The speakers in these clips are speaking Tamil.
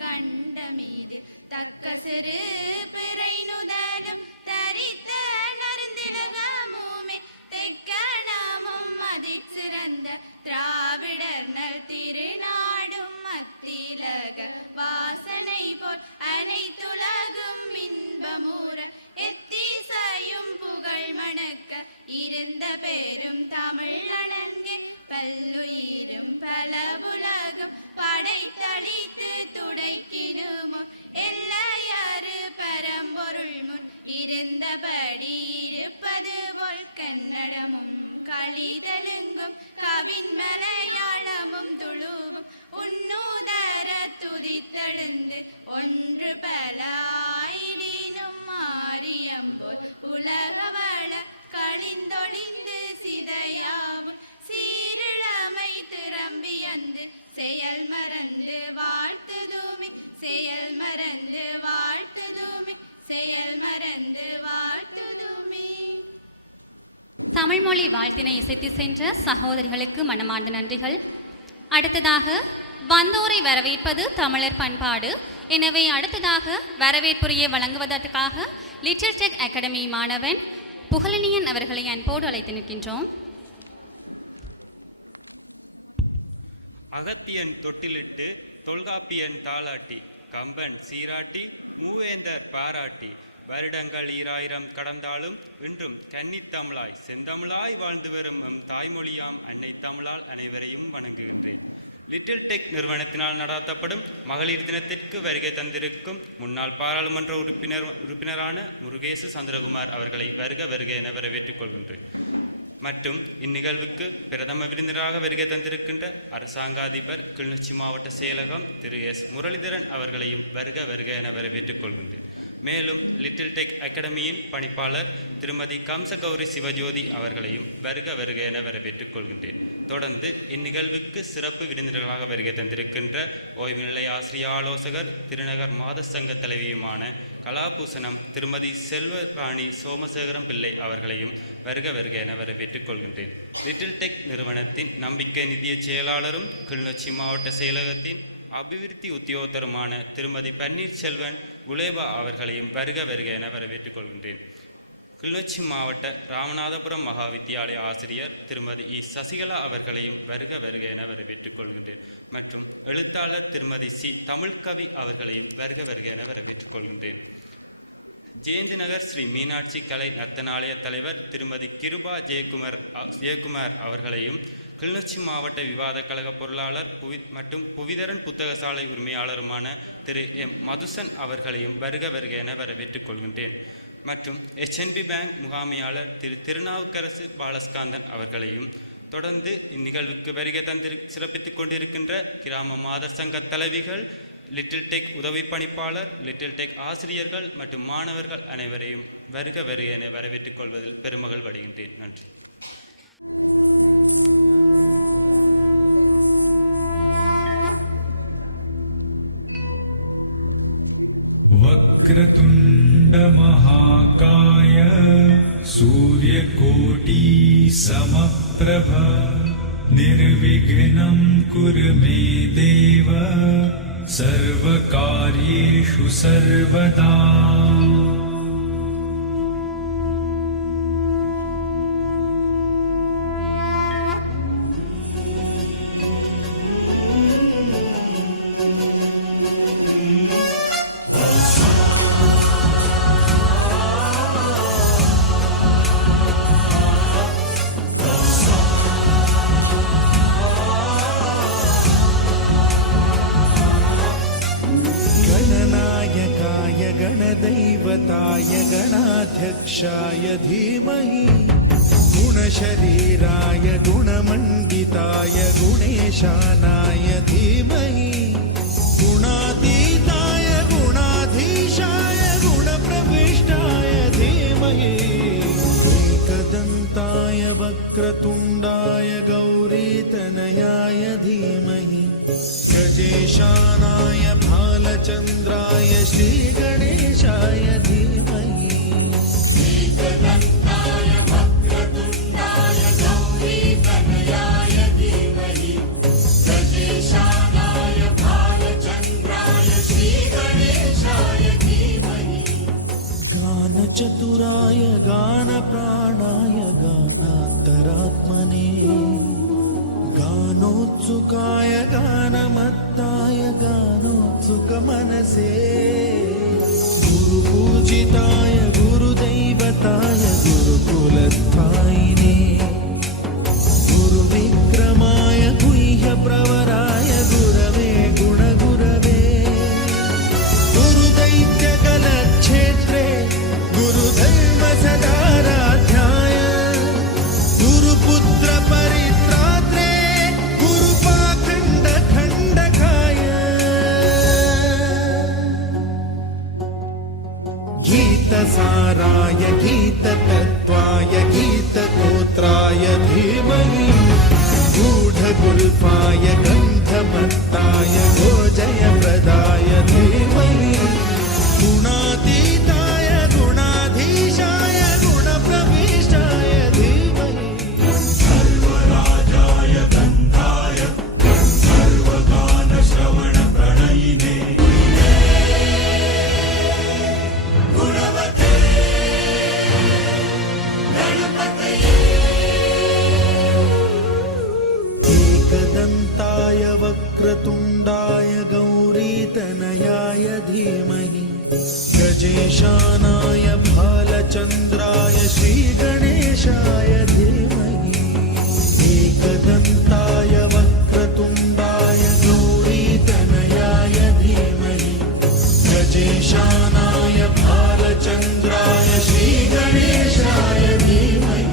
கண்டமீது தக்க சிறு பிறை நுதலும் தரித்த நருந்திலகமுமே தெக்கணமும் அதிச்சிறந்த திராவிடர் நல் திருநாடும் மத்திலக வாசனை போல் அனைத்துலகும் இன்பமூற எத்திசையும் புகழ் மணக்க இருந்த பேரும் தமிழ் அணங்கே பல்லுயிரும் பலவுலகம் படைத்தளித்து துடைக்கினுமோ எல்லையாறு பரம்பொருள் முன் இருந்தபடி இருப்பது போல் கன்னடமும் களிதலுங்கும் கவின் மலையாளமும் துளுவும் உன்னுதர துதித்தழுந்து ஒன்று பல ஆயிடினும் மாறியம்போல் உலகவள களிந்தொழிந்து சிதையாவும் சீரிழமை திரும்பி வந்து செயல் மறந்து வாழ்த்துதுமே செயல் மறந்து வாழ்த்துதுமே செயல் மறந்து வாழ்த்துதுமே. தமிழ்மொழி வாழ்த்தினை இசைத்து சென்ற சகோதரிகளுக்கு மனமார்ந்த நன்றிகள். அடுத்ததாக வந்தோரை வரவேற்பது தமிழர் பண்பாடு. எனவே அடுத்ததாக வரவேற்புரையை வழங்குவதற்காக லிட்டில் டெக் அகாடமி மாணவன் புகழனியன் அவர்களை அன்போடு அழைத்து நிற்கின்றோம். அகத்தியன் தொட்டிலிட்டு தொல்காப்பியன் தாளாட்டி கம்பன் சீராட்டி மூவேந்தர் பாராட்டி வருடங்கள் 2000 கடந்தாலும் இன்றும் கன்னித்தமிழாய் செந்தமிழாய் வாழ்ந்து வரும் எம் தாய்மொழியாம் அன்னை தமிழால் அனைவரையும் வணங்குகின்றேன். லிட்டில் டெக் நிறுவனத்தினால் நடாத்தப்படும் மகளிர் தினத்திற்கு வருகை தந்திருக்கும் முன்னாள் பாராளுமன்ற உறுப்பினரான முருகேசு சந்திரகுமார் அவர்களை வருக என வரவேற்றுக் கொள்கின்றேன். மற்றும் இந்நிகழ்வுக்கு பிரதம விருந்தினராக வருகை தந்திருக்கின்ற அரசாங்க அதிபர் கிளிநொச்சி மாவட்ட செயலகம் திரு எஸ் முரளிதரன் அவர்களையும் வருக என வரவேற்றுக் கொள்கின்றேன். மேலும் லிட்டில் டெக் அகாடமியின் பணிப்பாளர் திருமதி கம்சகௌரி சிவஜோதி அவர்களையும் வருக என வரவேற்றுக் கொள்கின்றேன். தொடர்ந்து இந்நிகழ்வுக்கு சிறப்பு விருந்தினர்களாக வருகை தந்திருக்கின்ற ஓய்வு நிலை ஆசிரிய ஆலோசகர் திருநகர் மாத சங்க தலைவியுமான கலாபூசணம் திருமதி செல்வராணி சோமசேகரம் பிள்ளை அவர்களையும் வருக என வரவேற்றுக் கொள்கின்றேன். லிட்டில் டெக் நிறுவனத்தின் நம்பிக்கை நிதிய செயலாளரும் கிளிநொச்சி மாவட்ட செயலகத்தின் அபிவிருத்தி உத்தியோகத்தருமான திருமதி பன்னீர்செல்வன் குலேபா அவர்களையும் வருக என வரவேற்றுக் கொள்கின்றேன். கிளிநொச்சி மாவட்ட ராமநாதபுரம் மகா வித்தியாலய ஆசிரியர் திருமதி இ சசிகலா அவர்களையும் வருக என வரவேற்றுக் கொள்கின்றேன். மற்றும் எழுத்தாளர் திருமதி சி தமிழ்கவி அவர்களையும் வருக என வரவேற்றுக் கொள்கின்றேன். ஜெயந்தி நகர் ஸ்ரீ மீனாட்சி கலை நர்த்தனாலய தலைவர் திருமதி கிருபா ஜெயக்குமார் அவர்களையும் கிளிநொச்சி மாவட்ட விவாத கழக பொருளாளர் மற்றும் புவிதரன் புத்தகசாலை உரிமையாளருமான திரு எம் மதுசன் அவர்களையும் வருக என வரவேற்றுக் கொள்கின்றேன். மற்றும் HNB பேங்க் முகாமையாளர் திரு திருநாவுக்கரசு பாலஸ்காந்தன் அவர்களையும் தொடர்ந்து இந்நிகழ்வுக்கு வருகை சிறப்பித்துக் கொண்டிருக்கின்ற கிராம மாதர் சங்க தலைவிகள், லிட்டில் டெக் உதவி பணிப்பாளர், லிட்டில் டெக் ஆசிரியர்கள் மற்றும் மாணவர்கள் அனைவரையும் வருக என வரவேற்றுக் கொள்வதில் பெருமகள் அடைகின்றேன். நன்றி. वक्रतुण्ड महाकाय सूर्यकोटि समप्रभ निर्विघ्नं कुरु मे देव सर्वकार्येषु सर्वदा. गणदैवताय गणाध्यक्षाय धीमहि गुणशरीराय गुणमण्डिताय गुणेशानाय धीमहि गुणातीताय गुणाधीशाय गुणप्रविष्टाय धीमहि एकदन्ताय वक्रतुण्डाय गौरीतनयाय धीमहि गजेशानाय भालचन्द्राय श्रीगणेशाय धीमहि एकदन्ताय वक्रतुण्डाय गौरीतनयाय धीमहि गजेशानाय भालचन्द्राय मनसे गुरुपूजिताय गुरुदैवताय गुरुकुलस्थायिने गुरुविक्रमाय गुह्यप्रवराय गुरवे गुणगुरवे गुरुदैत्यकलक्षेत्रे गुरुधर्मसदाराध्याय गुरुपुत्रपरित्रात्रे गुरुपाखण्डखण्डकाय गीतसाराय गीततत्त्वाय गीतगोत्राय धीमहि गूढगुल्फाय गन्धमत्ताय गोजयप्रदाय धीमहि गुणातीताय गुणाधीशाय गुणप्रविष्टाय धीमहि सर्वराजाय गन्धाय सर्वगानश्रवणप्रणयिने गुणवते एकदन्ताय वक्रतुण्डाय गौरीतनयाय धीमहि गजेशानाय भालचन्द्राय श्रीगणेशाय धीमहि एकदन्ताय वक्रतुण्डाय गौरीतनयाय धीमहि गजेशानाय भालचन्द्राय श्रीगणेशाय धीमहि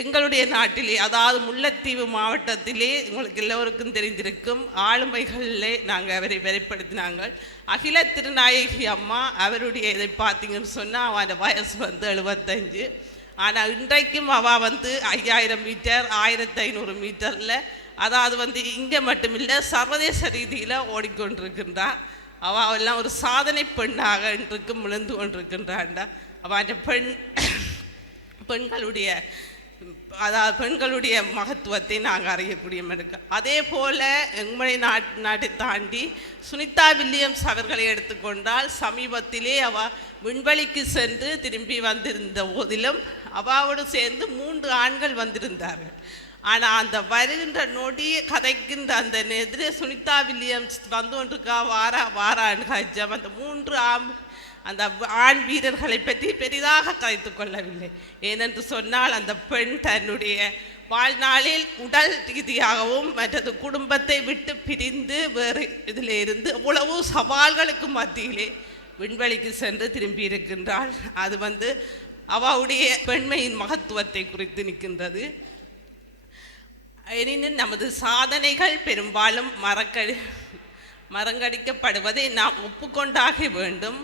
எங்களுடைய நாட்டிலே, அதாவது முல்லைத்தீவு மாவட்டத்திலே உங்களுக்கு எல்லோருக்கும் தெரிந்திருக்கும் ஆளுமைகளிலே நாங்கள் அவரை வெளிப்படுத்தினாங்க. அகில திருநாயகி அம்மா அவருடைய இதை பார்த்தீங்கன்னு சொன்னால் அவன் வயசு 75. ஆனால் இன்றைக்கும் அவள் 5000 மீட்டர் 1500 மீட்டரில், அதாவது இங்கே மட்டுமில்லை சர்வதேச ரீதியில் ஓடிக்கொண்டிருக்கின்றார். அவள் எல்லாம் ஒரு சாதனை பெண்ணாக இன்றைக்கும் விழுந்து கொண்டிருக்கின்றாண்டா. அவன் பெண்களுடைய மகத்துவத்தை நாங்கள் அறியக்கூடிய இருக்கு. அதே போல் எங்களுடைய நாட்டை தாண்டி சுனிதா வில்லியம்ஸ் அவர்களை எடுத்துக்கொண்டால் சமீபத்திலே அவள் விண்வெளிக்கு சென்று திரும்பி வந்திருந்த போதிலும் அவாவோடு சேர்ந்து 3 ஆண்கள் வந்திருந்தார்கள். ஆனால் அந்த வருகின்ற நொடி கதைக்கின்ற அந்த எதிரே சுனிதா வில்லியம்ஸ் வந்து கொண்டிருக்கா வாரான்னு காய்ச்சம் அந்த 3 அந்த ஆண் வீரர்களை பற்றி பெரிதாக கதைத்து கொள்ளவில்லை. ஏனென்று சொன்னால் அந்த பெண் தன்னுடைய வாழ்நாளில் உடல் ரீதியாகவும் மற்றது குடும்பத்தை விட்டு பிரிந்து வேறு இதில் இருந்து அவ்வளவு சவால்களுக்கு மத்தியிலே விண்வெளிக்கு சென்று திரும்பி இருக்கின்றாள். அது அவளுடைய பெண்மையின் மகத்துவத்தை குறித்து நிற்கின்றது. எனினும் நமது சாதனைகள் பெரும்பாலும் மறங்கடிக்கப்படுவதை நாம் ஒப்புக்கொண்டாக வேண்டும்.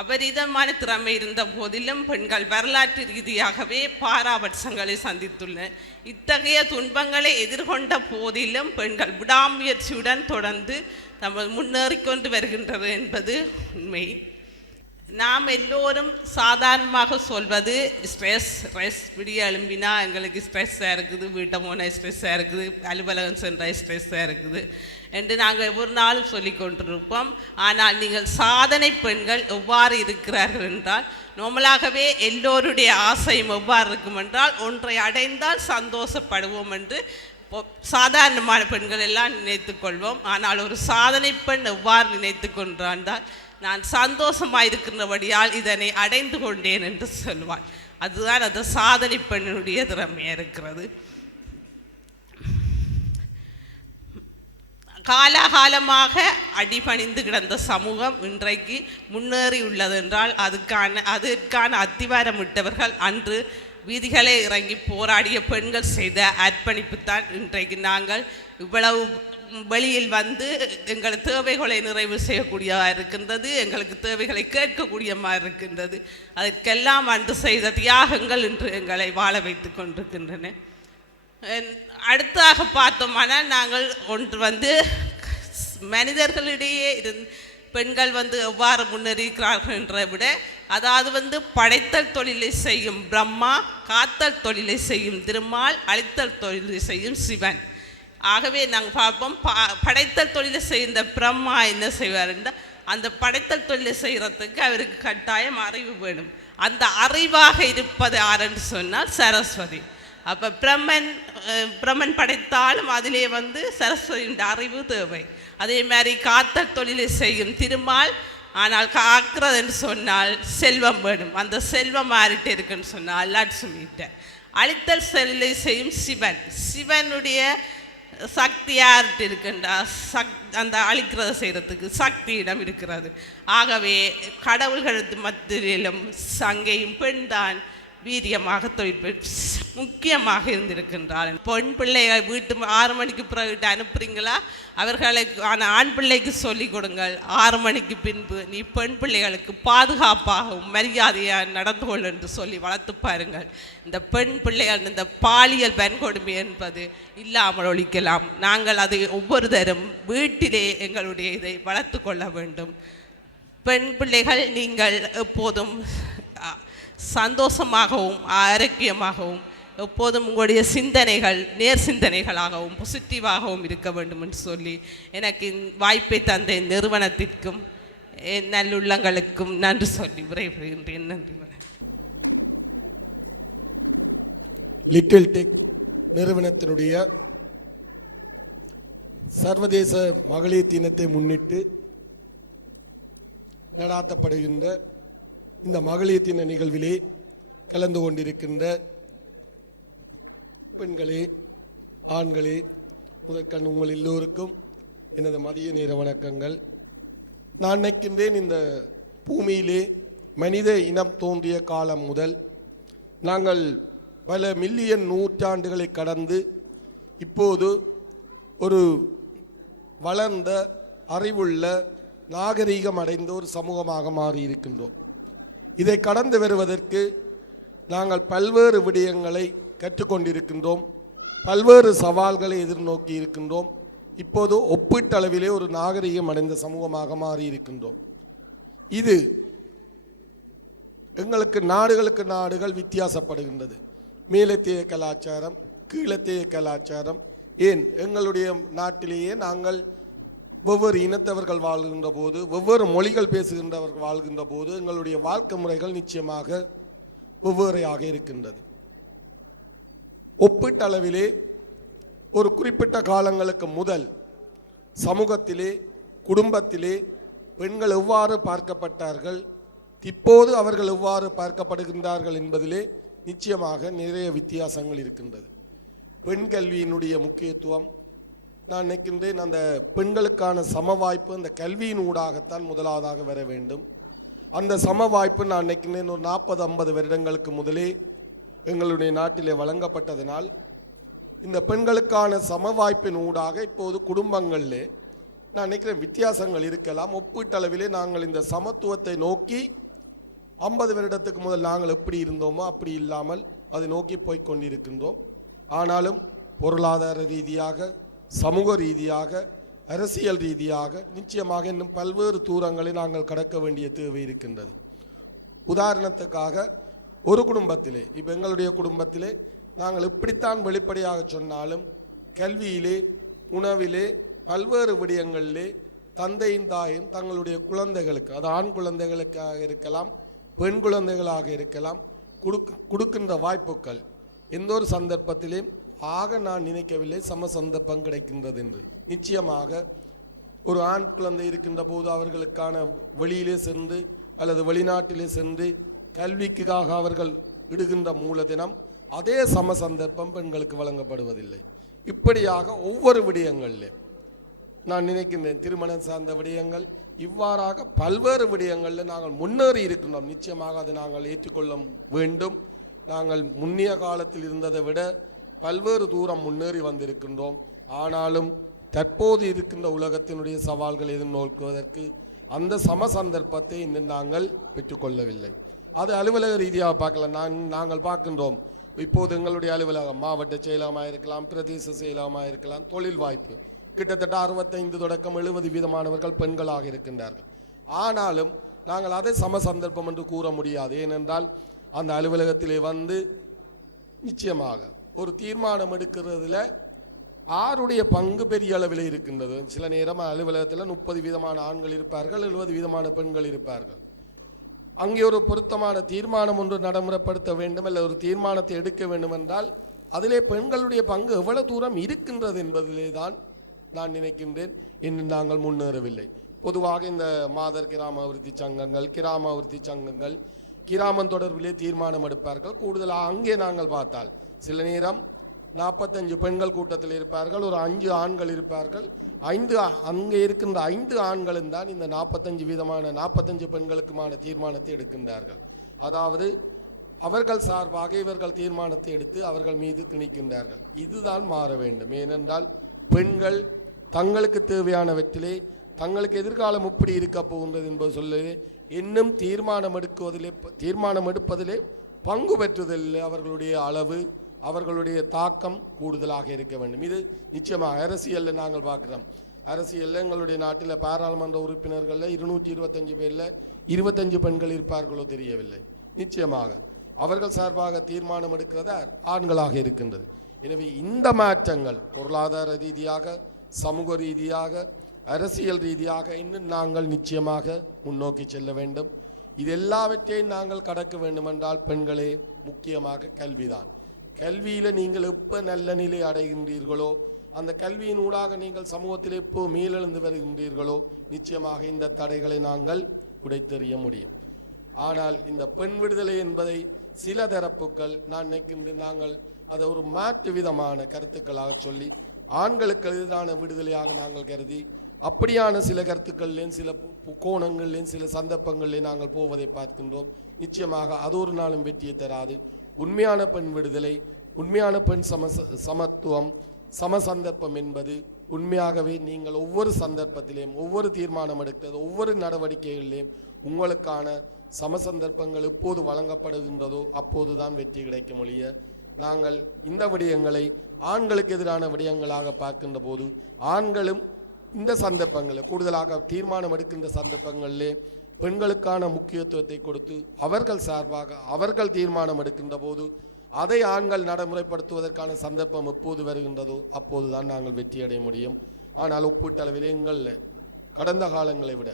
அபரிதமான திறமை இருந்த போதிலும் பெண்கள் வரலாற்று ரீதியாகவே பாராபட்சங்களை சந்தித்துள்ளனர். இத்தகைய துன்பங்களை எதிர்கொண்ட போதிலும் பெண்கள் விடாமுயற்சியுடன் தொடர்ந்து நம்ம முன்னேறிக்கொண்டு வருகின்றது என்பது உண்மை. நாம் எல்லோரும் சாதாரணமாக சொல்வது ஸ்ட்ரெஸ் விடிய எழும்பினா எங்களுக்கு ஸ்ட்ரெஸ்ஸாக இருக்குது, வீட்டை போனால் ஸ்ட்ரெஸ்ஸாக இருக்குது, அலுவலகம் சென்றால் ஸ்ட்ரெஸ்ஸாக இருக்குது என்று நாங்கள் ஒரு நாளும் சொல்லி கொண்டிருப்போம். ஆனால் நீங்கள் சாதனை பெண்கள் எவ்வாறு இருக்கிறார்கள் என்றால், நார்மலாகவே எல்லோருடைய ஆசையும் எவ்வாறு இருக்கும் என்றால், ஒன்றை அடைந்தால் சந்தோஷப்படுவோம் என்று சாதாரணமான பெண்கள் எல்லாம் நினைத்து கொள்வோம். ஆனால் ஒரு சாதனை பெண் எவ்வாறு நினைத்து கொண்டால், நான் சந்தோஷமாக இருக்கின்றபடியால் இதனை அடைந்து கொண்டேன் என்று சொல்வாள். அதுதான் அந்த சாதனை பெண்ணுடைய திறமையாக இருக்கிறது. காலகாலமாக அடிபணிந்து கிடந்த சமூகம் இன்றைக்கு முன்னேறி உள்ளது என்றால் அதற்கான அத்திவாரமிட்டவர்கள் அன்று வீதிகளை இறங்கி போராடிய பெண்கள் செய்த அர்ப்பணிப்பு தான் இன்றைக்கு நாங்கள் இவ்வளவு வெளியில் எங்கள் தேவைகளை நிறைவு செய்யக்கூடியதாக இருக்கின்றது, எங்களுக்கு தேவைகளை கேட்கக்கூடிய மாதிரி இருக்கின்றது. அதற்கெல்லாம் அன்று செய்த தியாகங்கள் இன்று எங்களை வாழ வைத்து கொண்டிருக்கின்றன. அடுத்தாக பார்த்தோமானால் நாங்கள் ஒன்று மனிதர்களிடையே பெண்கள் எவ்வாறு முன்னேறிக்கிறார்கள் என்ற விட அதாவது படைத்தல் தொழிலை செய்யும் பிரம்மா, காத்தல் தொழிலை செய்யும் திருமால், அழித்தல் தொழிலை செய்யும் சிவன். ஆகவே நாங்கள் பார்ப்போம், படைத்தல் தொழிலை செய்த பிரம்மா என்ன செய்வாருன்னா, அந்த படைத்தல் தொழிலை செய்கிறதுக்கு அவருக்கு கட்டாயம் அறிவு வேணும். அந்த அறிவாக இருப்பது யாருன்னு சொன்னால் சரஸ்வதி. அப்போ பிரம்மன் படைத்தாலும் அதிலே சரஸ்வதியின் அறிவு தேவை. அதே மாதிரி காத்தல் தொழிலை செய்யும் திருமால், ஆனால் காக்கிறது என்று சொன்னால் செல்வம் வேணும். அந்த செல்வம் யார்கிட்ட இருக்குன்னு சொன்னால் லட்சுமிகிட்ட. அழித்தல் தொழிலை செய்யும் சிவன், சிவனுடைய சக்தி யார்கிட்ட இருக்குண்டா அந்த அழிக்கிறத செய்கிறதுக்கு சக்தியிடம் இருக்கிறது. ஆகவே கடவுள்கள் மத்தியிலும் சங்கையும் பெண்தான் வீரியமாக முக்கியமாக இருந்திருக்கின்றாள். பெண் பிள்ளைகள் வீட்டு 6 மணிக்கு பிறகு அனுப்புறீங்களா, அவர்களுக்கு ஆண் பிள்ளைக்கு சொல்லிக் கொடுங்கள், 6 மணிக்கு பின்பு நீ பெண் பிள்ளைகளுக்கு பாதுகாப்பாகவும் மரியாதையாக நடந்து கொள் என்று சொல்லி வளர்த்து பாருங்கள். இந்த பெண் பிள்ளைகள் இந்த பாலியல் வன்கொடுமை என்பது இல்லாமல் ஒழிக்கலாம். நாங்கள் அதை ஒவ்வொருத்தரும் வீட்டிலே எங்களுடைய இதை வளர்த்து கொள்ள வேண்டும். பெண் பிள்ளைகள் நீங்கள் எப்போதும் சந்தோஷமாகவும் ஆரோக்கியமாகவும் எப்போதும் உங்களுடைய சிந்தனைகள் நேர் சிந்தனைகளாகவும் பாசிட்டிவாகவும் இருக்க வேண்டும் என்று சொல்லி எனக்கு வாய்ப்பை தந்த நிறுவனத்திற்கும் நல்லுள்ளங்களுக்கும் நன்றி சொல்லி விரைவுகின்றேன். நன்றி. லிட்டில் டெக் நிறுவனத்தினுடைய சர்வதேச மகளிர் தினத்தை முன்னிட்டு நடாத்தப்படுகின்ற இந்த மகளிர் தின நிகழ்விலே கலந்து கொண்டிருக்கின்ற பெண்களே, ஆண்களே, முதற்கண் உங்கள் எல்லோருக்கும் எனது மதிய நேர வணக்கங்கள். நான் நினைக்கின்றேன், இந்த பூமியிலே மனித இனம் தோன்றிய காலம் முதல் நாங்கள் பல மில்லியன் நூற்றாண்டுகளை கடந்து இப்போது ஒரு வளர்ந்த அறிவுள்ள நாகரீகம் அடைந்த ஒரு சமூகமாக மாறியிருக்கின்றோம். இதை கடந்து வருவதற்கு நாங்கள் பல்வேறு விடயங்களை கற்றுக்கொண்டிருக்கின்றோம், பல்வேறு சவால்களை எதிர்நோக்கி இருக்கின்றோம். இப்போது ஒப்பீட்டளவிலே ஒரு நாகரீகம் அடைந்த சமூகமாக மாறியிருக்கின்றோம். இது எங்களுக்கு நாடுகளுக்கு நாடுகள் வித்தியாசப்படுகின்றது. மேலத்திய கலாச்சாரம், கீழத்திய கலாச்சாரம், ஏன் எங்களுடைய நாட்டிலேயே நாங்கள் ஒவ்வொரு இனத்தவர்கள் வாழ்கின்ற போது, ஒவ்வொரு மொழிகள் பேசுகின்றவர்கள் வாழ்கின்ற போது எங்களுடைய வாழ்க்கை முறைகள் நிச்சயமாக வெவ்வேறையாக இருக்கின்றது. ஒப்பீட்டளவிலே ஒரு குறிப்பிட்ட காலங்களுக்கு முதல் சமூகத்திலே, குடும்பத்திலே பெண்கள் எவ்வாறு பார்க்கப்பட்டார்கள், இப்போது அவர்கள் எவ்வாறு பார்க்கப்படுகின்றார்கள் என்பதிலே நிச்சயமாக நிறைய வித்தியாசங்கள் இருக்கின்றது. பெண் கல்வியினுடைய முக்கியத்துவம் நான் நினைக்கின்றேன், அந்த பெண்களுக்கான சம வாய்ப்பு அந்த கல்வியின் ஊடாகத்தான் முதலாவதாக வர வேண்டும். அந்த சம வாய்ப்பு நான் நினைக்கின்றேன் ஒரு 40-50 வருடங்களுக்கு முதலே எங்களுடைய நாட்டிலே வழங்கப்பட்டதனால் இந்த பெண்களுக்கான சம வாய்ப்பின் ஊடாக இப்போது குடும்பங்களிலே நான் நினைக்கிறேன் வித்தியாசங்கள் இருக்கலாம். ஒப்பீட்டளவிலே நாங்கள் இந்த சமத்துவத்தை நோக்கி 50 வருடத்துக்கு முதல் நாங்கள் எப்படி இருந்தோமோ அப்படி இல்லாமல் அதை நோக்கி போய்கொண்டிருக்கின்றோம். ஆனாலும் பொருளாதார ரீதியாக, சமூக ரீதியாக, அரசியல் ரீதியாக நிச்சயமாக இன்னும் பல்வேறு தூரங்களை நாங்கள் கடக்க வேண்டிய தேவை இருக்கின்றது. உதாரணத்துக்காக ஒரு குடும்பத்திலே, இப்போ எங்களுடைய குடும்பத்திலே நாங்கள் எப்படித்தான் வெளிப்படையாக சொன்னாலும் கல்வியிலே, உணவிலே, பல்வேறு விடயங்களிலே தந்தையும் தாயும் தங்களுடைய குழந்தைகளுக்கு, அது ஆண் குழந்தைகளுக்காக இருக்கலாம், பெண் குழந்தைகளாக இருக்கலாம், கொடுக்கின்ற வாய்ப்புகள் எந்த ஒரு சந்தர்ப்பத்திலேயும் ஆக நான் நினைக்கவில்லை சம சந்தர்ப்பம் கிடைக்கின்றது என்று. நிச்சயமாக ஒரு ஆண் குழந்தை இருக்கின்ற போது அவர்களுக்கான வெளியிலே சென்று அல்லது வெளிநாட்டிலே சென்று கல்விக்காக அவர்கள் இடுகின்ற மூலதினம் அதே சம சந்தர்ப்பம் பெண்களுக்கு வழங்கப்படுவதில்லை. இப்படியாக ஒவ்வொரு விடயங்களிலே நான் நினைக்கின்றேன், திருமணம் சார்ந்த விடயங்கள், இவ்வாறாக பல்வேறு விடயங்களில் நாங்கள் முன்னேறி இருக்கின்றோம். நிச்சயமாக அதை நாங்கள் ஏற்றுக்கொள்ள வேண்டும். நாங்கள் முன்னிய காலத்தில் இருந்ததை விட பல்வேறு தூரம் முன்னேறி வந்திருக்கின்றோம். ஆனாலும் தற்போது இருக்கின்ற உலகத்தினுடைய சவால்களை எதிர்நோக்குவதற்கு அந்த சம சந்தர்ப்பத்தை இன்னும் நாங்கள் பெற்றுக்கொள்ளவில்லை. அது அலுவலக ரீதியாக பார்க்கலாம். நாங்கள் பார்க்கின்றோம், இப்போது எங்களுடைய அலுவலகம் மாவட்ட செயலகமாக இருக்கலாம், பிரதேச செயலகமாக இருக்கலாம், தொழில் வாய்ப்பு கிட்டத்தட்ட 65 தொடக்கம் 70% பெண்களாக இருக்கின்றார்கள். ஆனாலும் நாங்கள் அதை சம சந்தர்ப்பம் என்று கூற முடியாது. ஏனென்றால் அந்த அலுவலகத்திலே வந்து நிச்சயமாக ஒரு தீர்மானம் எடுக்கிறதுல ஆருடைய பங்கு பெரிய அளவில் இருக்கின்றது. சில நேரம் அலுவலகத்தில் 30 வீதமான ஆண்கள் இருப்பார்கள், 70 வீதமான பெண்கள் இருப்பார்கள். அங்கே ஒரு பொருத்தமான தீர்மானம் ஒன்று நடைமுறைப்படுத்த வேண்டும், அல்ல ஒரு தீர்மானத்தை எடுக்க வேண்டும் என்றால் அதிலே பெண்களுடைய பங்கு எவ்வளவு தூரம் இருக்கின்றது என்பதிலே தான் நான் நினைக்கின்றேன். இன்னும் நாங்கள் முன்னேறவில்லை. பொதுவாக இந்த மாதர் கிராம அபிவிருத்தி சங்கங்கள், கிராம அபிவிருத்தி சங்கங்கள் கிராமம் தொடர்பிலே தீர்மானம் எடுப்பார்கள். கூடுதலாக அங்கே நாங்கள் பார்த்தால் சில நேரம் 45 பெண்கள் கூட்டத்தில் இருப்பார்கள், ஒரு 5 ஆண்கள் இருப்பார்கள். அங்கே இருக்கின்ற 5 ஆண்களும் தான் இந்த 45 வீதமான 45 பெண்களுக்குமான தீர்மானத்தை எடுக்கின்றார்கள். அதாவது அவர்கள் சார்பாக இவர்கள் தீர்மானத்தை எடுத்து அவர்கள் மீது திணிக்கின்றார்கள். இதுதான் மாற வேண்டும். ஏனென்றால் பெண்கள் தங்களுக்கு தேவையானவற்றிலே தங்களுக்கு எதிர்காலம் எப்படி இருக்க போகின்றது என்பது சொல்லி இன்னும் தீர்மானம் எடுப்பதிலே பங்கு பெற்றுவதில்லை. அவர்களுடைய அளவு, அவர்களுடைய தாக்கம் கூடுதலாக இருக்க வேண்டும். இது நிச்சயமாக அரசியலில் நாங்கள் பார்க்கிறோம். அரசியலில் எங்களுடைய நாட்டில் பாராளுமன்ற உறுப்பினர்களில் 225 பேரில் 25 பெண்கள் இருப்பார்களோ தெரியவில்லை. நிச்சயமாக அவர்கள் சார்பாக தீர்மானம் எடுக்கிறதா ஆண்களாக இருக்கின்றது. எனவே இந்த மாற்றங்கள் பொருளாதார ரீதியாக, சமூக ரீதியாக, அரசியல் ரீதியாக இன்னும் நாங்கள் நிச்சயமாக முன்னோக்கி செல்ல வேண்டும். இது எல்லாவற்றையும் நாங்கள் கடக்க வேண்டுமென்றால் பெண்களே முக்கியமாக கல்விதான். கல்வியில் நீங்கள் எப்போ நல்ல நிலை அடைகின்றீர்களோ, அந்த கல்வியின் ஊடாக நீங்கள் சமூகத்தில் எப்போ மேலெழுந்து வருகின்றீர்களோ நிச்சயமாக இந்த தடைகளை நாங்கள் உடைத்தெறிய முடியும். ஆனால் இந்த பெண் விடுதலை என்பதை சில தரப்புகள் நான் நினைக்கின்றேன் நாங்கள் அதை ஒரு மாற்று விதமான கருத்துக்களாக சொல்லி ஆண்களுக்கு எதிரான விடுதலையாக நாங்கள் கருதி அப்படியான சில கருத்துக்கள்லேயும் சில கோணங்கள்லேயும் சில சந்தர்ப்பங்கள்லேயும் நாங்கள் போவதை பார்க்கின்றோம். நிச்சயமாக அது ஒரு நாளும் வெற்றியை தராது. உண்மையான பெண் விடுதலை, உண்மையான பெண் சமத்துவம், சமசந்தர்ப்பம் என்பது உண்மையாகவே நீங்கள் ஒவ்வொரு சந்தர்ப்பத்திலேயும் ஒவ்வொரு தீர்மானம் எடுக்கிறது ஒவ்வொரு நடவடிக்கைகளிலேயும் உங்களுக்கான சமசந்தர்ப்பங்கள் எப்போது வழங்கப்படுகின்றதோ அப்போதுதான் வெற்றி கிடைக்கும் ஒழிய நாங்கள் இந்த விடயங்களை ஆண்களுக்கு எதிரான விடயங்களாக பார்க்கின்ற போது ஆண்களும் இந்த சந்தர்ப்பங்களில் கூடுதலாக தீர்மானம் எடுக்கின்ற சந்தர்ப்பங்களிலே பெண்களுக்கான முக்கியத்துவத்தை கொடுத்து அவர்கள் சார்பாக அவர்கள் தீர்மானம் எடுக்கின்ற போது அதை ஆண்கள் நடைமுறைப்படுத்துவதற்கான சந்தர்ப்பம் எப்போது வருகின்றதோ அப்போதுதான் நாங்கள் வெற்றியடைய முடியும். ஆனால் ஒப்பீட்டளவில் எங்களில் கடந்த காலங்களை விட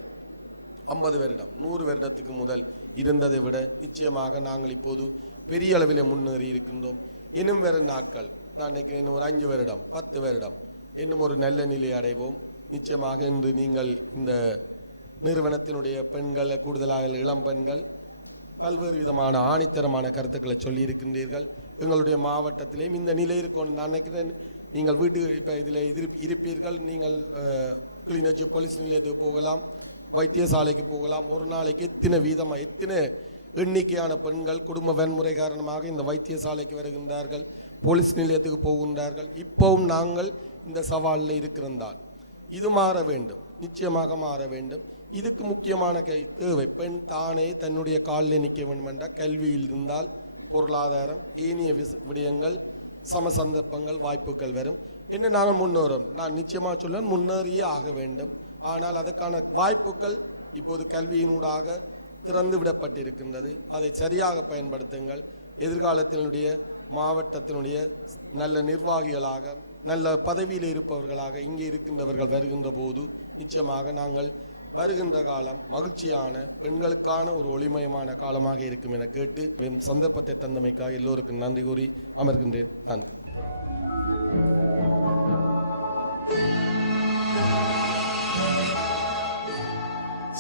50 வருடம் 100 வருடத்துக்கு முதல் இருந்ததை விட நிச்சயமாக நாங்கள் இப்போது பெரிய அளவில் முன்னேறி இருக்கின்றோம். இன்னும் வேறு நாட்கள் நான் நினைக்கிறேன் இன்னும் ஒரு 5 வருடம் 10 வருடம் இன்னும் ஒரு நல்ல நிலை அடைவோம். நிச்சயமாக இன்று நீங்கள் இந்த நிறுவனத்தினுடைய பெண்கள், கூடுதலாக இளம் பெண்கள் பல்வேறு விதமான ஆணித்தரமான கருத்துக்களை சொல்லி இருக்கின்றீர்கள். எங்களுடைய மாவட்டத்திலேயும் இந்த நிலை இருக்கும். நான் நினைக்கிறேன் நீங்கள் இப்போ இதில் இருப்பீர்கள். நீங்கள் கிளிநொச்சி போலீஸ் நிலையத்துக்கு போகலாம், வைத்தியசாலைக்கு போகலாம். ஒரு நாளைக்கு எத்தனை எண்ணிக்கையான பெண்கள் குடும்ப வன்முறை காரணமாக இந்த வைத்தியசாலைக்கு வருகின்றார்கள், போலீஸ் நிலையத்துக்கு போகின்றார்கள். இப்போவும் நாங்கள் இந்த சவாலில் இருக்கிறதால் இது மாற வேண்டும், நிச்சயமாக மாற வேண்டும். இதுக்கு முக்கியமான தேவை பெண் தானே தன்னுடைய காலில் நிற்க வேண்டும் என்றால் கல்வியில் இருந்தால் பொருளாதாரம், ஏனைய விடயங்கள், சம சந்தர்ப்பங்கள், வாய்ப்புகள் வரும் என்று நாங்கள் முன்னேறும். நான் நிச்சயமாக சொல்ல முன்னேறியே ஆக வேண்டும். ஆனால் அதற்கான வாய்ப்புகள் இப்போது கல்வியினூடாக திறந்து விடப்பட்டிருக்கின்றது. அதை சரியாக பயன்படுத்துங்கள். எதிர்காலத்தினுடைய மாவட்டத்தினுடைய நல்ல நிர்வாகிகளாக, நல்ல பதவியில் இருப்பவர்களாக இங்கே இருக்கின்றவர்கள் வருகின்ற போது நிச்சயமாக நாங்கள் வருகின்ற காலம் மகிழ்ச்சியான பெண்களுக்கான ஒரு ஒளிமயமான காலமாக இருக்கும் என கேட்டு சந்தர்ப்பத்தை தந்தமைக்காக எல்லோருக்கும் நன்றி கூறி அமர்கின்றேன். நன்றி.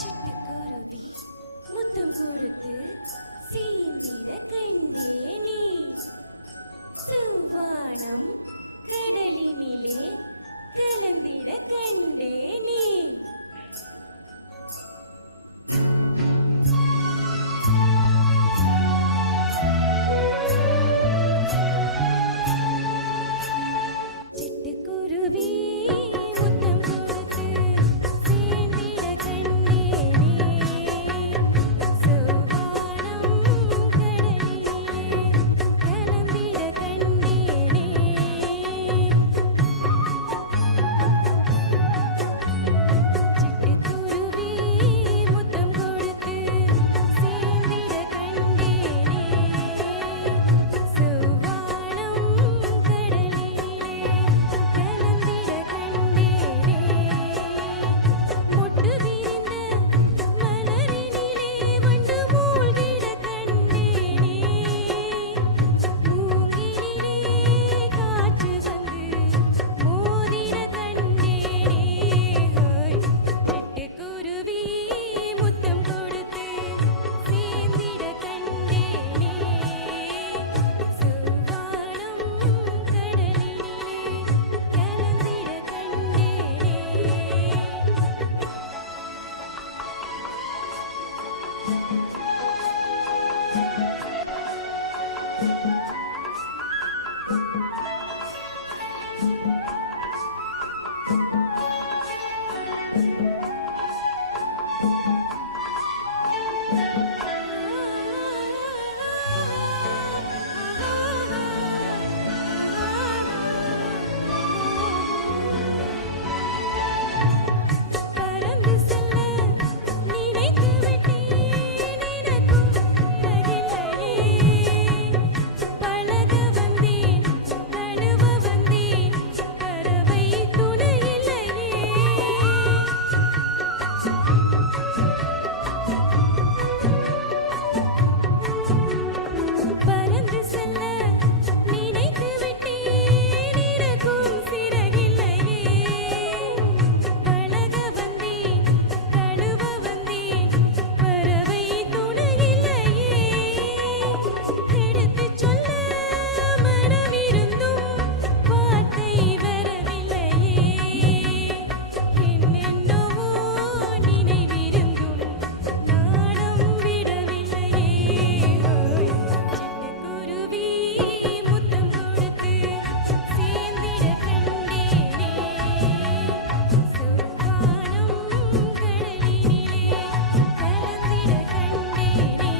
சிட்டுக்குருவி முத்தம் கொடுத்து சீந்திட கண்டேனே, செவ்வானம் கடலினிலே கலந்திட கண்டேனே. பறந்து செல்ல நினைத்து விட்டேன் எனக்கும் அழகில்லையே பழக வந்தேன் தழுவ வந்தேன் பறவை துணையில்லையே பறந்து செல்ல நினைத்து விட்டேன் எனக்கும் சிறகில்லையே பழக வந்தேன் தழுவ வந்தேன் பறவை துணையில்லையே எடுத்துச் சொல்ல மனமிருந்தும் வார்த்தை வரவில்லையே என்னென்னவோ நினைவிருந்தும் நாணம் விடவில்லையே சிட்டுக்குருவி முத்தம் கொடுத்து சேர்ந்திட கண்டேனே சோவானம் கடலினிலே கலந்திட கண்டேனே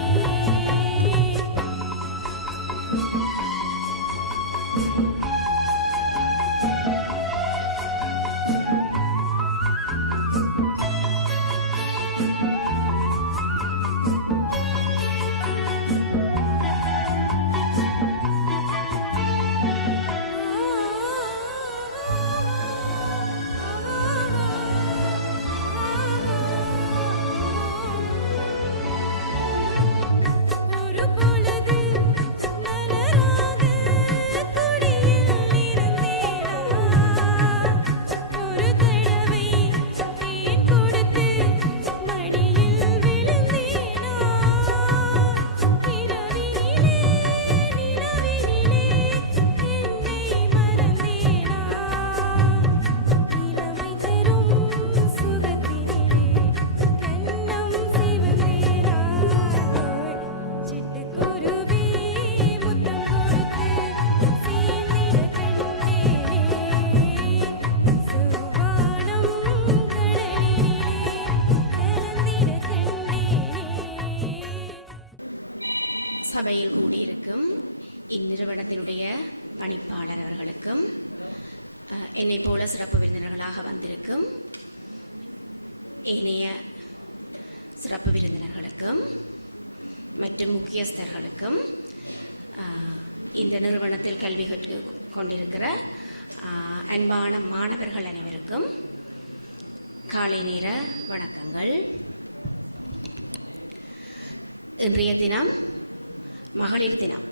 ஒரு பொழுது மலராக கொடியில் இருந்தேனா ஒரு தடவை தேன் கொடுத்து மடியில் விழுந்தேனா இரவினிலே நிலவினிலே என்னை மறந்தேனா இளமை தரும் சுகத்தினிலே கண்ணம் சிவந்தேனா சிட்டுக்குருவி முத்தம் கொடுத்து சேர்ந்திட கண்டேனே சோவானம் கடலினிலே கலந்திட கண்டேனே சபையில் கூடியிருக்கும் இந்நிறுவனத்தினுடைய பணிப்பாளர் அவர்களுக்கும் என்னைப் போல சிறப்பு விருந்தினர்களாக வந்திருக்கும் ஏனைய சிறப்பு விருந்தினர்களுக்கும் மற்றும் முக்கியஸ்தர்களுக்கும் இந்த நிறுவனத்தில் கல்வி கற்று கொண்டிருக்கிற அன்பான மாணவர்கள் அனைவருக்கும் காலை நேர வணக்கங்கள். இன்றைய தினம் மகளிர் தினம்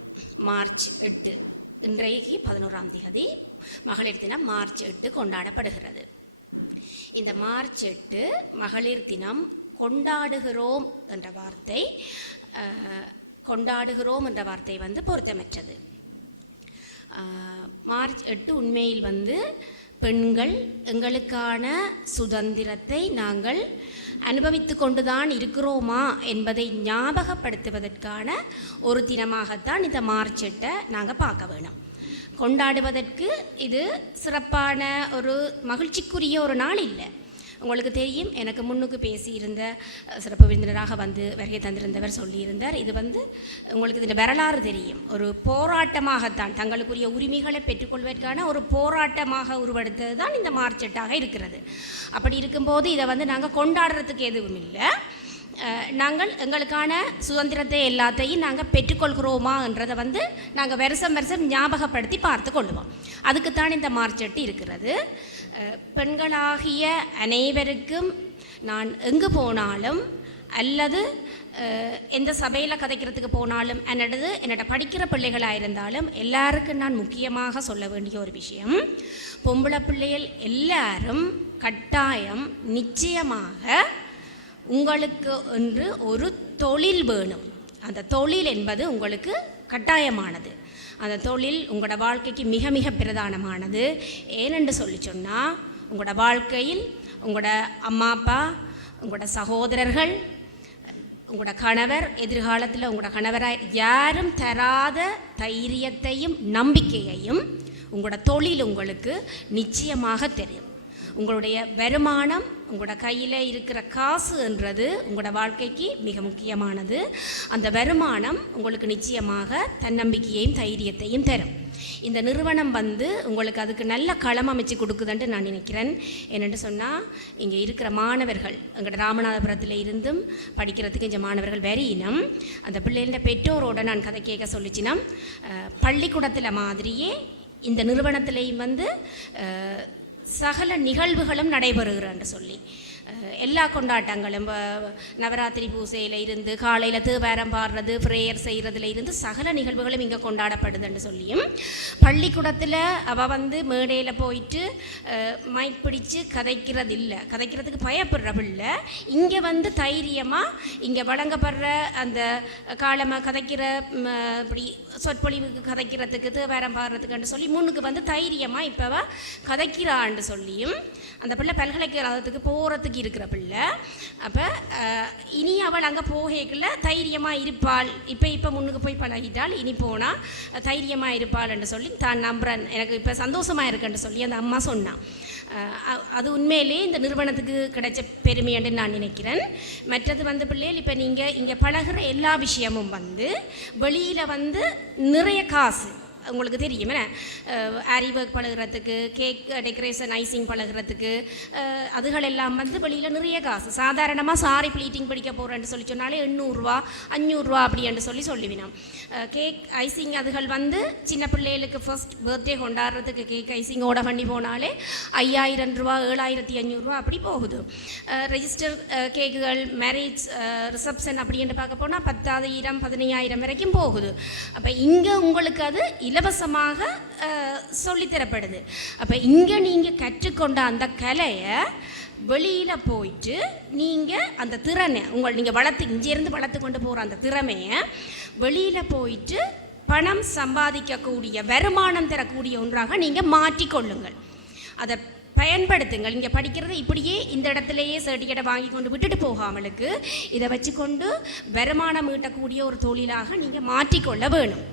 மார்ச் 8, இன்றைக்கு 11ஆம் தேதி மகளிர் தினம் மார்ச் 8 கொண்டாடப்படுகிறது. இந்த மார்ச் 8 மகளிர் தினம் கொண்டாடுகிறோம் என்ற வார்த்தை வந்து பொருத்தமற்றது. மார்ச் 8 உண்மையில் பெண்கள் எங்களுக்கான சுதந்திரத்தை நாங்கள் அனுபவித்து கொண்டுதான் இருக்கிறோமா என்பதை ஞாபகப்படுத்துவதற்கான ஒரு தினமாகத்தான் இந்த மார்ச் 8 நாங்கள் பார்க்க வேணும். கொண்டாடுவதற்கு இது சிறப்பான ஒரு மகிழ்ச்சிக்குரிய ஒரு நாள் இல்லை. உங்களுக்கு தெரியும், எனக்கு முன்னுக்கு பேசியிருந்த சிறப்பு விருந்தினராக வருகை தந்திருந்தவர் சொல்லியிருந்தார், இது உங்களுக்கு இந்த வரலாறு தெரியும், ஒரு போராட்டமாகத்தான் தங்களுக்குரிய உரிமைகளை பெற்றுக்கொள்வதற்கான ஒரு போராட்டமாக உருவெடுத்தது தான் இந்த மார்ச் 8 இருக்கிறது. அப்படி இருக்கும்போது இதை நாங்கள் கொண்டாடுறதுக்கு எதுவும் இல்லை. நாங்கள் எங்களுக்கான சுதந்திரத்தை எல்லாத்தையும் நாங்கள் பெற்றுக்கொள்கிறோமா என்றதை நாங்கள் வருஷம் ஞாபகப்படுத்தி பார்த்து கொள்ளுவோம். அதுக்குத்தான் இந்த மார்ச் 8 இருக்கிறது. பெண்களாகிய அனைவருக்கும் நான் எங்கு போனாலும் அல்லது எந்த சபையில் கதைக்கிறதுக்கு போனாலும் என்னோட படிக்கிற பிள்ளைகளாக இருந்தாலும் எல்லாருக்கும் நான் முக்கியமாக சொல்ல வேண்டிய ஒரு விஷயம், பொம்பளை பிள்ளைகள் எல்லாரும் கட்டாயம் நிச்சயமாக உங்களுக்கு என்று ஒரு தொழில் வேணும். அந்த தொழில் என்பது உங்களுக்கு கட்டாயமானது. அந்த தொழில் உங்களோட வாழ்க்கைக்கு மிக மிக பிரதானமானது. ஏனென்று சொன்னால் உங்களோட வாழ்க்கையில் உங்களோட அம்மா அப்பா, உங்களோட சகோதரர்கள் உங்களோட கணவர் எதிர்காலத்தில் உங்களோட கணவராக யாரும் தராத தைரியத்தையும் நம்பிக்கையையும் உங்களோட தொழில் உங்களுக்கு நிச்சயமாக தெரியும். உங்களுடைய வருமானம், உங்களோட கையில் இருக்கிற காசுன்றது உங்களோட வாழ்க்கைக்கு மிக முக்கியமானது. அந்த வருமானம் உங்களுக்கு நிச்சயமாக தன்னம்பிக்கையையும் தைரியத்தையும் தரும். இந்த நிறுவனம் உங்களுக்கு அதுக்கு நல்ல களம் அமைச்சு கொடுக்குதுன்ட்டு நான் நினைக்கிறேன். என்னென்னு சொன்னால், இங்கே இருக்கிற மாணவர்கள், எங்களோட ராமநாதபுரத்தில் இருந்தும் படிக்கிறதுக்கு இந்த மாணவர்கள் வரையினம் அந்த பிள்ளைகள பெற்றோரோட நான் கதை கேட்க சொல்லிச்சினா, பள்ளிக்கூடத்தில் மாதிரியே இந்த நிறுவனத்திலையும் சகல நிகழ்வுகளும் நடைபெறுகிறன்னு சொல்லி எல்லா கொண்டாட்டங்களும் நவராத்திரி பூசையில் இருந்து காலையில் தேவாரம் பாடுறது, ப்ரேயர் செய்கிறதுல இருந்து சகல நிகழ்வுகளும் இங்கே கொண்டாடப்படுதுன்னு சொல்லியும், பள்ளிக்கூடத்தில் அவள் மேடையில் போயிட்டு மைக் பிடிச்சு கதைக்கிறதுக்கு பயப்படுற பிள்ளை இங்கே தைரியமாக இங்கே வழங்கப்படுற அந்த காலமாக கதைக்கிற இப்படி சொற்பொழிவுக்கு கதைக்கிறதுக்கு தேவாரம் பாடுறதுக்குன்னு சொல்லி முன்னுக்கு தைரியமாக இப்போ கதைக்கிறான்னு சொல்லியும், அந்த பிள்ளை பல்கலைக்கழகத்துக்கு போகிறதுக்கு இருக்கிற பிள்ளை. அப்போ இனி அவள் அங்கே போகல தைரியமாக இருப்பாள், இப்போ முன்னுக்கு போய் பழகிட்டாள், இனி போனால் தைரியமாக இருப்பாள் என்று சொல்லி தான் நம்புறேன், எனக்கு இப்போ சந்தோஷமாக இருக்குன்னு சொல்லி அந்த அம்மா சொன்னான். அது உண்மையிலே இந்த நிறுவனத்துக்கு கிடைச்ச பெருமை என்று நான் நினைக்கிறேன். மற்றது பிள்ளைகள் இப்போ நீங்கள் இங்கே பழகிற எல்லா விஷயமும் வெளியில் நிறைய காசு உங்களுக்கு தெரியும். ஆரி ஒர்க் பழகிறதுக்கு, கேக் டெக்கரேஷன் ஐசிங் பழகிறதுக்கு, அதுகளெல்லாம் வெளியில் நிறைய காசு. சாதாரணமாக சாரி ப்ளீட்டிங் படிக்க போகிறேன்னு சொல்லி சொன்னாலே 800 ரூபா 500 ரூபா அப்படின்னு சொல்லிவினோம். கேக் ஐசிங் அதுகள் சின்ன பிள்ளைகளுக்கு ஃபர்ஸ்ட் பர்த்டே கொண்டாடுறதுக்கு கேக் ஐசிங்கோட பண்ணி போனாலே 5000 ரூபா 7500 ரூபா அப்படி போகுது. ரெஜிஸ்டர் கேக்குகள், மேரேஜ் ரிசப்ஷன் அப்படின்னு பார்க்க போனால் 10,000 15,000 வரைக்கும் போகுது. அப்போ இங்கே உங்களுக்கு அது இலவசமாக சொல்லித்தரப்படுது. அப்போ இங்கே நீங்கள் கற்றுக்கொண்ட அந்த கலையை வெளியில் போயிட்டு நீங்கள் அந்த திறனை நீங்கள் இங்கேருந்து வளர்த்து கொண்டு போகிற அந்த திறமையை வெளியில் போயிட்டு பணம் சம்பாதிக்கக்கூடிய, வருமானம் தரக்கூடிய ஒன்றாக நீங்கள் மாற்றிக்கொள்ளுங்கள். அதை பயன்படுத்துங்கள். இங்கே படிக்கிறது இப்படியே இந்த இடத்துலையே சர்டிஃபிகேட்டை வாங்கி கொண்டு விட்டுட்டு போகாமலுக்கு இதை வச்சுக்கொண்டு வருமானம் ஈட்டக்கூடிய ஒரு தொழிலாக நீங்கள் மாற்றிக்கொள்ள வேணும்.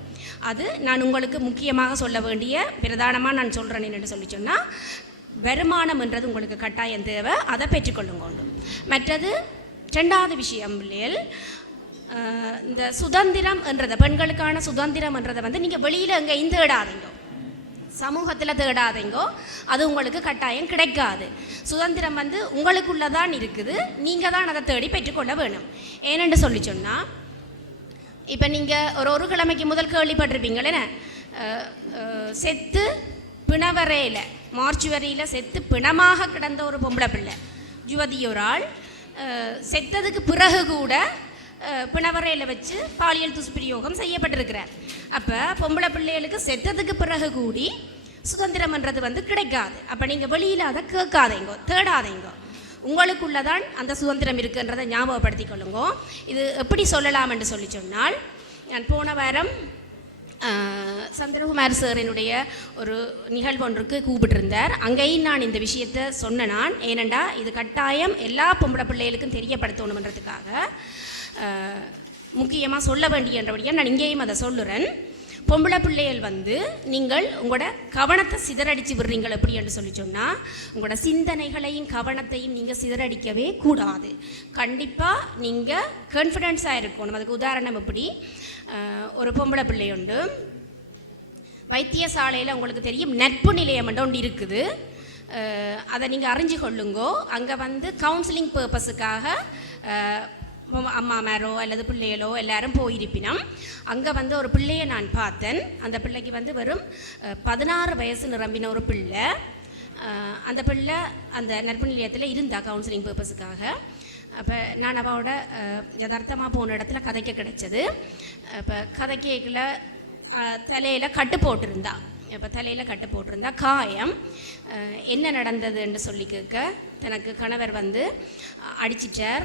அது நான் உங்களுக்கு முக்கியமாக சொல்ல வேண்டிய பிரதானமாக நான் சொல்கிறேன். என்னென்னு சொல்லி சொன்னால், வருமானம்ன்றது உங்களுக்கு கட்டாயம் தேவை, அதை பெற்றுக்கொள்ளுங்க. மற்றது 2வது விஷயம் பிள்ளைகள், இந்த சுதந்திரம் என்றதை, பெண்களுக்கான சுதந்திரம் என்றதை நீங்கள் வெளியில் எங்கேயும் தேடாதீங்க, சமூகத்தில் தேடாதீங்கோ, அது உங்களுக்கு கட்டாயம் கிடைக்காது. சுதந்திரம் உங்களுக்குள்ளதான் இருக்குது, நீங்கள் தான் அதை தேடி பெற்றுக்கொள்ள வேணும். ஏனென்று சொல்லி சொன்னால், இப்போ நீங்கள் ஒரு கிழமைக்கு முதல் கேள்விப்பட்டிருப்பீங்களே, செத்து பிணவரையில் மார்ச்சுவரியில் செத்து பிணமாக கிடந்த ஒரு பொம்பளை பிள்ளை யுவதி ஒரு ஆள் செத்ததுக்கு பிறகு கூட பிணவரையில் வச்சு பாலியல் துஷ்பிரயோகம் செய்யப்பட்டிருக்கிறார். அப்போ பொம்பளை பிள்ளைகளுக்கு செத்ததுக்கு பிறகு கூடி சுதந்திரம்ன்றது கிடைக்காது. அப்போ நீங்கள் வெளியில் அதை கேட்காதீங்கோ, தேடாதீங்கோ, உங்களுக்குள்ளதான் அந்த சுதந்திரம் இருக்குன்றதை ஞாபகப்படுத்தி கொள்ளுங்க. இது எப்படி சொல்லலாம் என்று சொல்லி சொன்னால், நான் போன வாரம் சந்திரகுமார் சாரினுடைய ஒரு நிகழ்வு ஒன்றுக்கு கூப்பிட்டிருந்தார். அங்கேயும் நான் இந்த விஷயத்தை சொன்னேன். ஏனெண்டா இது கட்டாயம் எல்லா பொம்பளை பிள்ளைகளுக்கும் தெரியப்படுத்தணுன்றதுக்காக முக்கியமாக சொல்ல வேண்டியன்றபடியாக நான் இங்கேயும் அதை சொல்லுறேன். பொம்பளை பிள்ளைகள் நீங்கள் உங்களோட கவனத்தை சிதறடிச்சு விடுறீங்கள் எப்படி என்று சொல்லி சொன்னால், உங்களோட சிந்தனைகளையும் கவனத்தையும் நீங்கள் சிதறடிக்கவே கூடாது. கண்டிப்பாக நீங்கள் கான்ஃபிடென்ஸாக இருக்கணும். அதுக்கு உதாரணம் எப்படி, ஒரு பொம்பளை பிள்ளை உண்டு, வைத்தியசாலையில் உங்களுக்கு தெரியும் நட்பு நிலையம் ஒன்று இருக்குது, அதை நீங்கள் அறிஞ்சு கொள்ளுங்கோ. அங்கே கவுன்சிலிங் பர்பஸுக்காக அம்மா மேரோ அல்லது பிள்ளைகளோ எல்லாரும் போயிருப்பினோம். அங்கே ஒரு பிள்ளையை நான் பார்த்தேன். அந்த பிள்ளைக்கு வெறும் 16 வயசு நிரம்பின ஒரு பிள்ளை. அந்த பிள்ளை அந்த நட்பு நிலையத்தில் இருந்தா கவுன்சிலிங் பர்பஸுக்காக. அப்போ நான் அவளோட யதார்த்தமாக போன இடத்துல கதைக்க கிடைச்சது. இப்போ கதைக்கல தலையில் கட்டு போட்டிருந்தா. இப்போ தலையில் கட்டு போட்டிருந்தா காயம். என்ன நடந்ததுன்னு சொல்லி கேட்க, தனக்கு கணவர் அடிச்சிட்டார்,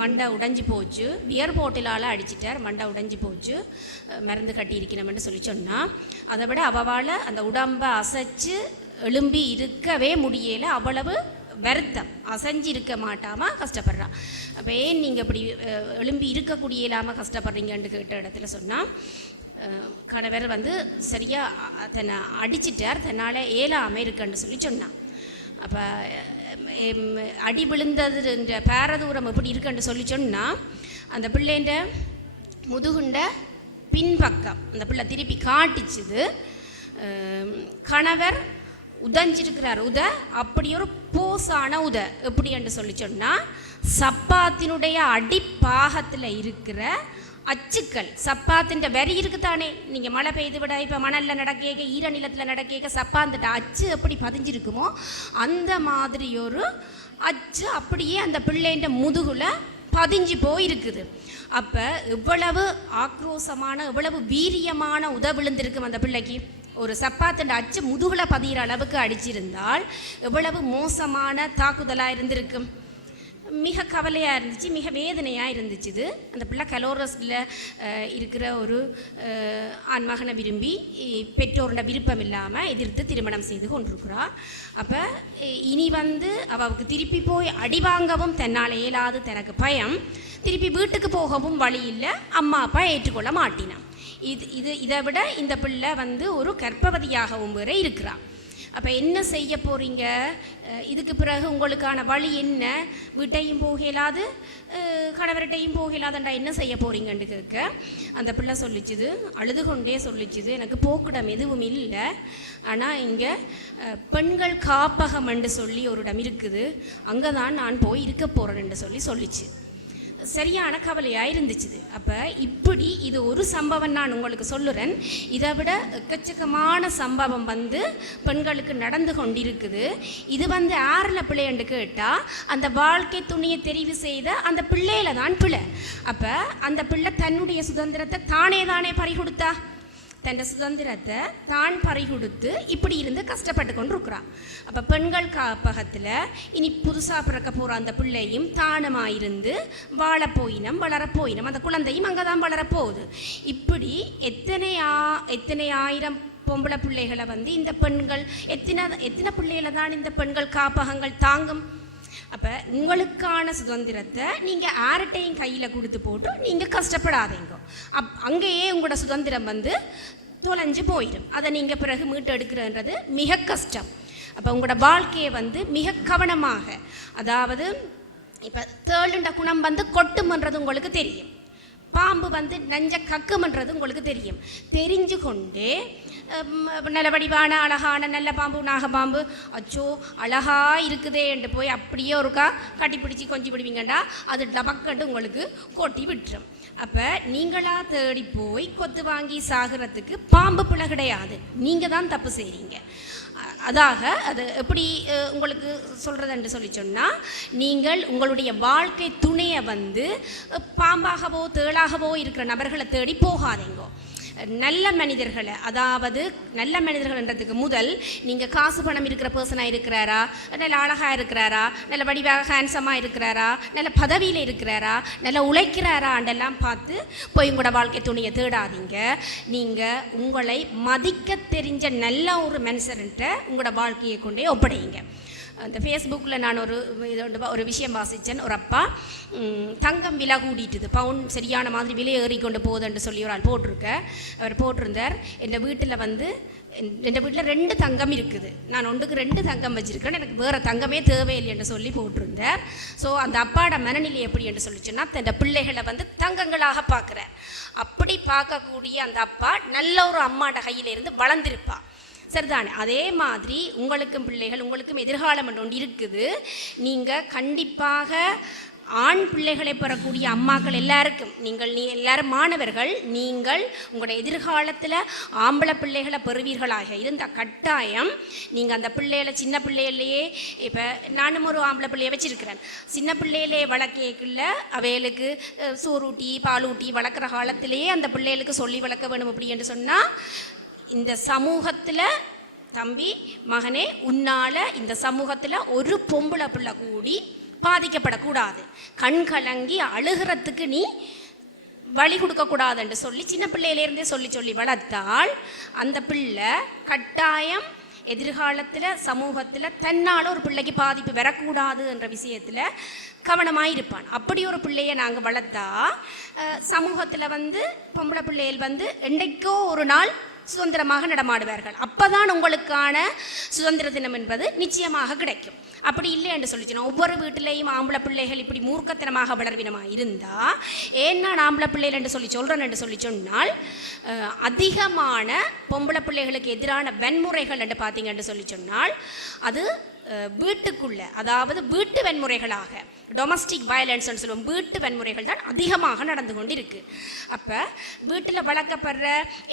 மண்டை உடைஞ்சி போச்சு, பியர் போட்டிலால் அடிச்சிட்டார், மண்டை உடைஞ்சி போச்சு, மருந்து கட்டி இருக்கணும்னு சொல்லி சொன்னால், அதை விட அவளால் அந்த உடம்பை அசைச்சு எழும்பி இருக்கவே முடியலை, அவ்வளவு வருத்தம், அசைஞ்சு இருக்க மாட்டாமல் கஷ்டப்படுறான். அப்போ ஏன் நீங்கள் இப்படி எழும்பி இருக்கக்கூடிய இல்லாமல் கஷ்டப்படுறீங்கன்னு கேட்ட இடத்துல சொன்னால், கணவர் வந்து சரியாக தன்னை அடிச்சிட்டார், தன்னால் ஏலாமல் இருக்குன்னு சொல்லி சொன்னான். அப்போ அடி விழுந்ததுன்ற பேரதூரம் எப்படி இருக்குன்னு சொல்லி சொன்னால், அந்த பிள்ளைன்ற முதுகுண்ட பின்பக்கம் அந்த பிள்ளை திருப்பி காட்டிச்சுது. கணவர் உதஞ்சிருக்கிறார், அப்படி ஒரு போஸான எப்படி என்று சொல்லி சொன்னால், சப்பாத்தினுடைய அடிப்பாகத்தில் இருக்கிற அச்சுக்கள், சப்பாத்தின் வரி இருக்குதானே, நீங்கள் மழை பெய்து விட இப்போ மணலில் நடக்க ஈர நிலத்தில் நடக்க சப்பாத்திட்ட அச்சு எப்படி பதிஞ்சிருக்குமோ அந்த மாதிரி ஒரு அச்சு அப்படியே அந்த பிள்ளைன்ற முதுகுல பதிஞ்சு போயிருக்குது. அப்போ எவ்வளவு ஆக்ரோஷமான எவ்வளவு வீரியமான விழுந்திருக்கும் அந்த பிள்ளைக்கு. ஒரு சப்பாத்தின் அச்சு முதுகுல பதிகிற அளவுக்கு அடிச்சிருந்தால் எவ்வளவு மோசமான தாக்குதலாக இருந்திருக்கும். மிக கவலையாக இருந்துச்சு, மிக வேதனையாக இருந்துச்சு. இது அந்த பிள்ளை கலோரஸில் இருக்கிற ஒரு ஆண்மகனை விரும்பி பெற்றோரோட விருப்பம் இல்லாமல் எதிர்த்து திருமணம் செய்து கொண்டிருக்கிறா. அப்போ இனி வந்து அவளுக்கு திருப்பி போய் அடி வாங்கவும் தன்னால் இயலாது, தனக்கு பயம், திருப்பி வீட்டுக்கு போகவும் வழி இல்லை, அம்மா அப்பா ஏற்றுக்கொள்ள மாட்டினான். இதை விட இந்த பிள்ளை வந்து ஒரு கர்ப்பவதியாகவும் வேற இருக்கிறான். அப்போ என்ன செய்ய போகிறீங்க? இதுக்கு பிறகு உங்களுக்கான வழி என்ன? வீட்டையும் போகலாது, கணவர்கிட்டையும் போகலாதுண்டா என்ன செய்ய போகிறீங்கன்னு கேட்க அந்த பிள்ளை சொல்லிச்சுது, அழுது கொண்டே சொல்லிச்சுது, எனக்கு போக்கிடம் எதுவும் இல்லை, ஆனால் இங்கே பெண்கள் காப்பகம் என்று சொல்லி ஒரு இடம் இருக்குது, அங்கே தான் நான் போய் இருக்க போகிறேன்னு சொல்லிச்சு. சரியான கவலையாக இருந்துச்சு. அப்போ இப்படி இது ஒரு சம்பவம் நான் உங்களுக்கு சொல்லுறேன். இதை விட எக்கச்சக்கமான சம்பவம் வந்து பெண்களுக்கு நடந்து கொண்டிருக்குது. இது வந்து யாரில் பிள்ளைன்னு கேட்டால் அந்த வாழ்க்கை துணியை தெரிவு செய்த அந்த பிள்ளையில தான் பிள்ளை. அப்போ அந்த பிள்ளை தன்னுடைய சுதந்திரத்தை தானே பறிகொடுத்தா, தன் சுதந்திரத்தை தான் பறிகொடுத்து இப்படி இருந்து கஷ்டப்பட்டு கொண்டு இருக்கிறான். அப்போ பெண்கள் காப்பகத்தில் இனி புதுசாக பிறக்க போகிற அந்த பிள்ளையும் தானமாயிருந்து வாழப்போயினம் வளரப்போயினம், அந்த குழந்தையும் அங்கே தான் வளரப்போகுது. இப்படி எத்தனை ஆயிரம் பொம்பளை பிள்ளைகளை வந்து இந்த பெண்கள் எத்தனை பிள்ளைகளை தான் இந்த பெண்கள் காப்பகங்கள் தாங்கும். அப்போ உங்களுக்கான சுதந்திரத்தை நீங்கள் யார்கிட்டையும் கையில் கொடுத்து போட்டு நீங்கள் கஷ்டப்படாதீங்க. அங்கேயே உங்களோட சுதந்திரம் வந்து தொலைஞ்சு போயிடும். அதை நீங்கள் பிறகு மீட்டெடுக்கிறன்றது மிக கஷ்டம். அப்போ உங்களோட வாழ்க்கையை வந்து மிக கவனமாக, அதாவது இப்போ தேளுண்ட குணம் வந்து கொட்டுமன்றது உங்களுக்கு தெரியும், பாம்பு வந்து நஞ்ச கக்குமன்றது உங்களுக்கு தெரியும். தெரிஞ்சு கொண்டே நல்ல வடிவான அழகான நல்ல பாம்பு நாகப்பாம்பு அச்சோ அழகா இருக்குதே என்று போய் அப்படியே ஒருக்கா கட்டி பிடிச்சி கொஞ்சி விடுவீங்கண்டா அது டபக்கண்டு உங்களுக்கு கொட்டி விட்டுரும். அப்போ நீங்களாக தேடி போய் கொத்து வாங்கி சாகிறதுக்கு பாம்பு பிள்ளை கிடையாது, நீங்கள் தான் தப்பு செய்கிறீங்க. அது எப்படி உங்களுக்கு சொல்கிறதுன்னு சொல்லி சொன்னால், நீங்கள் உங்களுடைய வாழ்க்கை துணையை வந்து பாம்பாகவோ தேளாகவோ இருக்கிற நபர்களை தேடி போகாதீங்கோ. நல்ல மனிதர்களை, அதாவது நல்ல மனிதர்கள்ன்றதுக்கு முதல் நீங்கள் காசு பணம் இருக்கிற பர்சனாக இருக்கிறாரா, நல்ல அழகாக இருக்கிறாரா, நல்ல வடிவாக ஹேண்ட்ஸமாக இருக்கிறாரா, நல்ல பதவியில் இருக்கிறாரா, நல்ல உழைக்கிறாராண்டெல்லாம் பார்த்து போய் உங்களோட வாழ்க்கை துணையை தேடாதீங்க. நீங்கள் உங்களை மதிக்க தெரிஞ்ச நல்ல ஒரு மனுஷன்ட்ட உங்களோட வாழ்க்கையை கொண்டே ஒப்படையுங்க. அந்த ஃபேஸ்புக்கில் நான் ஒரு விஷயம் வாசித்தேன். ஒரு அப்பா தங்கம் விலை கூடிட்டுது, பவுன் சரியான மாதிரி விலை ஏறிக்கொண்டு போகுதுன்னு சொல்லி ஒரு ஆள் அவர் போட்டிருந்தார். என் வீட்டில் 2 தங்கம் இருக்குது, நான் ஒன்றுக்கு 2 தங்கம் வச்சுருக்கேன், எனக்கு வேறு தங்கமே தேவையில்லைன்னு சொல்லி போட்டிருந்தார். ஸோ அந்த அப்பாவோட மனநிலை எப்படி என்று சொல்லிச்சுன்னா, தன் பிள்ளைகளை வந்து தங்கங்களாக பார்க்குறார். அப்படி பார்க்கக்கூடிய அந்த அப்பா நல்ல ஒரு அம்மாவோட கையிலேருந்து வளர்ந்துருப்பா, சரிதானே? அதே மாதிரி உங்களுக்கும் பிள்ளைகள், உங்களுக்கும் எதிர்காலம் ஒன்று இருக்குது. நீங்கள் கண்டிப்பாக ஆண் பிள்ளைகளை பெறக்கூடிய அம்மாக்கள் எல்லாருக்கும், எல்லாரும் மாணவர்கள், நீங்கள் உங்களோட எதிர்காலத்தில் ஆம்பளை பிள்ளைகளை பெறுவீர்களாக இருந்த கட்டாயம் நீங்கள் அந்த பிள்ளைகளை சின்ன பிள்ளையிலேயே, இப்போ நானும் ஒரு ஆம்பளை பிள்ளையை வச்சுருக்கிறேன், சின்ன பிள்ளையிலே வளர்க்கல அவைகளுக்கு சோறூட்டி பாலூட்டி வளர்க்குற காலத்திலேயே அந்த பிள்ளைகளுக்கு சொல்லி வளர்க்க வேணும். அப்படி என்று சொன்னால், இந்த சமூகத்தில் தம்பி மகனே, உன்னால் இந்த சமூகத்தில் ஒரு பொம்பளை பிள்ளை கூடி பாதிக்கப்படக்கூடாது, கண் கலங்கி அழுகிறதுக்கு நீ வழி கொடுக்கக்கூடாதுன்னு சொல்லி சின்ன பிள்ளையிலேருந்தே சொல்லி வளர்த்தால் அந்த பிள்ளை கட்டாயம் எதிர்காலத்தில் சமூகத்தில் தன்னால் ஒரு பிள்ளைக்கு பாதிப்பு வரக்கூடாது என்ற விஷயத்தில் கவனமாக இருப்பான். அப்படி ஒரு பிள்ளையை நாங்கள் வளர்த்தா சமூகத்தில் வந்து பொம்பளை பிள்ளைகள் வந்து என்றைக்கோ ஒரு நாள் சுதந்திரமாக நடமாடுவார்கள். அப்போ தான் உங்களுக்கான சுதந்திர தினம் என்பது நிச்சயமாக கிடைக்கும். அப்படி இல்லை என்று சொல்லிச்சுன்னா ஒவ்வொரு வீட்டிலையும் ஆம்பளை பிள்ளைகள் இப்படி மூர்க்கத்தனமாக வளர்வினமாக இருந்தால், ஏன் நான் ஆம்பளை பிள்ளைகள் என்று சொல்கிறேன் என்று சொன்னால், அதிகமான பொம்பளை பிள்ளைகளுக்கு எதிரான வன்முறைகள் என்று பார்த்தீங்க என்று சொன்னால் அது வீட்டுக்குள்ள, அதாவது வீட்டு வன்முறைகளாக, டொமஸ்டிக் வயலன்ஸ்னு சொல்லுவோம், வீட்டு வன்முறைகள் தான் அதிகமாக நடந்து கொண்டு இருக்கு. அப்போ வீட்டில் வளர்க்கப்படுற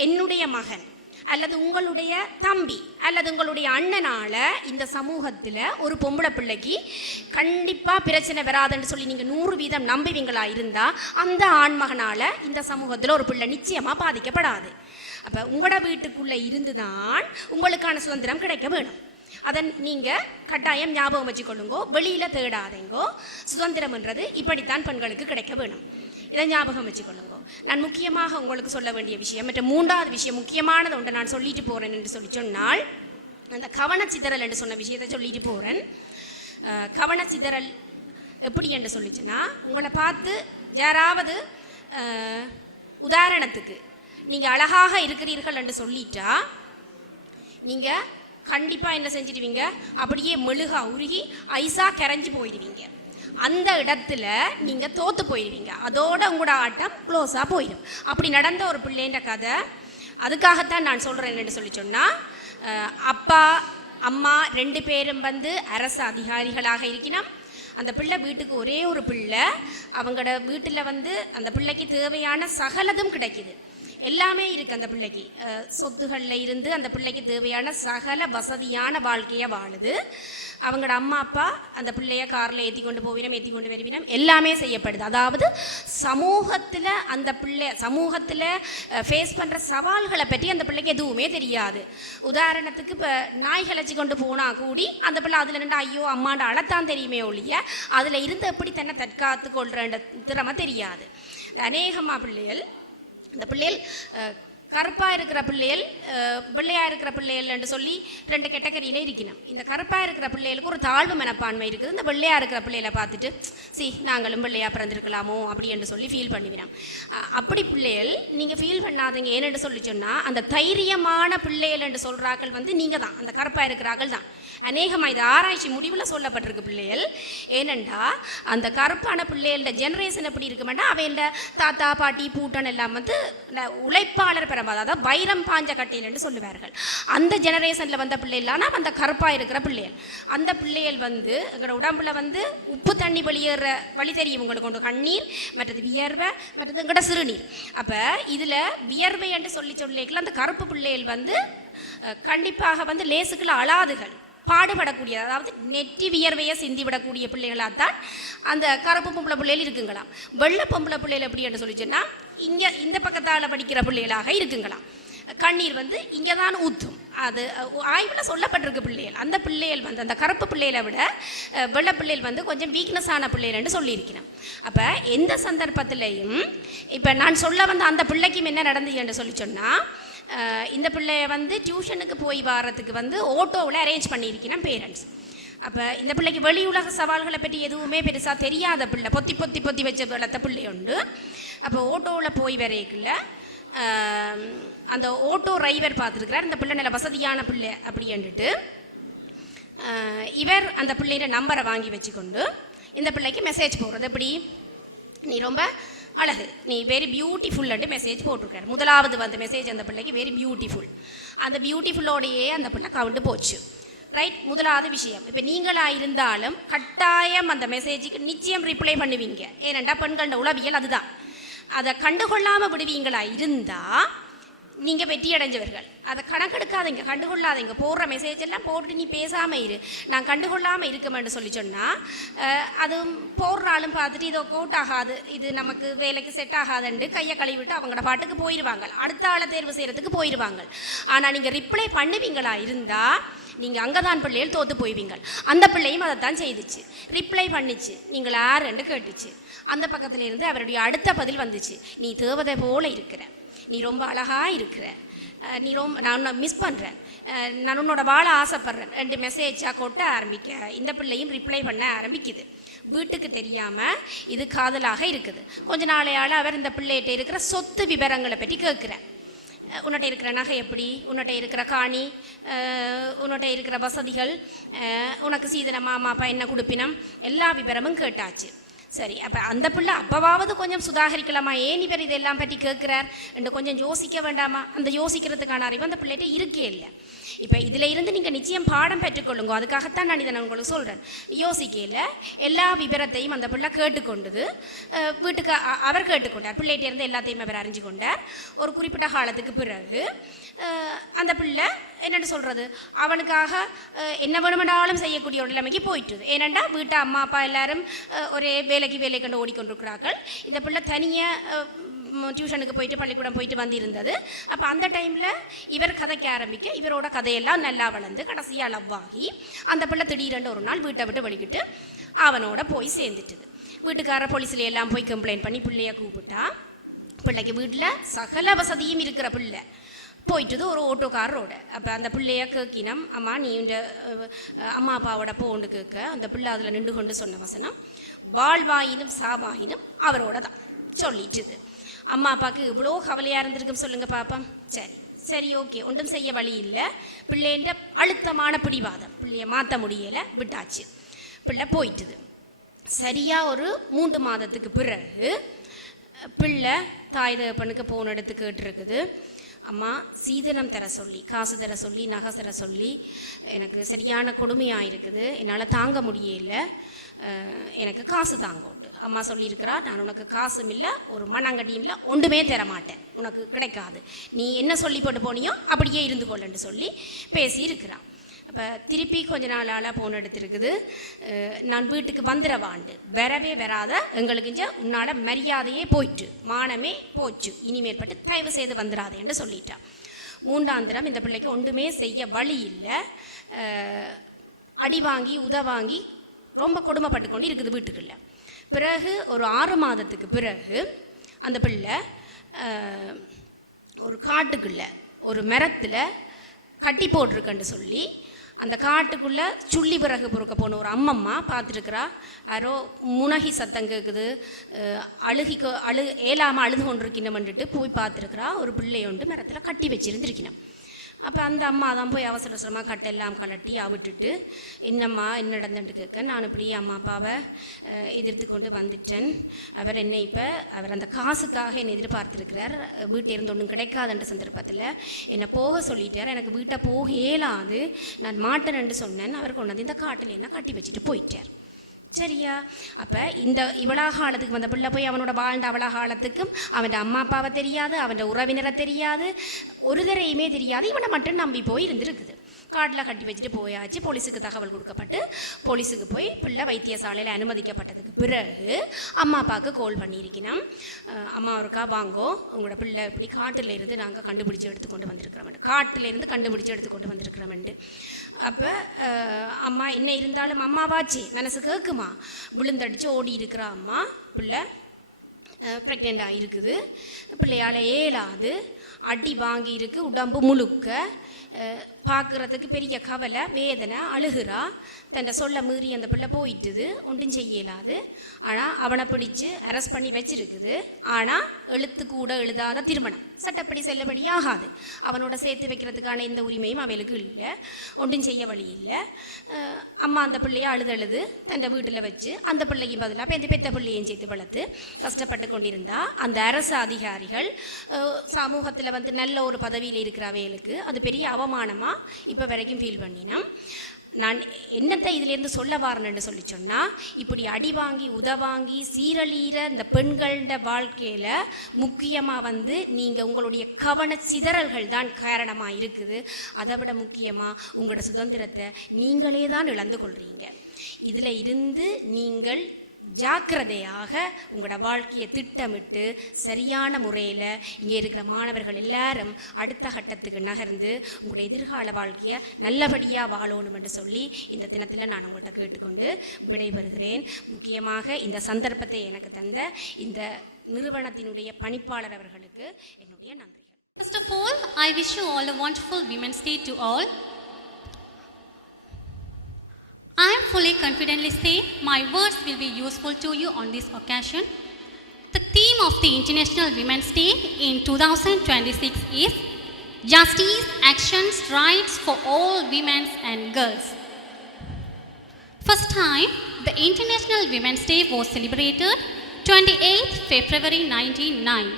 என்னுடைய மகன் அல்லது உங்களுடைய தம்பி அல்லது உங்களுடைய அண்ணனால் இந்த சமூகத்தில் ஒரு பொம்பளை பிள்ளைக்கு கண்டிப்பாக பிரச்சனை வராதுன்னு சொல்லி நீங்கள் 100% நம்புவீங்களா இருந்தால் அந்த ஆண்மகனால் இந்த சமூகத்தில் ஒரு பிள்ளை நிச்சயமாக பாதிக்கப்படாது. அப்போ உங்களோட வீட்டுக்குள்ளே இருந்து தான் உங்களுக்கான சுதந்திரம் கிடைக்க வேணும். அதை நீங்கள் கட்டாயம் ஞாபகம் வச்சுக்கொள்ளுங்கோ, வெளியில் தேடாதேங்கோ. சுதந்திரம்ன்றது இப்படித்தான் பெண்களுக்கு கிடைக்க வேணும். இதை ஞாபகம் வச்சுக்கொள்ளுங்கோ. நான் முக்கியமாக உங்களுக்கு சொல்ல வேண்டிய விஷயம், மற்ற 3வது விஷயம் முக்கியமானது ஒன்று நான் சொல்லிட்டு போகிறேன் என்று சொன்னால், அந்த கவனச்சிதறல் என்று சொன்ன விஷயத்தை சொல்லிட்டு போகிறேன். கவனச்சிதறல் எப்படி என்று சொல்லிச்சுன்னா, உங்களை பார்த்து யாராவது உதாரணத்துக்கு நீங்கள் அழகாக இருக்கிறீர்கள் என்று சொல்லிட்டா நீங்கள் கண்டிப்பாக என்ன செஞ்சிடுவீங்க, அப்படியே மெழுகா உருகி ஐஸாக கரைஞ்சி போயிடுவீங்க. அந்த இடத்துல நீங்கள் தோற்று போயிடுவீங்க. அதோட உங்களோட ஆட்டம் க்ளோஸாக போயிடும். அப்படி நடந்த ஒரு பிள்ளைன்ற கதை. அதுக்காகத்தான் நான் சொல்கிறேன் என்று சொன்னால், அப்பா அம்மா 2 பேரும் வந்து அரசு அதிகாரிகளாக இருக்கணும். அந்த பிள்ளை வீட்டுக்கு ஒரே ஒரு பிள்ளை. அவங்களோட வீட்டில் வந்து அந்த பிள்ளைக்கு தேவையான சகலதும் கிடைக்குது, எல்லாமே இருக்குது. அந்த பிள்ளைக்கு சொத்துகளில் இருந்து அந்த பிள்ளைக்கு தேவையான சகல வசதியான வாழ்க்கையை வாழுது. அவங்களோட அம்மா அப்பா அந்த பிள்ளைய காரில் ஏற்றி கொண்டு போவினம், ஏற்றி கொண்டு வருவினம், எல்லாமே செய்யப்படுது. அதாவது சமூகத்தில் அந்த சமூகத்தில் ஃபேஸ் பண்ணுற சவால்களை பற்றி அந்த பிள்ளைக்கு எதுவுமே தெரியாது. உதாரணத்துக்கு இப்போ நாய்கள் வச்சு கொண்டு போனால் கூடி அந்த பிள்ளை அதில் நின்று ஐயோ அம்மாண்ட அழத்தான் தெரியுமே ஒழிய அதில் இருந்து எப்படி தன்னை தற்காத்து கொள்கிற திறமை தெரியாது. இந்த அநேகமாக பிள்ளைகள், இந்த பிள்ளைகள் கருப்பாக இருக்கிற பிள்ளைகள் வெள்ளையாக இருக்கிற பிள்ளைகள் என்று சொல்லி 2 கேட்டகரியில் இருக்கணும். இந்த கருப்பாக இருக்கிற பிள்ளைகளுக்கு ஒரு தாழ்வு மனப்பான்மை இருக்குது. இந்த வெள்ளையாக இருக்கிற பிள்ளைகளை பார்த்துட்டு நாங்களும் வெள்ளையாக பிறந்திருக்கலாமோ அப்படி என்று சொல்லி ஃபீல் பண்ணிவிடும். அப்படி பிள்ளைகள் நீங்கள் ஃபீல் பண்ணாதீங்க. ஏனென்று சொல்லி சொன்னால், அந்த தைரியமான பிள்ளைகள் என்று சொல்கிறார்கள் வந்து நீங்கள் தான், அந்த கருப்பாக இருக்கிறார்கள் தான். அநேகமாக இது ஆராய்ச்சி முடிவில் சொல்லப்பட்டிருக்கு பிள்ளைகள். ஏனெண்டா அந்த கருப்பான பிள்ளைகளோட ஜெனரேஷன் எப்படி இருக்குமெண்டா, அவையோட தாத்தா பாட்டி பூட்டன் எல்லாம் வந்து உழைப்பாளர் பெறமாத, அதாவது வைரம் பாஞ்ச கட்டையில் என்று சொல்லுவார்கள். அந்த ஜெனரேஷனில் வந்த பிள்ளைகளானா அந்த கருப்பாக இருக்கிற பிள்ளைகள். அந்த பிள்ளைகள் வந்து எங்களோட உடம்புல வந்து உப்பு தண்ணி வெளியேற வழி தெரியும் உங்களுக்கு, கொண்டு கண்ணீர், மற்றது வியர்வை, மற்றது எங்கள்ட சிறுநீர். அப்போ இதில் வியர்வை என்று சொல்லிக்கலாம். அந்த கருப்பு பிள்ளைகள் வந்து கண்டிப்பாக வந்து லேசுக்குள்ள அழாதுகள், பாடுபடக்கூடிய, அதாவது நெற்றி வியர்வையை சிந்தி விடக்கூடிய பிள்ளைகளாக தான் அந்த கருப்பு பொம்பளை பிள்ளைகள் இருக்குங்களாம். வெள்ளை பொம்பளை பிள்ளைகள் எப்படி என்று சொல்லிச்சுன்னா, இங்கே இந்த பக்கத்தால் படிக்கிற பிள்ளைகளாக இருக்குங்களாம். கண்ணீர் வந்து இங்கே தான் ஊற்றும். அது ஆய்வில் சொல்லப்பட்டிருக்கு பிள்ளைகள். அந்த பிள்ளைகள் வந்து அந்த கருப்பு பிள்ளைகளை விட வெள்ளை பிள்ளைகள் வந்து கொஞ்சம் வீக்னஸான பிள்ளைகள்னு சொல்லியிருக்கிறேன். அப்போ எந்த சந்தர்ப்பத்திலையும் இப்போ நான் சொல்ல வந்த அந்த பிள்ளைக்கும் என்ன நடந்தது என்று சொல்லி சொன்னால், இந்த பிள்ளைய வந்து டியூஷனுக்கு போய் வர்றதுக்கு வந்து ஓட்டோவில் அரேஞ்ச் பண்ணியிருக்கிறேன் பேரண்ட்ஸ். அப்போ இந்த பிள்ளைக்கு வெளி உலக சவால்களை பற்றி எதுவுமே பெருசாக தெரியாத பிள்ளை, பொத்தி பொத்தி பொத்தி வச்ச வளர்த்த பிள்ளை உண்டு. அப்போ ஓட்டோவில் போய் வரைக்குள்ள அந்த ஓட்டோ டிரைவர் பார்த்துருக்கிறார், இந்த பிள்ளை நல்ல வசதியான பிள்ளை அப்படின்ட்டு இவர் அந்த பிள்ளையோட நம்பரை வாங்கி வச்சுக்கொண்டு இந்த பிள்ளைக்கு மெசேஜ் போடுறது, எப்படி நீ ரொம்ப அழகு, நீ வெரி பியூட்டிஃபுல்லுன்ட்டு மெசேஜ் போட்டிருக்காரு. முதலாவது வந்த மெசேஜ் அந்த பிள்ளைக்கு வெரி பியூட்டிஃபுல். அந்த பியூட்டிஃபுல்லோடையே அந்த பிள்ளை கவுண்டு போச்சு. ரைட், முதலாவது விஷயம். இப்போ நீங்களாக இருந்தாலும் கட்டாயம் அந்த மெசேஜுக்கு நிச்சயம் ரிப்ளை பண்ணுவீங்க. ஏனெண்டா பெண்களோட உளவியல் அதுதான். அதை கண்டுகொள்ளாமல் விடுவீங்களா இருந்தால் நீங்கள் வெற்றி அடைஞ்சவர்கள். அதை கணக்கெடுக்காதீங்க, கண்டுகொள்ளாதீங்க. போடுற மெசேஜ் எல்லாம் போட்டுட்டு நீ பேசாமல் இரு, நான் கண்டுகொள்ளாமல் இருக்குமென்று சொல்லி சொன்னால், அது போடுறாலும் பார்த்துட்டு இதோ கோட் ஆகாது, இது நமக்கு வேலைக்கு செட் ஆகாதுன்ட்டு கையை கழுவிட்டு அவங்களோட பாட்டுக்கு போயிடுவாங்க, அடுத்த ஆளை தேர்வு செய்கிறதுக்கு போயிடுவாங்க. ஆனால் நீங்கள் ரிப்ளை பண்ணுவீங்களா இருந்தால் நீங்கள் அங்கே தான் பிள்ளைகள் தோற்று போய்வீங்க. அந்த பிள்ளையும் அதை தான் செய்துச்சு, ரிப்ளை பண்ணிச்சு, நீங்கள் யாருன்னு கேட்டுச்சு. அந்த பக்கத்தில் இருந்து அவருடைய அடுத்த பதில் வந்துச்சு, நீ தேவதை போல இருக்கிற, நீ ரொம்ப அழகாக இருக்கிற, நீ ரொம்ப நான் மிஸ் பண்ணுறேன், நான் உன்னோட வாழ ஆசைப்படுறேன் 2 மெசேஜாக கொட்ட ஆரம்பிக்க இந்த பிள்ளையும் ரிப்ளை பண்ண ஆரம்பிக்குது. வீட்டுக்கு தெரியாமல் இது காதலாக இருக்குது. கொஞ்ச நாளையால் அவர் இந்த பிள்ளைகிட்ட இருக்கிற சொத்து விவரங்களை பற்றி கேட்குறார். உன்னிட்ட இருக்கிற நகை எப்படி, உன்னிட்ட இருக்கிற காணி, உன்னிட்ட இருக்கிற வசதிகள், உனக்கு சீதன மாமா அப்பா என்ன கொடுப்பினம், எல்லா விவரமும் கேட்டாச்சு. சரி, அப்போ அந்த பிள்ளை அப்போவாவது கொஞ்சம் சுதாகரிக்கலாமா, ஏன் இவர் இதெல்லாம் பற்றி கேட்குறார் என்று கொஞ்சம் யோசிக்க வேண்டாமா? அந்த யோசிக்கிறதுக்கான அறிவு அந்த பிள்ளைகிட்ட இருக்கே இல்லை. இப்போ இதில் இருந்து நீங்கள் நிச்சயம் பாடம் பெற்றுக்கொள்ளுங்க. அதுக்காகத்தான் நான் இதை நான் உங்களுக்கு சொல்கிறேன். யோசிக்கையில் எல்லா விபரத்தையும் அந்த பிள்ளை கேட்டுக்கொண்டது. வீட்டுக்கு அவர் கேட்டுக்கொண்டார். பிள்ளைகிட்ட இருந்து எல்லாத்தையும் அவர் அறிஞ்சு கொண்டார். ஒரு குறிப்பிட்ட காலத்துக்கு பிறகு அந்த பிள்ளை என்னென்னு சொல்கிறது, அவனுக்காக என்ன வேணுமென்றாலும் செய்யக்கூடிய ஒரு நிலைமைக்கு போயிட்டுது. ஏனெண்டா வீட்டு அம்மா அப்பா எல்லாரும் ஒரே வேலை கண்டு ஓடிக்கொண்டிருக்கிறார்கள். இந்த பிள்ளை தனியாக டியூஷனுக்கு போயிட்டு பள்ளிக்கூடம் போயிட்டு வந்திருந்தது. அப்போ அந்த டைமில் இவர் கதைக்க ஆரம்பிக்க இவரோட கதையெல்லாம் நல்லா வளர்ந்து கடைசியாக லவ்வாகி அந்த பிள்ளை திடீரென்று ஒரு நாள் வீட்டை விட்டு வலிக்கிட்டு அவனோட போய் சேர்ந்துட்டுது. வீட்டுக்கார போலீஸில் எல்லாம் போய் கம்ப்ளைண்ட் பண்ணி பிள்ளைய கூப்பிட்டா, பிள்ளைக்கு வீட்டில் சகல வசதியும் இருக்கிற பிள்ளை போயிட்டுது ஒரு ஓட்டோக்காரரோட. அப்போ அந்த பிள்ளைய கேட்கினம், அம்மா நீ இந்த அம்மா அப்பாவோட போண்டு கேட்க அந்த பிள்ளை அதில் நின்று கொண்டு சொன்ன வசனம், வாழ்வாயினும் சாவாயினும் அவரோட தான் சொல்லிட்டுது. அம்மா அப்பாவுக்கு இவ்வளோ கவலையாக இருந்திருக்கும் சொல்லுங்கள் பாப்பா. சரி ஓகே, ஒன்றும் செய்ய வழி இல்லை. பிள்ளைன்ற அழுத்தமான பிடிவாதம், பிள்ளைய மாற்ற முடியலை, விட்டாச்சு. பிள்ளை போயிட்டுது. சரியாக ஒரு 3 மாதத்துக்கு பிறகு பிள்ளை தாய் தகப்பனுக்கு போன இடத்துக்கு கேட்டுருக்குது, அம்மா சீதனம் தர சொல்லி, காசு தர சொல்லி, நகை தர சொல்லி எனக்கு சரியான கொடுமையாக இருக்குது, என்னால் தாங்க முடியல, எனக்கு காசு தாங்க உண்டு. அம்மா சொல்லியிருக்கிறா, நான் உனக்கு காசும் இல்லை, ஒரு மண்ணாங்கட்டியும் இல்லை, ஒன்றுமே தர மாட்டேன், உனக்கு கிடைக்காது, நீ என்ன சொல்லி போட்டு போனியோ அப்படியே இருந்து கொள்ளன்னு சொல்லி பேசியிருக்கிறான். அப்போ திருப்பி கொஞ்ச நாளால் போன எடுத்துருக்குது, நான் வீட்டுக்கு வந்துடவாண்டு, வரவே வராத, எங்களுக்கு இங்கே உன்னால் மரியாதையே போயிட்டு, மானமே போச்சு, இனிமேற்பட்டு தயவு செய்து வந்துடாதேன்னு சொல்லிட்டான். 3ஆம் தரம் இந்த பிள்ளைக்கு ஒன்றுமே செய்ய வழி இல்லை, அடி வாங்கி உதவாங்கி ரொம்ப கொடுமைப்பட்டு கொண்டு இருக்குது வீட்டுக்குள்ள. பிறகு ஒரு 6 மாதத்துக்கு பிறகு அந்த பிள்ளை ஒரு காட்டுக்குள்ள ஒரு மரத்தில் கட்டி போட்டிருக்கன்னு சொல்லி அந்த காட்டுக்குள்ளே சுள்ளி பிறகு பொறுக்க போன ஒரு அம்மம்மா பார்த்துருக்குறா. யாரோ முனகி சத்தம் கேட்குது, ஏலாமல் அழுது கொண்டிருக்கணும்ன்ட்டு போய் பார்த்துருக்குறா. ஒரு பிள்ளையொண்டு மரத்தில் கட்டி வச்சிருந்துருக்கணும். அப்போ அந்த அம்மா தான் போய் அவசர அவசரமாக கட்டெல்லாம் கலட்டி விட்டுட்டு, என்னம்மா என்ன நடந்துட்டு கேட்க, நான் இப்படி அம்மா அப்பாவை எதிர்த்து கொண்டு வந்துட்டேன், அவர் என்னை அவர் அந்த காசுக்காக என்னை எதிர்பார்த்துருக்கிறார், வீட்டை இருந்து ஒன்றும் கிடைக்காதுன்ற சந்தர்ப்பத்தில் என்னை போக சொல்லிட்டார், எனக்கு வீட்டை போக இயலாது, நான் மாட்டேன்னு சொன்னேன், அவர் கொண்டு வந்து இந்த காட்டில் என்ன கட்டி வச்சுட்டு போயிட்டார். சரியா? அப்போ இவ்வளோ காலத்துக்கு வந்த பிள்ளை போய் அவனோட வாழ்ந்த அவ்வளோ காலத்துக்கும் அவன் அம்மா அப்பாவை தெரியாது, அவன் உறவினரை தெரியாது, ஒரு தரையுமே தெரியாது, இவனை மட்டும் நம்பி போய் இருந்திருக்குது. காட்டில் கட்டி வச்சுட்டு போயாச்சு. போலீஸுக்கு தகவல் கொடுக்கப்பட்டு போலீஸுக்கு போய் பிள்ளை வைத்தியசாலையில் அனுமதிக்கப்பட்டதுக்கு பிறகு அம்மா அப்பாவுக்கு கால் பண்ணியிருக்கணும், அம்மா ஒருக்கா வாங்கோ, உங்களோட பிள்ளை இப்படி காட்டில் இருந்து நாங்கள் கண்டுபிடிச்சி எடுத்துக்கொண்டு வந்திருக்கிறோம்ட்டு, காட்டில் இருந்து கண்டுபிடிச்சி எடுத்துக்கொண்டு வந்திருக்கிறோம்ட்டு. அப்போ அம்மா என்ன இருந்தாலும் அம்மாவாச்சு மனசு கேட்குமா, விழுந்தடிச்சு ஓடி இருக்கிற அம்மா பிள்ளை ப்ரெக்னெண்ட்டாக இருக்குது, பிள்ளையால் ஏலாது, அடி வாங்கி இருக்கு, உடம்பு முழுக்க பார்க்குறதுக்கு பெரிய கவலை, வேதனை, அழுகிறா. தன்னை சொல்ல மீறி அந்த பிள்ளை போயிட்டுது, ஒன்றும் செய்யலாது. ஆனால் அவனை பிடிச்சு அரெஸ்ட் பண்ணி வச்சிருக்குது. ஆனால் எழுத்து கூட எழுதாத திருமணம் சட்டப்படி செல்லபடி ஆகாது. அவனோட சேர்த்து வைக்கிறதுக்கான எந்த உரிமையும் அவளுக்கு இல்லை, ஒன்றும் செய்ய வழி இல்லை. அம்மா அந்த பிள்ளையை அழுது தன் வீட்டில் வச்சு அந்த பிள்ளையும் பதிலாக பெத்த பிள்ளையும் சேர்த்து வளர்த்து கஷ்டப்பட்டு கொண்டிருந்தா அந்த அரசு அதிகாரிகள் சமூகத்தில் நல்ல ஒரு பதவியில் இருக்கிற அவைகளுக்கு அது பெரிய அவமானமாக இப்போ வரைக்கும் ஃபீல் பண்ணினோம். நான் என்னத்தை இதிலேருந்து சொல்ல வாரேன்னு சொல்லி சொன்னால், இப்படி அடி வாங்கி உதவாங்கி சீரழிகிற இந்த பெண்களோட வாழ்க்கையில் முக்கியமாக நீங்கள் உங்களுடைய கவன சிதறல்கள் தான் காரணமாக இருக்குது. அதை விட முக்கியமாக உங்களோட சுதந்திரத்தை நீங்களே தான் இழந்து கொள்கிறீங்க. இதில் இருந்து நீங்கள் ஜாக்கிரதையாக உங்களோட வாழ்க்கையை திட்டமிட்டு சரியான முறையில் இங்கே இருக்கிற மாணவர்கள் எல்லாரும் அடுத்த கட்டத்துக்கு நகர்ந்து உங்களோட எதிர்கால வாழ்க்கையை நல்லபடியாக வாழணும் என்று சொல்லி இந்த தினத்தில் நான் உங்கள்கிட்ட கேட்டுக்கொண்டு விடைபெறுகிறேன். முக்கியமாக இந்த சந்தர்ப்பத்தை எனக்கு தந்த இந்த நிறுவனத்தினுடைய பணிப்பாளர் அவர்களுக்கு என்னுடைய நன்றி. First of all, I wish you all a wonderful Women's Day to all. I am fully confidently say my words will be useful to you on this occasion. The theme of the International Women's Day in 2026 is Justice, Actions, Rights for all women and girls. First time, the International Women's Day was celebrated 28th February 1909.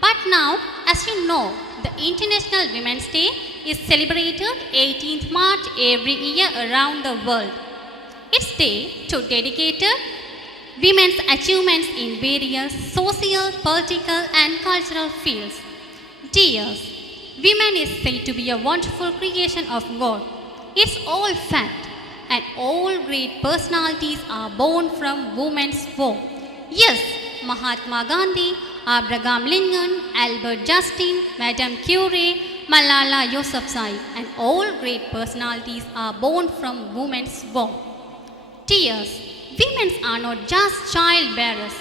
But now, as you know, the International Women's Day is celebrated 18th March every year around the world. It's day to dedicate women's achievements in various social, political and cultural fields. Dears, women is said to be a wonderful creation of God. It's all fact, and all great personalities are born from women's womb. Yes, Mahatma Gandhi, Abraham Lincoln, Albert Justin, Madame Curie, Malala Yousafzai, and all great personalities are born from women's womb. Dears, women are not just childbearers.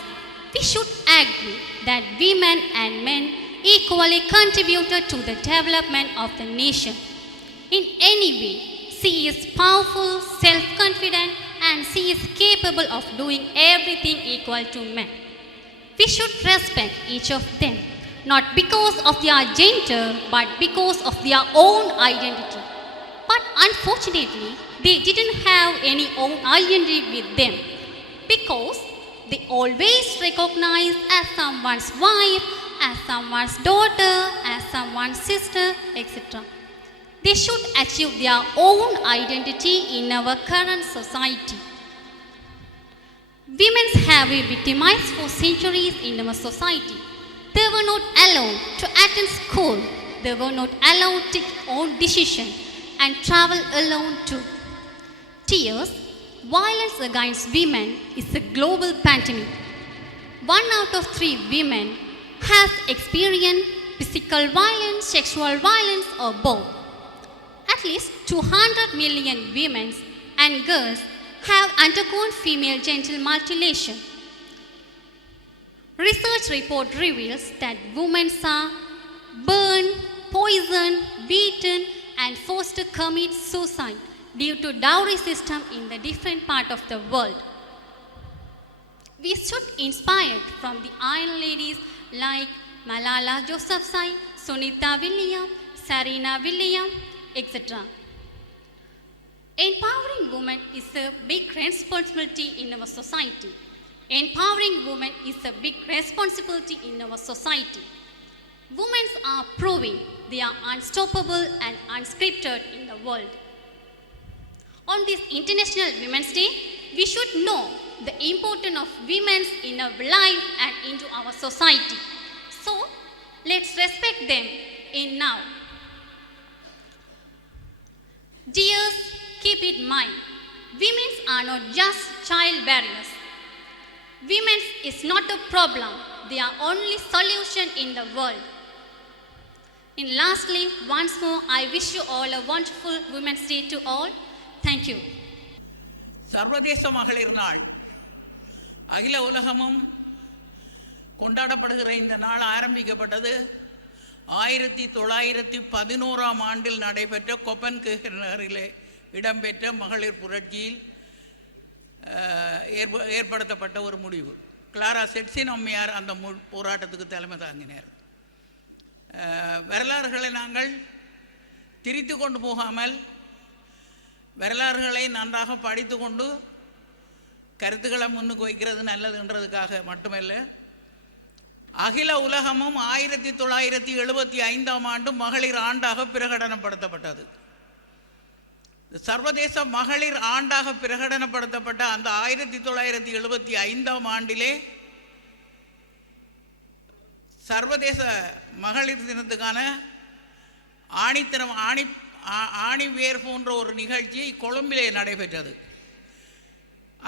We should agree that women and men equally contributed to the development of the nation. In any way, she is powerful, self-confident, and she is capable of doing everything equal to men. We should respect each of them, not because of their gender, but because of their own identity. But unfortunately, they didn't have any own identity with them, because they always recognized as someone's wife, as someone's daughter, as someone's sister, etc. They should achieve their own identity in our current society. Women have been victimized for centuries in our society. They were not allowed to attend school. They were not allowed to take own decisions and travel alone too. Tears, violence against women is a global pandemic. 1 out of 3 women has experienced physical violence, sexual violence, or both. At least 200 million women and girls have undergone female genital mutilation. Research report reveals that women are burned, poisoned, beaten, and forced to commit suicide due to dowry system in the different part of the world. We should inspire from the Iron Ladies like Malala Yousafzai, Sunita Williams, Serena Williams, etc. Empowering women is a big responsibility in our society. Empowering women is a big responsibility in our society. Women are proving they are unstoppable and unscripted in the world. On this International Women's Day, we should know the importance of women in our life and into our society. So, let's respect them in now. Dears, keep in mind, women are not just child barriers. Women is not a problem, they are only solution in the world. And lastly, once more, I wish you all a wonderful Women's Day to all. Thank you. சர்வதேச மகளிர் நாள் அகில உலகமும் கொண்டாடப்படுகிற இந்த நாள் ஆரம்பிக்கப்பட்டது 1911ஆம் ஆண்டில் நடைபெற்ற கோப்பன்ஹேகன் நகரிலே இடம்பெற்ற மகளிர் புரட்சியில் ஏற்படுத்தப்பட்ட ஒரு முடிவு. கிளாரா செட்சின் அம்மையார் அந்த போராட்டத்துக்கு தலைமை தாங்கினார். வரலாறுகளை நாங்கள் திரித்து கொண்டு போகாமல் வரலாறுகளை நன்றாக படித்து கொண்டு கருத்துக்களை முன்னுக்கு வைக்கிறது நல்லதுன்றதுக்காக மட்டுமல்ல, அகில உலகமும் 1975ஆம் ஆண்டு மகளிர் ஆண்டாக பிரகடனப்படுத்தப்பட்டது. சர்வதேச மகளிர் ஆண்டாக பிரகடனப்படுத்தப்பட்ட அந்த 1975ஆம் ஆண்டிலே சர்வதேச மகளிர் தினத்துக்கான ஆணிவேர் போன்ற ஒரு நிகழ்ச்சி கொழும்பிலே நடைபெற்றது.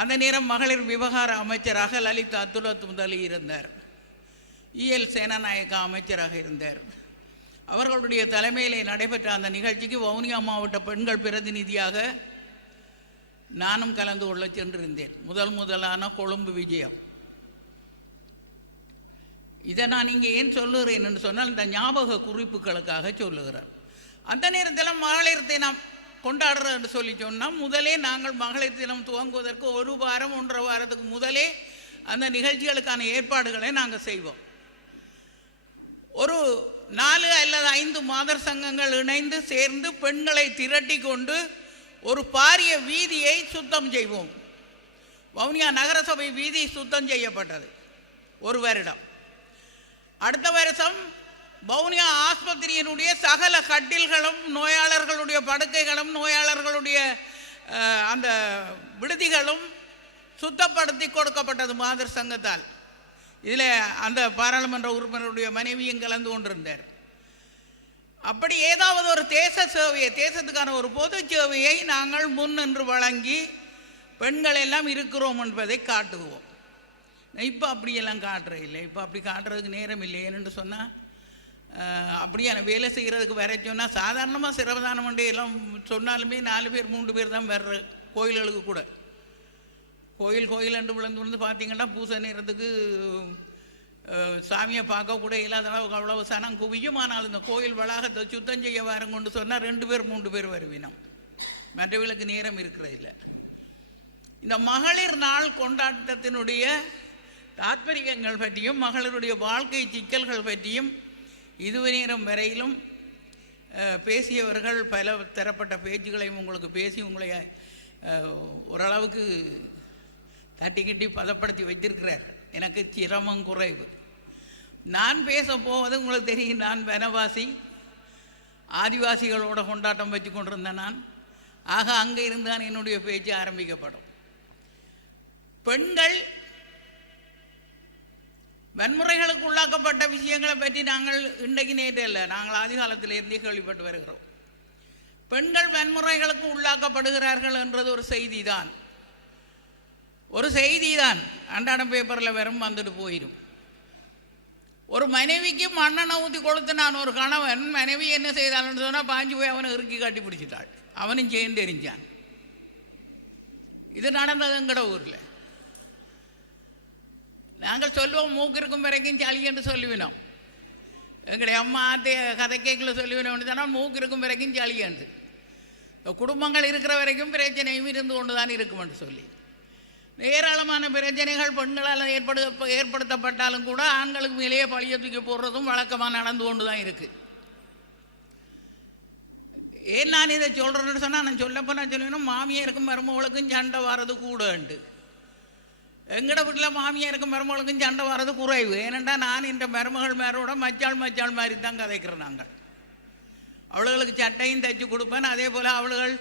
அந்த நேரம் மகளிர் விவகார அமைச்சராக லலிதா துலத்துமுதலி இருந்தார். இஎல் சேனநாயக்கா அமைச்சராக இருந்தார். அவர்களுடைய தலைமையிலே நடைபெற்ற அந்த நிகழ்ச்சிக்கு வவுனியா மாவட்ட பெண்கள் பிரதிநிதியாக நானும் கலந்து கொள்ள சென்றிருந்தேன். முதலான கொழும்பு விஜயம். இதை நான் இங்கே ஏன் சொல்லுகிறேன் என்று சொன்னால் இந்த ஞாபக குறிப்புகளுக்காக சொல்லுகிறேன். அந்த நேரத்தில் மகளிர் தினம் கொண்டாடுறோம் என்று சொல்லி சொன்னால் முதலே நாங்கள் மகளிர் தினம் துவங்குவதற்கு 1 வாரம் 1.5 வாரத்துக்கு முதலே அந்த நிகழ்ச்சிகளுக்கான ஏற்பாடுகளை நாங்கள் செய்வோம். ஒரு 4 அல்லது 5 மாதர் சங்கங்கள் இணைந்து சேர்ந்து பெண்களை திரட்டி கொண்டு ஒரு பாரிய வீதியை சுத்தம் செய்வோம். வவுனியா நகரசபை வீதி சுத்தம் செய்யப்பட்டது 1 வருடம். அடுத்த வருஷம் வவுனியா ஆஸ்பத்திரியினுடைய சகல கட்டில்களும் நோயாளர்களுடைய படுக்கைகளும் நோயாளர்களுடைய அந்த விடுதிகளும் சுத்தப்படுத்தி கொடுக்கப்பட்டது மாதர் சங்கத்தால். இதில் அந்த பாராளுமன்ற உறுப்பினருடைய மனைவியும் கலந்து கொண்டிருந்தார். அப்படி ஏதாவது ஒரு தேச சேவையை, தேசத்துக்கான ஒரு பொது சேவையை நாங்கள் முன்னின்று வழங்கி பெண்கள் எல்லாம் இருக்கிறோம் என்பதை காட்டுவோம். இப்போ அப்படியெல்லாம் காட்டுறது இல்லை. இப்போ அப்படி காட்டுறதுக்கு நேரம் இல்லை. ஏன்னு சொன்னால் அப்படியான வேலை செய்கிறதுக்கு வர சொன்னால் சாதாரணமாக சிரமதானம் மண்டே எல்லாம் சொன்னாலுமே 4 பேர் 3 பேர் தான் வர்ற கோயில்களுக்கு கூட. கோயில் என்று விழுந்து பார்த்தீங்கன்னா பூசை நேரத்துக்கு சாமியை பார்க்க கூட இல்லாத அளவுக்கு அவ்வளவு சனம் குவியும். ஆனால் இந்த கோயில் வளாகத்தை சுத்தம் செய்ய வாரம் கொண்டு சொன்னால் 2 பேர் 3 பேர் வருவினோம். மற்றவர்களுக்கு நேரம் இருக்கிறதில்லை. இந்த மகளிர் நாள் கொண்டாட்டத்தினுடைய தாத்பரியங்கள் பற்றியும் மகளிருடைய வாழ்க்கை சிக்கல்கள் பற்றியும் இதுவரை நேரம் வரையிலும் பேசியவர்கள் பல தரப்பட்ட பேச்சுகளையும் உங்களுக்கு பேசி உங்களை ஓரளவுக்கு தட்டி பதப்படுத்தி வைத்திருக்கிறார். எனக்கு சிரமம் குறைவு. நான் பேச போவது உங்களுக்கு தெரியும். நான் வனவாசி, ஆதிவாசிகளோட கொண்டாட்டம் வச்சு கொண்டிருந்தேன் நான். ஆக அங்கே இருந்தான் என்னுடைய பேச்சு ஆரம்பிக்கப்படும். பெண்கள் வன்முறைகளுக்கு உள்ளாக்கப்பட்ட விஷயங்களை பற்றி நாங்கள் இன்றைக்கு நேற்று இல்லை, நாங்கள் ஆதி காலத்திலிருந்தே கேள்விப்பட்டு வருகிறோம். பெண்கள் வன்முறைகளுக்கு உள்ளாக்கப்படுகிறார்கள் என்றது ஒரு செய்தி தான். அன்றாடம் பேப்பரில் வெறும் வந்துட்டு போயிடும். ஒரு மனைவிக்கு மண்ணெண்ணெய் ஊற்றி கொடுத்து நான் ஒரு கணவன் மனைவி என்ன செய்தாள்னு சொன்னால் பாஞ்சு போய் அவனை இறுக்கி கட்டி பிடிச்சிட்டாள். அவனும் சேர்ந்து எரிஞ்சான். இது நடந்தது எங்கட ஊரில். நாங்கள் சொல்லுவோம் மூக்கு இருக்கும் வரைக்கும் சளி என்று சொல்லுவினோம். எங்களுடைய அம்மா ஆத்தைய கதை கேட்கல சொல்லுவினோம்னு சொன்னால் மூக்கு இருக்கும் வரைக்கும் சளி என்று. குடும்பங்கள் இருக்கிற வரைக்கும் பிரச்சனையும் இருந்து கொண்டு தான் இருக்கும் என்று சொல்லி ஏராளமான பிரச்சனைகள் பெண்களால் ஏற்படுத்தப்பட்டாலும் கூட ஆண்களுக்கு மேலேயே பழிய தூக்கி போடுறதும் வழக்கமாக நடந்து கொண்டு தான் இருக்குது. ஏன் நான் இதை சொல்கிறேன்னு சொன்னால் நான் சொல்லப்போனால் சொல்லுவேன் மாமியாருக்கும் மருமகளுக்கும் சண்டை வர்றது கூட உண்டு. எங்கட வீட்டில் மாமியாருக்கும் மருமகளுக்கும் சண்டை வர்றது குறைவு. ஏனெண்டா நான் இந்த மருமகள் மேரோட மச்சாள் மாதிரி தான் கதைக்கிறோம். நாங்கள் அவளுகளுக்கு சட்டையும் தைச்சி கொடுப்பேன். அதே போல் அவளுகள்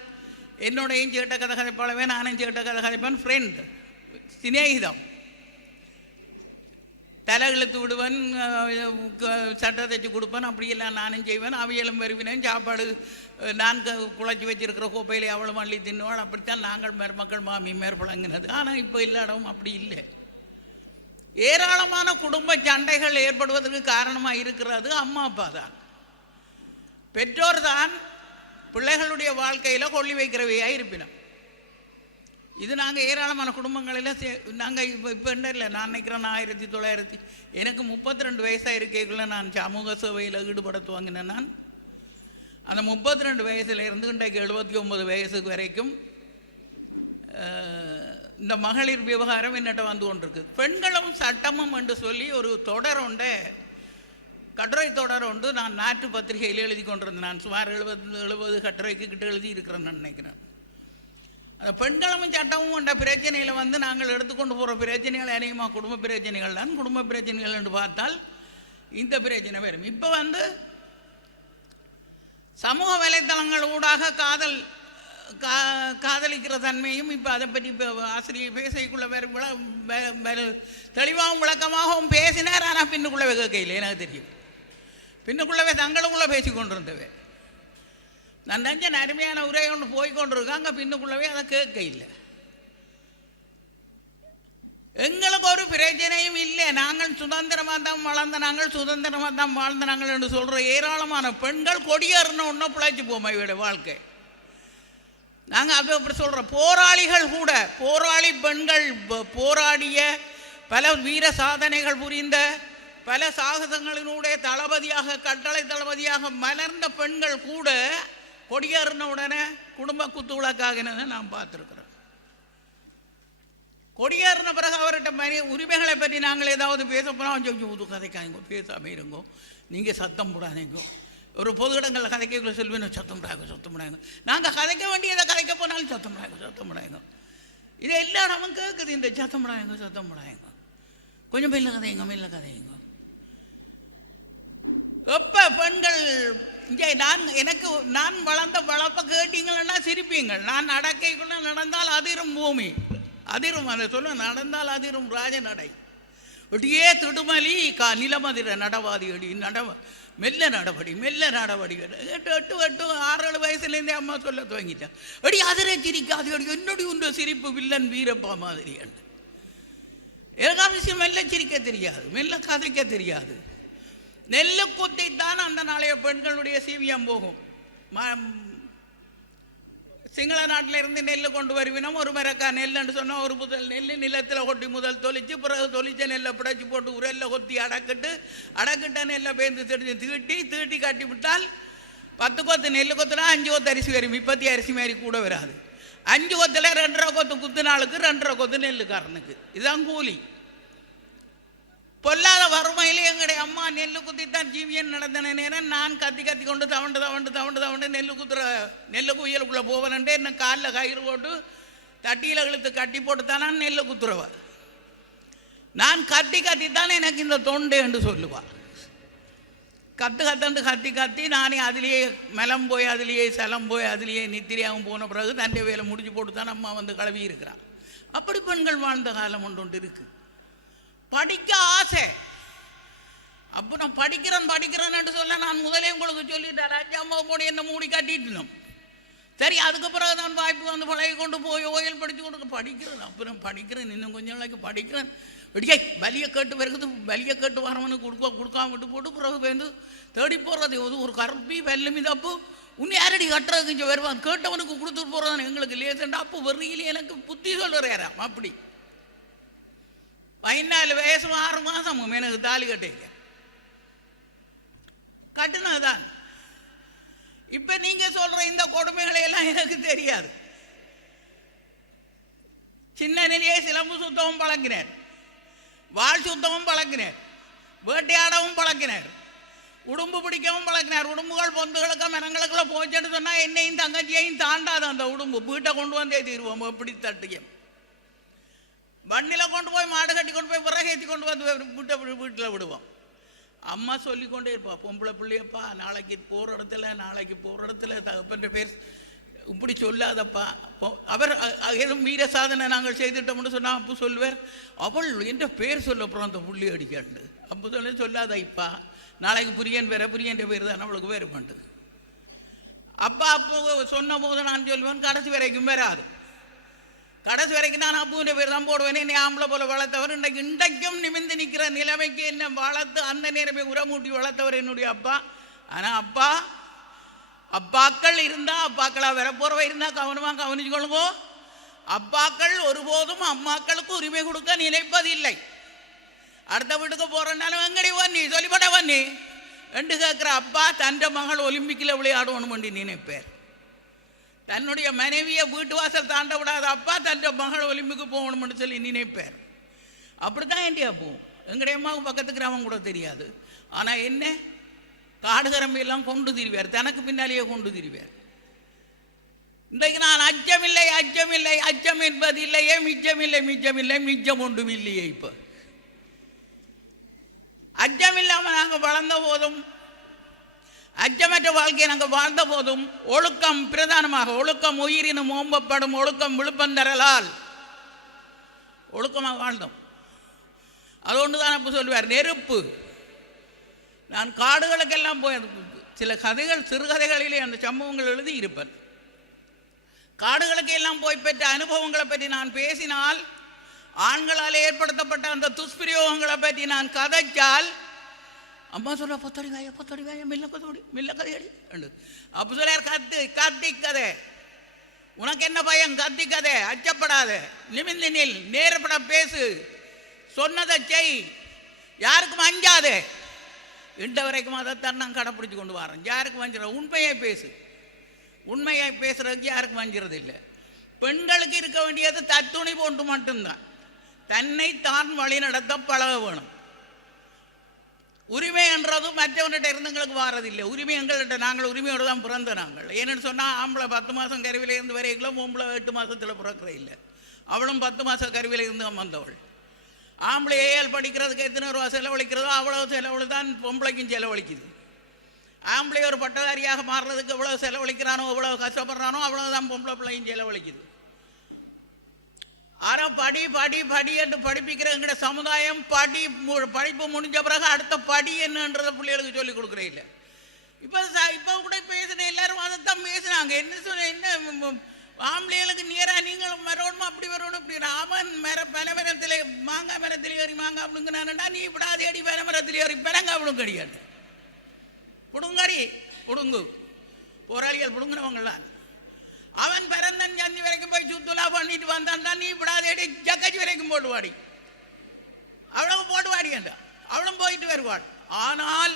என்னோடையும் சேட்ட கதை கதைப்பாளவே, நானும் சேட்ட கதை கதைப்பேன். ஃப்ரெண்ட், சிநேகிதம். தலை இழுத்து விடுவேன், சட்டை தைச்சி கொடுப்பேன். அப்படியெல்லாம் நானும் செய்வேன். அவையலும் வருவினேன். சாப்பாடு நான் குழச்சி வச்சிருக்கிற கோப்பையிலே அவளும் அள்ளி தின்னுவாள். அப்படித்தான் நாங்கள் மருமக்கள் மாமி மேற்பழங்கினது. ஆனால் இப்போ இல்லாடவும் அப்படி இல்லை. ஏராளமான குடும்ப சண்டைகள் ஏற்படுவதற்கு காரணமாக இருக்கிறது அம்மா அப்பா தான். பெற்றோர் தான் பிள்ளைகளுடைய வாழ்க்கையில் கொள்ளி வைக்கிறவையாக இருப்பினோம். இது நாங்கள் ஏராளமான குடும்பங்களில் நாங்கள் இப்போ என்ன இல்லை. நான் நினைக்கிறேன் 1900 எனக்கு 32 வயசாக இருக்கைக்குள்ள நான் சமூக சேவையில் ஈடுபட துவங்கினேன். நான் அந்த 32 வயசில் இருந்து இன்றைக்கு 79 வயசுக்கு வரைக்கும் இந்த மகளிர் விவகாரம் என்னட்ட வந்து கொண்டிருக்கு. பெண்களும் சட்டமும் என்று சொல்லி ஒரு தொடர் உண்டு, கட்டுரை தொடர் உண்டு. நான் நாட்டு பத்திரிகையில் எழுதி கொண்டிருந்தேன். நான் சுமார் 70 கட்டுரைக்கு கிட்ட எழுதி இருக்கிறேன்னு நினைக்கிறேன். அந்த பெண்களும் சட்டமும் என்ற பிரச்சனையில் வந்து நாங்கள் எடுத்துக்கொண்டு போகிற பிரச்சனைகள் அநேகமாக குடும்ப பிரச்சனைகள் தான். குடும்ப பிரச்சனைகள் என்று பார்த்தால் இந்த பிரச்சனை வரும். இப்போ வந்து சமூக வலைத்தளங்கள் ஊடாக காதலிக்கிற தன்மையும் இப்போ அதை பற்றி இப்போ ஆசிரியர் பேசக்குள்ள வேறு தெளிவாகவும் விளக்கமாகவும் பேசினார். ஆனால் பின்னுக்குள்ளவே கேட்கல. எனக்கு தெரியும் பின்னுக்குள்ளவே தங்களுக்குள்ளே பேசி கொண்டிருந்தவே. நான் நினைச்சேன் அருமையான உரை ஒன்று போய்கொண்டிருக்காங்க, பின்னுக்குள்ளவே அதை கேட்க இல்லை. எங்களுக்கு ஒரு பிரச்சனையும் இல்லை. நாங்கள் சுதந்திரமாக தான் வளர்ந்த, நாங்கள் சுதந்திரமாக தான் வாழ்ந்த நாங்கள் என்று சொல்கிற ஏராளமான பெண்கள் கொடியேறின ஒன்று பிழைச்சி போமா இவருடைய வாழ்க்கை. நாங்கள் அப்போ அப்படி சொல்கிறோம். போராளிகள் கூட, போராளி பெண்கள் போராடிய பல வீர சாதனைகள் புரிந்த பல சாகசங்களினூடே தளபதியாக கட்டளை தளபதியாக மலர்ந்த பெண்கள் கூட கொடியேறின உடனே குடும்ப குத்து விளக்காகினதை நாம் பார்த்துருக்கிறோம். கொடியேறின பிறகு அவர்கிட்ட உரிமைகளை பற்றி நாங்கள் ஏதாவது பேச போனால் புது கதைக்காங்க, பேசாமல் இருங்கோ, நீங்கள் சத்தம் போடாதீங்க. ஒரு பொது இடங்களில் கதைக்க சொல்வேன், சத்தம் போடாங்க. நாங்கள் கதைக்க வேண்டியதை கதைக்க போனாலும் சத்தம் போடாங்க. இது எல்லா இடமும் கேட்குது, இந்த சத்தம் போடாங்க. கொஞ்சம் மெல்ல கதைங்க. எப்போ பெண்கள் இங்கே நான் வளர்ந்த வளர்ப்பை கேட்டீங்கன்னா சிரிப்பீங்கள். நான் நடக்கைக்குள்ள நடந்தால் அதிரும் பூமி, அதிரும் அதை சொல்ல, நடந்தால் அதிரும் ராஜ நடை, ஒட்டியே திடுமலி நிலமதிர நடவாதி அடி மெல்ல நடவடி 8 6 வயசுலேருந்தே அம்மா சொல்ல துவங்கிட்டேன். அடி அதிரை சிரிக்காது, அடி என்னுடைய உண்ட சிரிப்பு வில்லன் வீரப்பா மாதிரி. எனக்கு விஷயம் மெல்ல சிரிக்க தெரியாது, மெல்ல கதைக்க தெரியாது. நெல்லு குத்தித்தான் அந்த நாளைய பெண்களுடைய சீவியம் போகும். சிங்கள நாட்டில் இருந்து நெல் கொண்டு வருவினோம். ஒரு மரக்கா நெல்லுன்னு சொன்னால் ஒரு முதல் நெல் நிலத்தில் கொட்டி முதல் தொளிச்சு, பிறகு தொளிச்ச நெல்லை பிடைச்சி போட்டு உரல்ல கொத்தி அடக்கிட்ட நெல்லை பேந்து தீட்டி கட்டி விட்டால் 10 கொத்து நெல் கொத்துனா 5 கொத்து அரிசி வரும். இப்பத்தி அரிசி மாதிரி கூட வராது. 5 கொத்தில் 2.5 கொத்து குத்துனாளுக்கு 2.5 கொத்து நெல்லுக்காரனுக்கு. இதுதான் கூலி. பொல்லாத வறுமையிலே எங்களுடைய அம்மா நெல்லு குத்தித்தான் ஜீவியன் நடந்தன நேரம் நான் கத்தி கொண்டு தவண்டு நெல்லு குயலுக்குள்ளே போவனன்ட்டு என்ன காலில் கயிறு போட்டு தட்டியில் இழுத்து கட்டி போட்டு தானே நெல்லு குத்துறவ. நான் கத்தித்தான் எனக்கு இந்த தொண்டு என்று சொல்லுவாள். கத்தி நானே அதிலேயே மெலம் போய் அதிலேயே சலம் போய் அதிலேயே நித்திரியாகவும் போன பிறகு தண்டை வேலை முடிஞ்சு போட்டு தான் அம்மா வந்து கழுவி இருக்கிறான். அப்படி பெண்கள் வாழ்ந்த காலம் ஒன்று இருக்கு. படிக்க ஆசை. அப்போ நான் படிக்கிறேன்னு சொல்ல நான் முதலே உங்களுக்கு சொல்லிட்டேன். ராஜாம்மா போய் என்ன மூடி காட்டிட்டோம். சரி, அதுக்கு பிறகு நான் வாய்ப்பு வந்து பழகி கொண்டு போய் ஓயல் படித்து கொடுக்க படிக்கிறேன். அப்புறம் படிக்கிறேன், இன்னும் கொஞ்சம் நாளைக்கு படிக்கிறேன். வெடிக்கை வலியை கேட்டு வரவனுக்கு கொடுக்காம விட்டு போட்டு பிறகு வந்து தேடி போடுறது ஒரு கருப்பி வெள்ளமி தப்பு உன்னை யாரடி கட்டுறதுக்கு இங்கே வருவான், கேட்டவனுக்கு கொடுத்துட்டு போகிறதான் எங்களுக்கு லேசண்டா. அப்போ வெறியிலே எனக்கு புத்தி சொல்லுறாராம். அப்படி 14 வயசு 6 மாதமும் எனக்கு தாலி கட்டினதுதான். இப்ப நீங்க சொல்ற இந்த கொடுமைகளை எல்லாம் எனக்கு தெரியாது. சின்ன நிலையே சிலம்பு சுத்தமும் பழக்கினார், வாழ் சுத்தமும் பழக்கினார், வேட்டையாடவும் பழக்கினார், உடும்பு பிடிக்கவும் பழக்கினார். உடும்புகள் பொந்துகளுக்கு மரங்களுக்குள்ள போச்சுன்னு சொன்னா என்னையும் தங்கச்சியையும் தாண்டாது அந்த உடும்பு. வீட்டை கொண்டு வந்தே தீருவோம். எப்படி தட்டியம் வண்டியில் கொண்டு போய் மாடு கட்டி கொண்டு போய் விறகேற்றி கொண்டு வந்து வீட்டில் விடுவோம். அம்மா சொல்லிக்கொண்டே இருப்பா, பொம்பளை பிள்ளையப்பா நாளைக்கு போகிற இடத்துல தகப்பன்ற பேர் இப்படி சொல்லாதப்பா. அவர் எதுவும் வீர சாதனை நாங்கள் செய்துட்டோம்னு சொன்னால் அப்போ சொல்லுவார், அவள் என்ற பேர் சொல்ல அப்புறம் அந்த புள்ளி அடிக்காண்டு. அப்போ சொல்லாத இப்பா, நாளைக்கு புரியன் பேர் தான் அவளுக்கு வேறு பண்ணுது. அப்பா அப்போ சொன்ன போது நான் சொல்லுவேன், கடைசி வரைக்கும் வராது. கடைசி வரைக்கும் நான் அப்புன்ற பேர் தான் போடுவேன். என்னை ஆம்பளை போல வளர்த்தவர் இன்றைக்கும் நிமிந்து நிற்கிற நிலைமைக்கு என்ன வளர்த்து அந்த நேரமே உரமூட்டி வளர்த்தவர் என்னுடைய அப்பா. ஆனால் அப்பாக்கள் இருந்தால் அப்பாக்களாக வரப்போறவ இருந்தால் கவனமாக கவனிச்சுக்கொள்ளுங்க. அப்பாக்கள் ஒருபோதும் அம்மாக்களுக்கு உரிமை கொடுக்க நினைப்பதில்லை. அடுத்த வீட்டுக்கு போகிறனாலும் எங்கடி வன்னி சொல்லிப்பட வன்னி என்று கேட்குற அப்பா தன் மகள் ஒலிம்பிக்கில் விளையாடணும் என்று நினைப்பார். தன்னுடைய மனைவியை வீட்டு வாசல் தாண்ட விடாத அப்பா தன் மகள் ஒலிம்புக்கு போகணும்னு சொல்லி நினைப்பார். அப்படித்தான் என் போவோம். எங்களுடைய அம்மாவுக்கு பக்கத்து கிராமம் கூட தெரியாது. ஆனால் என்ன காடு கரம்பையெல்லாம் கொண்டு திரிவார், தனக்கு பின்னாலேயே கொண்டு திரிவார். இன்றைக்கு நான் அச்சம் என்பது இல்லையே, மிச்சம் ஒன்றும் இல்லையே. இப்போ அச்சம் இல்லாமல் நாங்கள் வளர்ந்த போதும், அச்சமற்ற வாழ்க்கையை நாங்கள் வாழ்ந்த போதும் ஒழுக்கம் பிரதானமாக, ஒழுக்கம் உயிரினும் ஓம்பப்படும், ஒழுக்கம் விழுப்பந்தரலால் ஒழுக்கமாக வாழ்ந்தோம். அது ஒன்று தான் அப்போ சொல்லுவார், நெருப்பு. நான் காடுகளுக்கெல்லாம் போய் சில கதைகள் சிறுகதைகளிலே அந்த சம்பவங்கள் எழுதி இருப்பேன். காடுகளுக்கு எல்லாம் போய் பெற்ற அனுபவங்களை பற்றி நான் பேசினால், ஆண்களால் ஏற்படுத்தப்பட்ட அந்த துஷ்பிரயோகங்களை பற்றி நான் கதைச்சால், அம்மா சொல்ல பொத்தடி வாய மெல்ல கதையடி. அப்போ சொல்ல கத்தி கதை, உனக்கு என்ன பயம், கத்தி கதை, அச்சப்படாத, நிமிந்து நில், நேரப்பட பேசு, சொன்னதை செய், யாருக்கும் அஞ்சாதே. இன்ற வரைக்கும் அதைத்தான் நான் கடைப்பிடிச்சு கொண்டு வரேன். யாருக்கும் வஞ்சிட உண்மையை பேசு. உண்மையை பேசுறதுக்கு யாருக்கும் வஞ்சிறது இல்லை. பெண்களுக்கு இருக்க வேண்டியது தத்துணி போன்று மட்டும்தான். தன்னை தான் வழி நடத்த பழக வேணும். உரிமை என்றது மற்றவன்கிட்ட இருந்தவங்களுக்கு வாரதில்லை. உரிமை எங்கள்கிட்ட, நாங்கள் உரிமையோடு தான் பிறந்த நாங்கள். ஏன்னு சொன்னால் ஆம்பளை 10 மாதம் கருவில இருந்து வரைக்கும் பொம்பளை 8 மாதத்தில் பிறக்கிற இல்லை. அவளும் 10 மாதம் கருவில இருந்து வந்தவள். ஆம்பளை ஏஎல் படிக்கிறதுக்கு எத்தனை ரூபா செலவழிக்கிறதோ அவ்வளவு செலவு தான் பொம்பளைக்கும் செலவழிக்குது. ஆம்பளை ஒரு பட்டதாரியாக மாறுறதுக்கு எவ்வளோ செலவழிக்கிறானோ எவ்வளோ கஷ்டப்படுறானோ அவ்வளோதான் பொம்பளை பிள்ளையும் செலவழிக்குது. ஆனால் படி படி படி என்று படிப்பிக்கிற எங்கட சமுதாயம் படிப்பு முடிஞ்ச பிறகு அடுத்த படி என்னன்றத பிள்ளைகளுக்கு சொல்லிக் கொடுக்குறே இல்லை. இப்போ கூட பேசின எல்லாரும் அதைத்தான் பேசுனாங்க. என்ன சொன்ன, என்ன ஆம்பளைகளுக்கு நேராக நீங்களும் வரணும், அப்படி வரணும், இப்படி அவன் பனைமரத்தில் மாங்காய் மரத்தில் ஏறி மாங்காய் பிடுங்கினான்டா, நீ விடாது அடி பனைமரத்தில் ஏறி பெனங்காய் பிடுங்க அடியாண்டு பிடுங்கடி பிடுங்கு போராளிகள் பிடுங்கினவங்களாம். அவன் பிறந்தன் ஜந்தி வரைக்கும் போய் சுத்துலா பண்ணிட்டு வந்தான்டா, நீ விடாது அடி ஜக்கச்சி வரைக்கும் போட்டுவாடி, அவ்வளவு போட்டுவாடியாண்டா, அவளும் போயிட்டு வருவாள். ஆனால்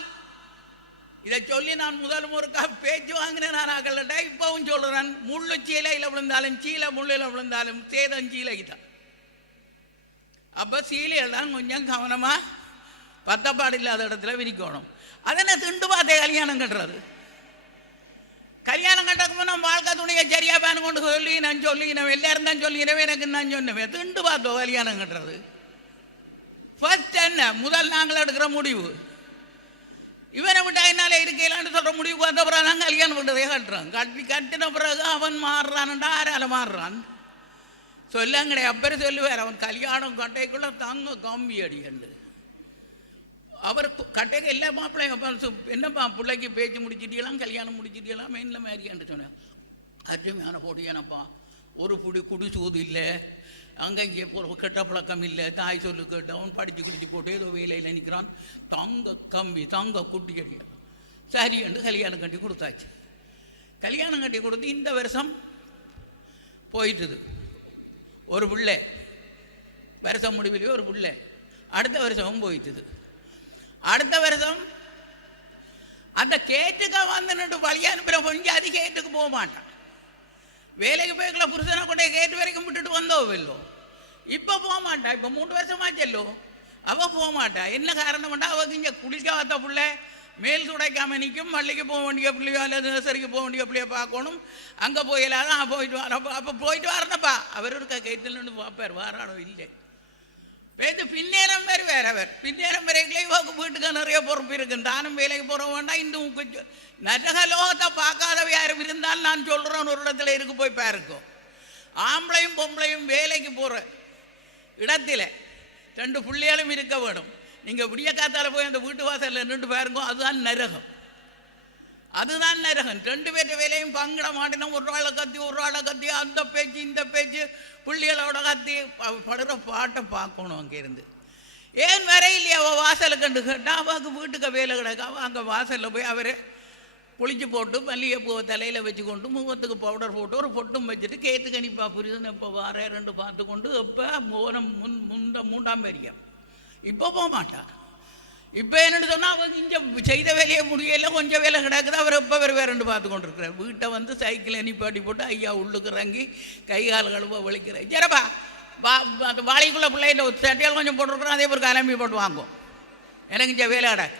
இதை சொல்லி நான் முதல் முறைக்கா பேச்சு வாங்கினேன். நான் ஆக்கலட்டா இப்பவும் சொல்றேன், முள்ளு சீலையில் விழுந்தாலும் சீலை முள்ளில் விழுந்தாலும் சேதம் சீலை தான். அப்போ சீலையெல்லாம் கொஞ்சம் கவனமாக பத்தப்பாடு இல்லாத இடத்துல விரிக்கணும். அதனை திண்டு பார்த்தே கல்யாணம் கட்டுறது. கல்யாணம் கட்டக்கு முன்ன வாழ்க்கை துணியை சரியா பேன் கொண்டு சொல்லினேன் எல்லாரும் தான் சொல்லினவே எனக்கு நான் சொன்னேன். திண்டு பார்த்தோம் கல்யாணம் கட்டுறது. ஃபர்ஸ்ட் என்ன முதல் நாங்கள் எடுக்கிற முடிவு. இவனை விட்டா என்னால இருக்கலான்னு சொல்ற முடிவு வந்த பிறகு தான் கல்யாணம் பண்ணுறதே கட்டுறான். கட்டின பிறகு அவன் மாறுறான்டா, யாரால மாறுறான் சொல்லாங்கடே. அப்பறம் சொல்லுவார், அவன் கல்யாணம் கட்டைக்குள்ள தங்க கம்பி அடியண்டு. அவர் கட்டைக்கு எல்லா மாப்பிள்ளையும் என்னப்பா பிள்ளைக்கு பேச்சு முடிச்சிட்டீங்களாம், கல்யாணம் முடிச்சிட்டீங்களாம், மெயினில் மாதிரியான்னு சொன்னேன். அருமையான போட்டியானப்பா, ஒரு புடி குடிசூது இல்லை, அங்கே இங்கே கெட்ட பழக்கம் இல்லை, தாய் சொல்லு கேட்டு அவன் படித்து குடிச்சு போட்டு ஏதோ வேலையில் நிற்கிறான். தங்க கம்பி தங்க குட்டி அடியாது. சரி என்று கல்யாணம் கட்டி கொடுத்தாச்சு. கல்யாணம் கட்டி கொடுத்து இந்த வருஷம் போயிட்டுது. ஒரு பிள்ளை வருஷம் முடிவிலேயே ஒரு பிள்ளை, அடுத்த வருஷமும் போயிட்டுது. அடுத்த வருஷம் அந்த கேட்டுக்க வந்து வழி அனுப்புகிற கொஞ்சம் அது கேட்டுக்கு போக மாட்டான். வேலைக்கு போய்க்கல புருஷனை கொண்டே கேட்டு வரைக்கும் விட்டுட்டு வந்தோம் இல்லோ. இப்போ போக மாட்டா. இப்போ 3 வருஷமாச்சல்லோ அவள் போக மாட்டா. என்ன காரணம் பண்ணா, அவளுக்கு இங்கே குளிக்க வந்த பிள்ளை மேல் துடைக்காம நிற்கும். மல்லிக்கு போக வேண்டிய பிள்ளையோ அல்லது நர்சரிக்கு போக வேண்டிய பிள்ளைய பார்க்கணும். அங்கே போயிடலாம் போயிட்டு வரப்போ. அப்போ போயிட்டு வரணுப்பா. அவர் இருக்க கேட்டுன்னு பார்ப்பார், வாராடோ இல்லை பேச்சு. பின்னேறம் வருவார் அவர். பின்னேறம் வரைக்கும் இவங்க வீட்டுக்கு நிறைய பொறுப்பு இருக்கு. தானும் வேலைக்கு போகிற வேண்டாம். இன்னும் கொஞ்சம் நரகலோகத்தை பார்க்காதவ யாரும் இருந்தாலும் நான் சொல்கிறேன், ஒரு இடத்துல இருக்கு போய் பாருக்கும். ஆம்பளையும் பொம்பளையும் வேலைக்கு போகிற இடத்துல 2 பிள்ளைகளும் இருக்க வேணும். நீங்கள் விடிய காத்தால போய் அந்த வீட்டு வாசலில் நின்று பாருங்க, அதுதான் நரகம். அதுதான் நரகம். 2 பேர்ட்ட வேலையும் பங்கிட மாட்டேன்னா ஒரு ஆளை கத்தி அந்த பேச்சு இந்த பேச்சு பிள்ளைகளோட கத்தி படுற பாட்டை பார்க்கணும். அங்கே இருந்து ஏன் வர இல்லையா அவள் வாசலை கண்டு கேட்டால் அவளுக்கு வீட்டுக்கு வேலை கிடக்க. அவள் அங்கே வாசலில் போய் அவரை குளிச்சு போட்டு மல்லிகைப்பூவை தலையில் வச்சு கொண்டு முகத்துக்கு பவுடர் போட்டு ஒரு பொட்டும் வச்சுட்டு கேத்துக்கு அனுப்பா புரியுதுன்னு இப்போ வார 2 பார்த்து கொண்டு இப்போ மோனம் 3ஆம் பெரியம். இப்போ போக மாட்டான். இப்போ என்னென்னு சொன்னால் அவங்க இங்கே செய்த வேலையை முடியல, கொஞ்சம் வேலை கிடக்குது. அவர் இப்போ வேறு 2 பார்த்து கொண்டு இருக்கிறார். வீட்டை வந்து சைக்கிளை நிப்பாட்டி போட்டு ஐயா உள்ளுக்கு இறங்கி கை கால் கழுவ வலிக்கிறேன். சரிப்பா அந்த வாழைக்குள்ள பிள்ளைகிட்ட சட்டியால் கொஞ்சம் போட்டுருக்குறோம், அதே ஒரு கிளம்பி போட்டு வாங்கும். எனக்கு இங்கே வேலை கிடக்கு.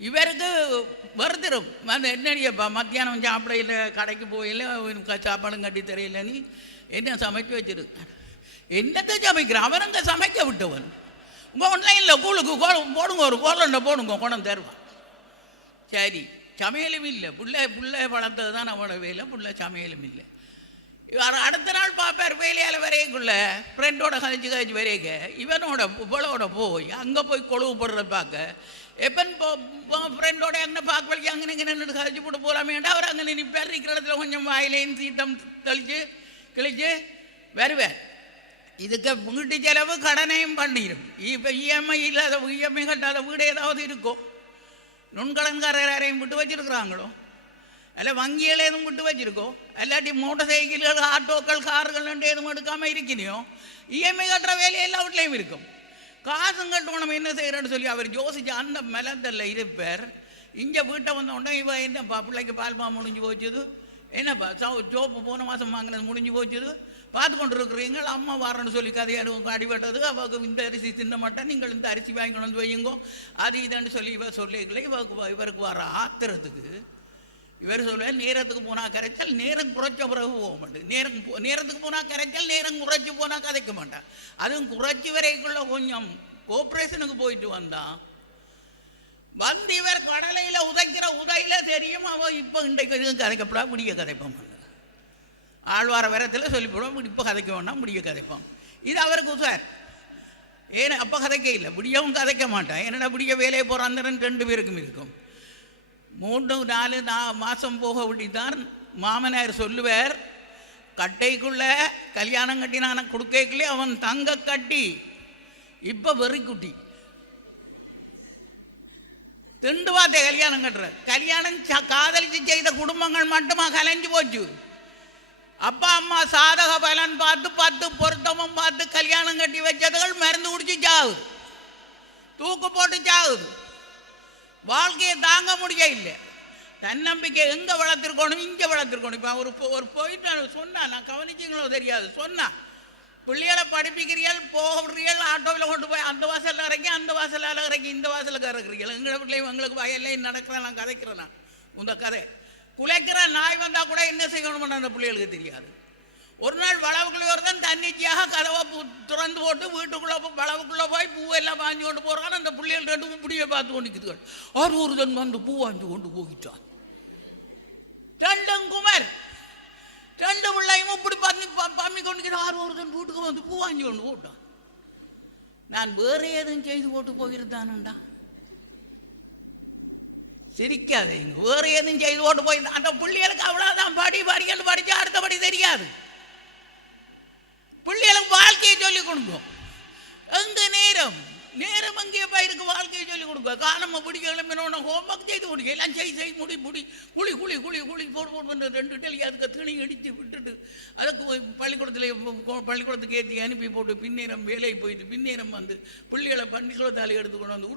இவருக்கு வருத்திரும் வந்து என்னடியப்பா மத்தியானம் சாப்பிடையில் கடைக்கு போயில சாப்பாடும் கட்டி தெரியல, நீ என்ன சமைக்க வச்சிருக்கு. என்னத்தை சமைக்கிறான் அவன்? அங்கே சமைக்க விட்டவன். உங்கள் ஆன்லைனில் கூழுக்கு போடுங்க, ஒரு கோலண்டை போடுங்க, குணம் தருவான். சரி, சமையலும் இல்லை. புள்ளை வளர்த்தது தான் அவளோட வேலை. புள்ள சமையலும் இல்லை. அடுத்த நாள் பார்ப்பார் வேலையால் வரையக்குள்ள ஃப்ரெண்டோட கழிச்சு வரையக்க இவனோட இவளோட போய் அங்கே போய் கொழுவு போடுறத பார்க்க எப்பன் ஃப்ரெண்டோட அங்கே பார்க்க வலிக்கு அங்கே இங்கே நின்று கழிச்சு போட்டு போகலாமேண்டா அவர் அங்கே நிற்பார். இருக்கிற இடத்துல கொஞ்சம் வாயிலையும் தீட்டம் தெளித்து கிழிச்சு வருவார். இதுக்கு வீட்டு செலவு கடனையும் பண்ணிடும். இப்போ இஎம்ஐ இல்லாத இஎம்ஐ கட்டாத வீடு ஏதாவது இருக்கோ? நுண்கடன்காரர் யாரையும் விட்டு வச்சுருக்குறாங்களோ? அல்ல வங்கிகள் எதுவும் விட்டு வச்சுருக்கோ? இல்லாட்டி மோட்டர் சைக்கிள்கள் ஆட்டோக்கள் கார்கள் எதுவும் எடுக்காமல் இருக்கணையோ? இஎம்ஐ கட்டுற வேலை எல்லா வீட்லேயும் இருக்கும். காசும் கட்டணும் என்ன செய்யறேன்னு சொல்லி அவர் யோசிச்சு அந்த மெலந்தல்ல இருப்பார். இங்கே வீட்டை வந்த உடனே இவ என்னப்பா பிள்ளைக்கு பால்மா முடிஞ்சு போச்சுது, என்னப்பா சோப்பு போன மாதம் வாங்கினது முடிஞ்சு போச்சுது, பார்த்து கொண்டு இருக்கிறீங்க, அம்மா வரேன்னு சொல்லி கதையாடுவோம் அடிபட்டது, அவக்கு இந்த அரிசி தின்ன மாட்டேன், நீங்கள் இந்த அரிசி வாங்கி கொண்டு வந்து வையுங்கோ அது இதுன்னு சொல்லி இவ சொல்லிக்கல. இவருக்கு வர ஆத்திரத்துக்கு இவர் சொல்லுவார், நேரத்துக்கு போனால் கரைச்சால் நேரம் குறைச்ச பிறகு போக மாட்டேன், நேரத்துக்கு போனால் கரைச்சால் நேரம் குறைச்சி போனால் கதைக்க மாட்டான். அதுவும் குறைச்சி வரைக்குள்ள கொஞ்சம் கோஆப்ரேஷனுக்கு போயிட்டு வந்தான் வந்து இவர் கடலையில் உதைக்கிற உதையில தெரியும் அவன் இப்போ இன்றைக்கு கதைக்கப்படா முடிய கதைப்பான். ஆழ்வார வரத்தில் சொல்லிவிடுவோம், இப்போ கதைக்க வேண்டாம் முடிய கதைப்பான். இது அவருக்கு சார் ஏன்னா அப்போ கதைக்க இல்லை, முடியவும் கதைக்க மாட்டான். என்னடா முடிய வேலையை போகிறான் 2 பேருக்கும் இருக்கும். 3-4 மாதம் போக விட்டுத்தான் மாமனார் சொல்லுவார், கட்டைக்குள்ள கல்யாணம் கட்டினான கொடுக்கலே அவன் தங்க கட்டி இப்போ வெறி குட்டி திண்டு வார்த்தை கல்யாணம் கட்டுற கல்யாணம் காதலிச்சு செய்த குடும்பங்கள் மட்டுமா கலைஞ்சு போச்சு. அப்பா அம்மா சாதக பலன் பார்த்து 10 பொருத்தமும் பார்த்து கல்யாணம் கட்டி வச்சதுகள் மருந்து குடிச்சு சாகுது, தூக்கு போட்டு சாகுது, வாழ்க்கையை தாங்க முடிய இல்லை. தன்னம்பிக்கை எங்கே வளர்த்துருக்கணும், இங்கே வளர்த்துருக்கணும். இப்போ ஒரு போயிட்டு சொன்னான், நான் கவனிச்சிங்களோ தெரியாது, சொன்னான் பிள்ளைகளை படிப்பிக்கிறீர்கள் போகிறீர்கள் ஆட்டோவில் கொண்டு போய் அந்த வாசலில் இறங்கி அந்த வாசலில் இறங்கி இந்த வாசலுக்கு இறக்குறீர்கள், எங்களை பிள்ளைங்க எங்களுக்கு வயல்லையும் நடக்கிறேன், நான் கதைக்கிறேன். நான் இந்த கதை குலைக்கிற நாய் வந்தால் கூட என்ன செய்யணும்னு அந்த பிள்ளைகளுக்கு தெரியாது. ஒரு நாள் வளவுக்குள்ளே ஒருத்தன் தன்னிச்சையாக கதவை திறந்து போட்டு வீட்டுக்குள்ளே வளவுக்குள்ளே போய் பூவெல்லாம் வாங்கி கொண்டு போகிறான். அந்த பிள்ளைகள் 2 இப்படியே பார்த்து கொண்டுக்குதுகள். ஒருத்தன் வந்து பூ வாங்கி கொண்டு போகிட்டான். 2 குமர் 2 பிள்ளையும் இப்படி பம்மி கொண்டு ஒருத்தன் வீட்டுக்கு வந்து பூ வாங்கி கொண்டு போட்டான். நான் வேற எதுவும் செய்து போட்டு போயிருந்தானுண்டா, சிரிக்காது. இங்க வேற எதுவும் செய்து போட்டு போயிருந்தான். அந்த பிள்ளைகளுக்கு அவ்வளோதான் படிக்கன்னு படிச்சா அடுத்தபடி தெரியாது. பிள்ளைகளுக்கு வாழ்க்கையை சொல்லிக் கொடுக்கும். எங்க நேரம் எங்கே இருக்கு வாழ்க்கையை சொல்லிக் கொடுக்க காலமாக பிடிக்க கிளம்பினோட ஹோம்ஒர்க் செய்து முடிக்க எல்லாம் செய் முடி குழி குழி குழி குழி போட்டு 2 டெலி அதுக்கு துணி இடித்து விட்டுட்டு அதுக்கு பள்ளிக்கூடத்துக்கு ஏற்றி அனுப்பி போட்டு பின்னேரம் வேலையை போயிட்டு பின்னேரம் வந்து பிள்ளைகளை பள்ளிக்கூடத்தால் எடுத்துக்கொண்டு வந்து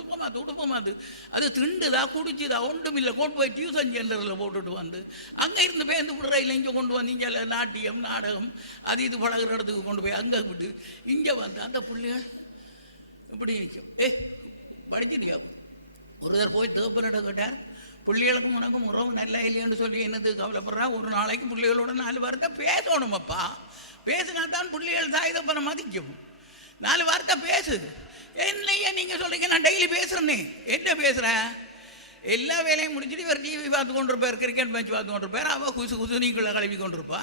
உடுப்பமாத்து அது திண்டுதா குடிச்சுதா ஒன்றும் இல்லை கொண்டு போய் டியூஷன் சென்டரில் போட்டுட்டு வந்து அங்கே இருந்து பேருந்து விடுறையில் இங்கே கொண்டு வந்து இங்கே நாட்டியம் நாடகம் அது இது பழகிற இடத்துக்கு கொண்டு போய் அங்கே விட்டு இங்கே வந்து அந்த பிள்ளைகள் இப்படி நிற்கும். படிச்சுட்டியா? ஒருத்தர் போய் தேப்பனிடம் கேட்டார், பிள்ளைகளுக்கும் உனக்கும் உறவு நல்லா இல்லைன்னு சொல்லி என்னது கவலைப்படுறா, ஒரு நாளைக்கு பிள்ளைகளோட 4 வார்த்தை பேசணும். அப்பா பேசுனா தான் பிள்ளைகள் தாய்தப்பனை மதிக்கும். 4 வார்த்தை பேசு. என்னையா நீங்கள் சொல்கிறீங்க, நான் டெய்லி பேசுகிறேன்னே. என்ன பேசுகிறேன்? எல்லா வேலையும் முடிச்சுட்டு இவர் டிவி பார்த்து கொண்டிருப்பார், கிரிக்கெட் மேட்ச் பார்த்து கொண்டிருப்பார், அவள் குசு நீக்குள்ள கழுவி கொண்டிருப்பா.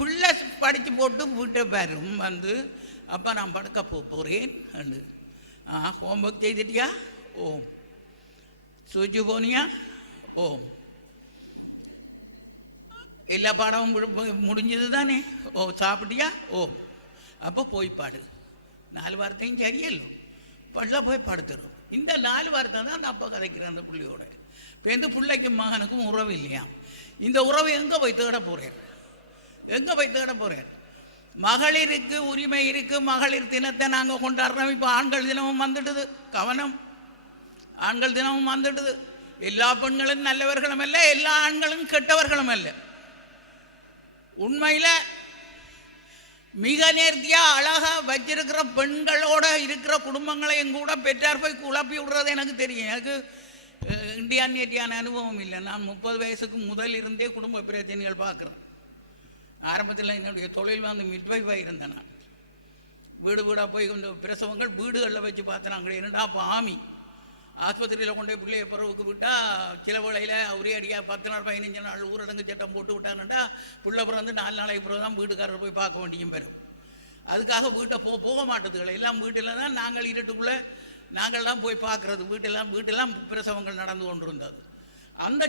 பிள்ளை படித்து போட்டு வீட்டை பேரும் வந்து அப்பா நான் படுக்க போகிறேன் அண்டு. ஹோம்ஒர்க் செய்துட்டியா? ஓம். சுவிட்சு போனியா? ஓம். எல்லா பாடமும் முடிஞ்சது தானே? ஓ. சாப்பிட்டியா? ஓம். அப்போ போய் பாடு. 4 வார்த்தையும் சரியல்லோ, பள்ள போய் படுத்துடும். இந்த 4 வார்த்தை தான் அந்த அப்பா கதைக்கிறேன் அந்த பிள்ளையோட. இப்போ எந்த பிள்ளைக்கும் மகனுக்கும் உறவு இல்லையா? இந்த உறவு எங்கே போய் தேட போகிறார்? எங்கே போய் தேட போகிறார்? மகளிருக்கு உரிமை இருக்குது. மகளிர் தினத்தை நாங்கள் கொண்டாடுறோம். இப்போ ஆண்கள் தினமும் வந்துடுது. கவனம், ஆண்கள் தினமும் வந்துடுது. எல்லா பெண்களும் நல்லவர்களும் அல்ல, எல்லா ஆண்களும் கெட்டவர்களும் அல்ல. உண்மையில் மிக நேர்த்தியாக அழகாக வச்சிருக்கிற பெண்களோட இருக்கிற குடும்பங்களையும் கூட பெற்றார் போய் குழப்பி விடுறது எனக்கு தெரியும். எனக்கு இந்தியானியத்தியான அனுபவம் இல்லை. நான் 30 வயசுக்கு முதல் இருந்தே குடும்ப பிரச்சனைகள் பார்க்குறேன். ஆரம்பத்தில் என்னுடைய தொழில் வந்து மிட்வைஃபாக இருந்தேன். நான் வீடு வீடாக போய் கொண்டு பிரசவங்கள் வீடுகளில் வச்சு பார்த்தேன். என்னடா அப்போ ஆஸ்பத்திரியில் கொண்டு போய் பிள்ளைய பிறவுக்கு விட்டால் சில வேளையில் ஒரே அடியாக 10 நாள் 15 நாள் ஊரடங்கு சட்டம் போட்டு விட்டானுட்டா பிள்ளை பிறந்து 4 நாளைக்கு பிறகு தான் வீட்டுக்காரர் போய் பார்க்க வேண்டியும் பெறும். அதுக்காக வீட்டை போக மாட்டதுகளை எல்லாம் வீட்டில் தான் நாங்கள் இருட்டுக்குள்ளே நாங்கள் தான் போய் பார்க்குறது. வீட்டெல்லாம் பிரசவங்கள் நடந்து கொண்டு இருந்தது. அந்த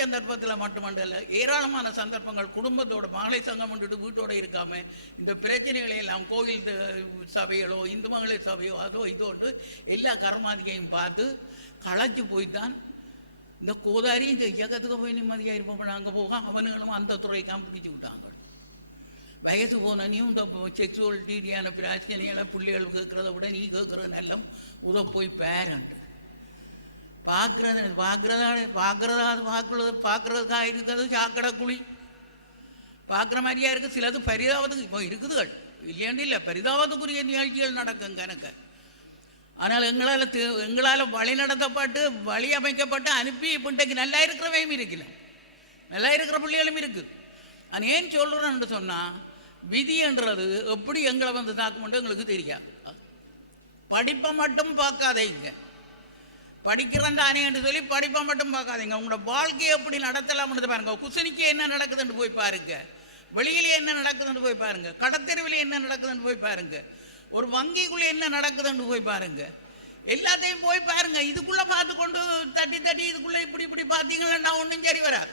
சந்தர்ப்பத்தில் மட்டுமல்ல, ஏராளமான சந்தர்ப்பங்கள் குடும்பத்தோட மகளிர் சங்கம் வந்துட்டு வீட்டோடு இருக்காமல் இந்த பிரச்சனைகளை எல்லாம் கோயில் சபைகளோ இந்து மகளிர் சபையோ அதோ இதோண்டு எல்லா கர்மாதிகையும் பார்த்து களைச்சி போய்த்தான் இந்த கோதாரி இந்த இயக்கத்துக்கு போய் நிம்மதியாக இருப்போம். அங்கே போக அவனுங்களும் அந்த துறைக்காக பிடிச்சி விட்டாங்க. வயசு போனனையும் இந்த செக்ஸுவல் ரீதியான பிரச்சனைகளை பிள்ளைகள் கேட்குறத விட நீ கேட்குற நல்லம் போய் பேரண்ட் பார்க்குறதுக்காக இருக்கிறது சாக்கடை குழி பார்க்குற மாதிரியா இருக்குது. சிலது பரிதாபத்துக்கு இப்போ இருக்குதுகள் இல்லையாண்டு இல்லை, பரிதாபத்துக்குரிய நிகழ்ச்சிகள் நடக்கும் கணக்கு. ஆனால் எங்களால் வழி நடத்தப்பட்டு வழி அமைக்கப்பட்டு அனுப்பி இன்றைக்கு நல்லா இருக்கிறவையும் இருக்கல, நல்லா இருக்கிற பிள்ளைகளும் இருக்குது. நான் ஏன் சொல்கிறேன்னு சொன்னால், விதின்றது எப்படி எங்களை வந்து தாக்குமென்று எங்களுக்கு தெரியாது. படிப்பை மட்டும் பார்க்காதீங்க, படிக்கிறேன் தானே என்று சொல்லி படிப்பை மட்டும் பார்க்காதீங்க. உங்களோட வாழ்க்கையை எப்படி நடத்தலாம்னு பாருங்க. குசனிக்கு என்ன நடக்குதுன்னு போய் பாருங்க, வெளியிலே என்ன நடக்குதுன்னு போய் பாருங்க, கடத்தெருவில் என்ன நடக்குதுன்னு போய் பாருங்க, ஒரு வங்கிக்குள்ளே என்ன நடக்குதுன்னு போய் பாருங்க, எல்லாத்தையும் போய் பாருங்க. இதுக்குள்ளே பார்த்து கொண்டு தட்டி இதுக்குள்ளே இப்படி பார்த்தீங்கன்னா ஒன்றும் சரி வராது.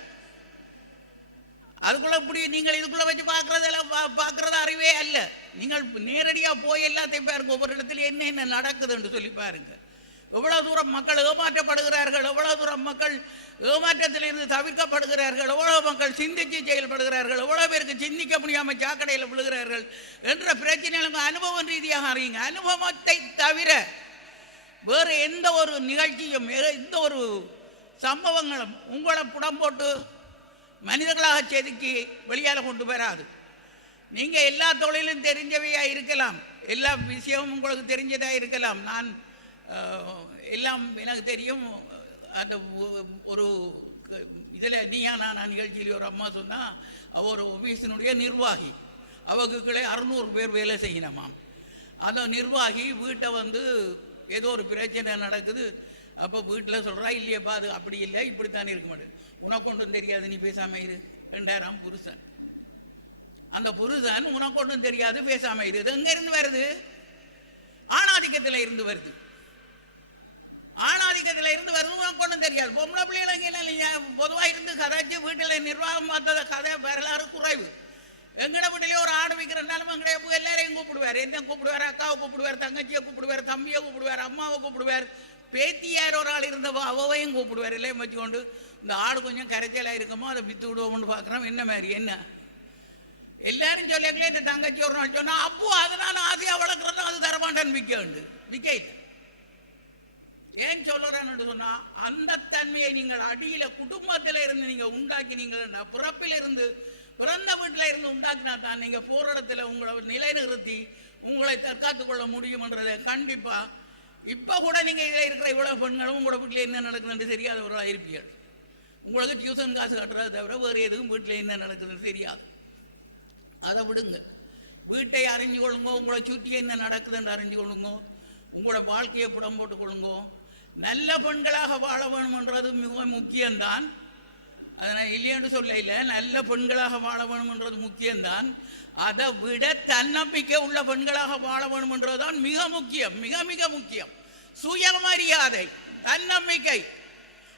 அதுக்குள்ளே இப்படி நீங்கள் இதுக்குள்ளே வச்சு பார்க்குறது அறிவே அல்ல. நீங்கள் நேரடியாக போய் எல்லாத்தையும் பாருங்க, ஒவ்வொரு இடத்துல என்ன நடக்குதுன்னு சொல்லி பாருங்க. எவ்வளோ தூரம் மக்கள் ஏமாற்றப்படுகிறார்கள், எவ்வளோ தூரம் மக்கள் ஏமாற்றத்திலிருந்து தவிர்க்கப்படுகிறார்கள், எவ்வளோ மக்கள் சிந்திச்சு செயல்படுகிறார்கள், எவ்வளோ பேருக்கு சிந்திக்க முடியாமல் சாக்கடையில் விழுகிறார்கள் என்ற பிரச்சனைகளுக்கு அனுபவம் ரீதியாக அறியுங்க. அனுபவத்தை தவிர வேறு எந்த ஒரு நிகழ்ச்சியும் எந்த ஒரு சம்பவங்களும் உங்களை புடம் போட்டு மனிதர்களாக செதுக்கி வெளியால் கொண்டு வராது. நீங்கள் எல்லா தொழிலும் தெரிஞ்சவையாக இருக்கலாம், எல்லா விஷயமும் உங்களுக்கு தெரிஞ்சதாக இருக்கலாம். நான் எல்லாம் எனக்கு தெரியும். அந்த ஒரு இதில் நீயா நான் நிகழ்ச்சியில் ஒரு அம்மா சொன்னால், அவள் ஒரு ஆஃபீஸினுடைய நிர்வாகி, அவங்களுக்குள்ளே 600 பேர் வேலை செய்யணுமாம். அந்த நிர்வாகி வீட்டை வந்து ஏதோ ஒரு பிரச்சனை நடக்குது. அப்போ வீட்டில் சொல்கிறா, இல்லையப்பா அது அப்படி இல்லை, இப்படித்தானே இருக்க மாட்டேன், உனக்கு ஒன்றும் தெரியாது, நீ பேசாமல் இரு. 2000 புருஷன். அந்த புருஷன் உனக்கு ஒன்றும் தெரியாது, பேசாமல் இரு. இது எங்கேருந்து வருது? ஆணாதிக்கத்தில் இருந்து வருது. ஆணாதிக்கத்தில் இருந்து வருது, உனக்கு ஒன்றும் தெரியாது. பொம்பளை பிள்ளைகளுக்கு என்ன பொதுவாக இருந்து கதைச்சு வீட்டில் நிர்வாகம் பார்த்தத கதை வரலாறு குறைவு. எங்கட வீட்டிலே ஒரு ஆடு வைக்கிறனாலும் எங்கடைய எல்லாரையும் கூப்பிடுவார். என்ன கூப்பிடுவார்? அக்காவை கூப்பிடுவார், தங்கச்சியை கூப்பிடுவார், தம்பியை கூப்பிடுவார், அம்மாவை கூப்பிடுவார், பேத்தியார் ஒரு ஆள் இருந்தவோ அவையும் கூப்பிடுவார். எல்லாம் வச்சுக்கொண்டு இந்த ஆடு கொஞ்சம் கரைச்சலாக இருக்குமோ அதை விற்று விடுவோம்னு பார்க்குறோம். என்ன மாதிரி என்ன எல்லாரும் சொல்லங்களே, இந்த தங்கச்சி ஒரு நாள் சொன்னால், அப்போ அதை நான் ஆசையாக வளர்க்குறதும் அது தரமாட்டேன்னு விற்க இல்லை. ஏன் சொல்கிறேன்னு சொன்னால், அந்த தன்மையை நீங்கள் அடியில் குடும்பத்தில் இருந்து நீங்கள் உண்டாக்கினீங்கன்னா, பிறப்பிலிருந்து பிறந்த வீட்டில் இருந்து உண்டாக்கினா தான் நீங்கள் போகிற இடத்துல உங்களை நிலைநிறுத்தி உங்களை தற்காத்து கொள்ள முடியும்ன்றதை கண்டிப்பாக. இப்போ கூட நீங்கள் இதில் இருக்கிற இவ்வளோ பெண்களும் உங்களோட வீட்டில் என்ன நடக்குதுன்னு தெரியாதவர்களாக இருப்பீர்கள். உங்களுக்கு டியூஷன் காசு கட்டுறதை தவிர வேறு எதுவும் வீட்டில் என்ன நடக்குதுன்னு தெரியாது. அதை விடுங்க, வீட்டை அறிஞ்சு கொள்ளுங்க, உங்களை சுற்றி என்ன நடக்குதுன்னு அறிஞ்சு கொள்ளுங்க, உங்களோட வாழ்க்கையை புடம் போட்டு கொள்ளுங்க. நல்ல பெண்களாக வாழ வேணுமென்றது மிக முக்கியம்தான். அதை நான் இல்லையென்று சொல்ல இல்லை, நல்ல பெண்களாக வாழ வேணுமென்றது முக்கியம்தான். அதை விட தன்னம்பிக்கை உள்ள பெண்களாக வாழ வேணுமென்றது தான் மிக முக்கியம், மிக மிக முக்கியம். சுயமரியாதை, தன்னம்பிக்கை,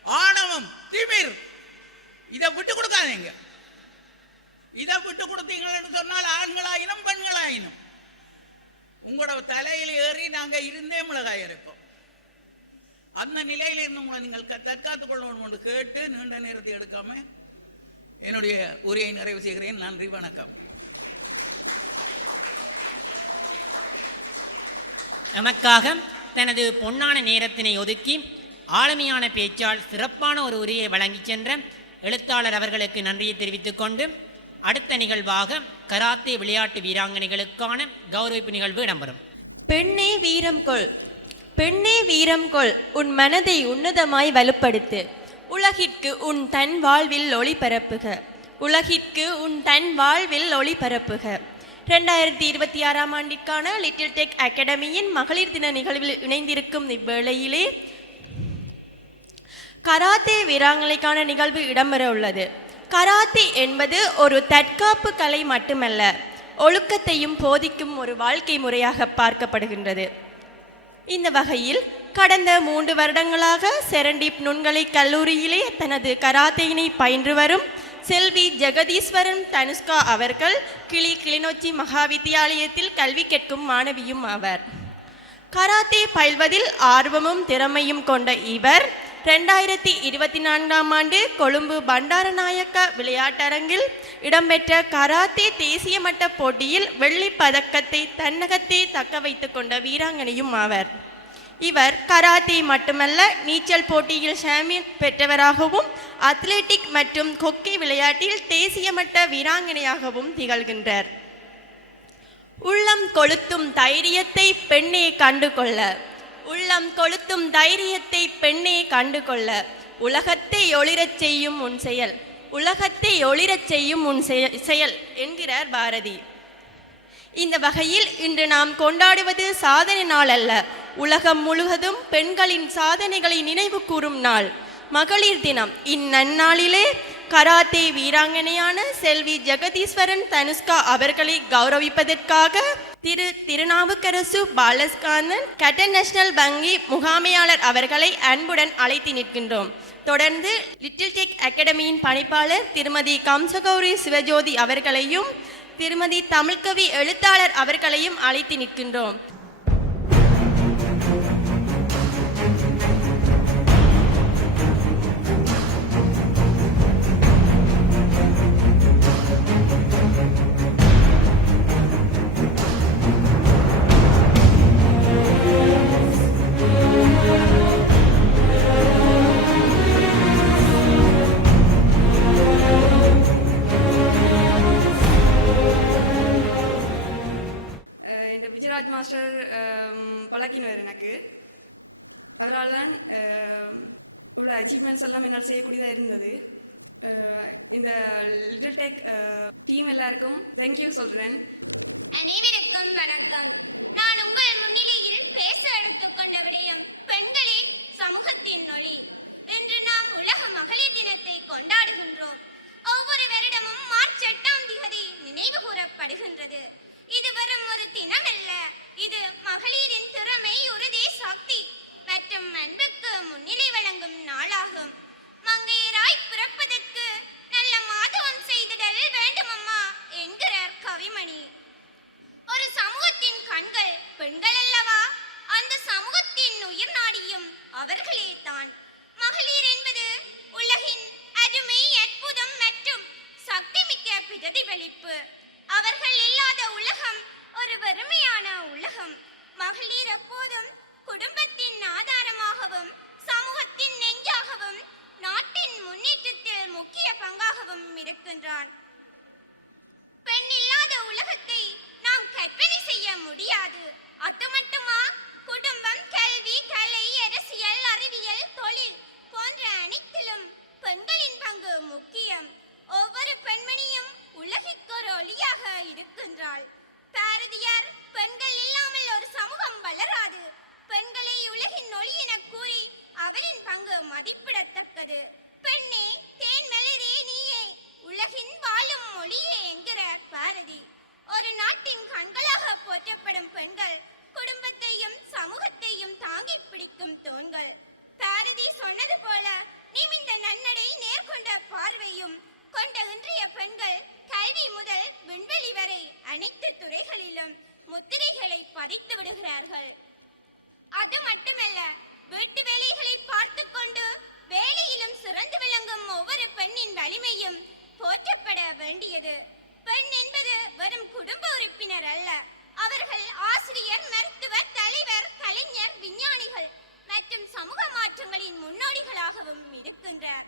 ஆணவம், திமிர், இதை விட்டு கொடுக்காதீங்க. இதை விட்டு கொடுத்தீங்கன்னு சொன்னால் ஆண்களாயினும் பெண்களாயினும் உங்களோட தலையில் ஏறி நாங்கள் இருந்தே மிளகாய் அரைப்போம். அந்த நிலையில் இருந்து உங்களை நீங்கள் தற்காத்துக் கொள்ளணும் என்று கேட்டு நீண்ட நேரத்தை எடுக்காம என்னுடைய உரையை நிறைவு செய்கிறேன். நன்றி, வணக்கம். எமக்காக தனது பொன்னான நேரத்தினை ஒதுக்கி ஆளுமையான பேச்சால் சிறப்பான ஒரு உரையை வழங்கி சென்ற எழுத்தாளர் அவர்களுக்கு நன்றியை தெரிவித்துக் கொண்டு, அடுத்த நிகழ்வாக கராத்தே விளையாட்டு வீராங்கனைகளுக்கான கௌரவிப்பு நிகழ்வு இடம்பெறும். பெண்ணே வீரம் கொள், பெண்ணே வீரம் கொள், உன் மனதை உன்னதமாய் வலுப்படுத்து, உலகிற்கு உன் தன் வாழ்வில் ஒளி பரப்புக, உலகிற்கு உன் தன் வாழ்வில் ஒளி பரப்புக. 2026ஆம் ஆண்டிற்கான லிட்டில் டெக் அகாடமியின் மகளிர் தின நிகழ்வில் இணைந்திருக்கும் இவ்வேளையிலே கராத்தே வீராங்கனைக்கான நிகழ்வு இடம்பெற உள்ளது. கராத்தே என்பது ஒரு தற்காப்பு கலை மட்டுமல்ல, ஒழுக்கத்தையும் போதிக்கும் ஒரு வாழ்க்கை முறையாக பார்க்கப்படுகின்றது. இந்த வகையில் கடந்த 3 வருடங்களாக செரண்டிப் நுண்கலை கல்லூரியிலே தனது கராத்தேயினை பயின்று வரும் செல்வி ஜெகதீஸ்வரன் தனுஷ்கா அவர்கள் கிளிநொச்சி மகாவித்தியாலயத்தில் கல்வி கேட்கும் மாணவியும் ஆவர். கராத்தே பயில்வதில் ஆர்வமும் திறமையும் கொண்ட இவர் 2024ஆம் ஆண்டு கொழும்பு பண்டாரநாயக்க விளையாட்டரங்கில் இடம்பெற்ற கராத்தே தேசிய மட்ட போட்டியில் வெள்ளிப் பதக்கத்தை தன்னகத்தே தக்க வைத்துக் கொண்ட வீராங்கனையும் ஆவர். இவர் கராத்தே மட்டுமல்ல, நீச்சல் போட்டியில் சாம்பியன் பெற்றவராகவும் அத்லெட்டிக் மற்றும் கொக்கி விளையாட்டில் தேசிய மட்ட வீராங்கனையாகவும் திகழ்கின்றார். உள்ளம் கொளுத்தும் தைரியத்தை பெண்ணே கண்டுகொள்ள, உள்ளம் கொளுத்தும் தைரியத்தை பெண்ணே கண்டுகொள்ள, உலகத்தை ஒளிரச் செய்யும் உன் செயல், உலகத்தை ஒளிரச் செய்யும் உன் செயல் என்கிறார் பாரதி. இந்த வகையில் இன்று நாம் கொண்டாடுவது சாதனை நாள் அல்ல, உலகம் முழுவதும் பெண்களின் சாதனைகளை நினைவு கூறும் நாள், மகளிர் தினம். இந்நன்னாளிலே கராத்தே வீராங்கனையான செல்வி ஜெகதீஸ்வரன் தனுஷ்கா அவர்களை கௌரவிப்பதற்காக திருநாவுக்கரசு பாலஸ்காந்தன் கட்டன் நேஷனல் வங்கி முகாமையாளர் அவர்களை அன்புடன் அழைத்து நிற்கின்றோம். தொடர்ந்து லிட்டில் டெக் அகாடமியின் பணிப்பாளர் திருமதி கம்சகௌரி சிவஜோதி அவர்களையும் திருமதி தமிழ்கவி எழுத்தாளர் அவர்களையும் அழைத்து நிற்கின்றோம். விஜயராஜ் மாஸ்டர் பழக்கினவர் எனக்கு. அவரால் தான் உள்ள அச்சீவ்மெண்ட்ஸ் எல்லாம் என்னால் செய்யக்கூடியதாக இருந்தது. இந்த லிட்டில் டெக் டீம் எல்லாருக்கும் தேங்க்யூ சொல்கிறேன். அனைவருக்கும் வணக்கம். நான் உங்கள் முன்னிலையில் பேச எடுத்துக்கொண்ட விடயம் பெண்களே சமூகத்தின் ஒளி. இன்று நாம் உலக மகளிர் தினத்தை கொண்டாடுகின்றோம். ஒவ்வொரு வருடமும் மார்ச் 8ஆம் தேதி நினைவு கூறப்படுகின்றது. இது வெறும் ஒரு தினம் அல்ல, இது மகளிரின் திறமை, உறுதி, சக்தி மற்றும் அன்புக்கு முன்னிலை வழங்கும் நாளாகும். மங்கையராய் பிறப்பதற்கு நல்ல மாதவம் செய்திடல் வேண்டுமம்மா என்கிறார் கவிமணி. ஒரு சமூகத்தின் கண்கள் பெண்கள் அல்லவா? அந்த சமூகத்தின் உயிர் நாடியும் அவர்களே தான். மகளிர் என்பது உலகின் அருமை, அற்புதம் மற்றும் சக்தி மிக்க பிரதிபலிப்பு. அவர்கள் இல்லாத உலகம் ஒரு வெறுமையான உலகம். மகளிர் எப்போதும் குடும்பத்தின் ஆதாரமாகவும் சமூகத்தின் நெஞ்சாகவும் நாட்டின் முன்னேற்றத்தில் முக்கிய பங்காகவும் இருக்கின்றான். பெண் இல்லாத உலகத்தை நாம் கற்பனை செய்ய முடியாது. அது மட்டுமா, குடும்பம், கல்வி, கலை, அரசியல், அறிவியல், தொழில் போன்ற அனைத்திலும் பெண்களின் பங்கு முக்கியம். ஒவ்வொரு பெண்மணியும் உலகிற்கு ஒரு ஒளியாக இருக்கின்றாள். பாரதியார் பெண்கள் இல்லாமல் ஒரு சமூகம் வளராது, பெண்களை உலகின் ஒளி என கூறி அவரின் பங்கு மதிப்பிடத்தக்கது. பெண்ணே, தேன் மலரே நீயே, உலகின் வாழும் ஒளியே என்கிறார் பாரதி. ஒரு நாட்டின் கண்களாக போற்றப்படும் பெண்கள் குடும்பத்தையும் சமூகத்தையும் தாங்கி பிடிக்கும் தூண்கள். பாரதி சொன்னது போல நிமிந்த நன்னடை, நேர்கொண்ட பார்வையும் கொண்ட இன்றைய பெண்கள் கல்வி முதல் விண்வெளி வரை அனைத்து துறைகளிலும் முத்திரைகளை பதித்து விடுகிறார்கள். அது மட்டுமல்ல, வீட்டு வேலைகளை பார்த்து கொண்டு வேலையிலும் சிறந்து விளங்கும் ஒவ்வொரு பெண்ணின் வலிமையும் போற்றப்பட வேண்டியது. பெண் என்பது வெறும் குடும்ப உறுப்பினர் அல்ல, அவர்கள் ஆசிரியர், மருத்துவர், தலைவர், கலைஞர், விஞ்ஞானிகள் மற்றும் சமூக மாற்றங்களின் முன்னோடிகளாகவும் இருக்கின்றார்.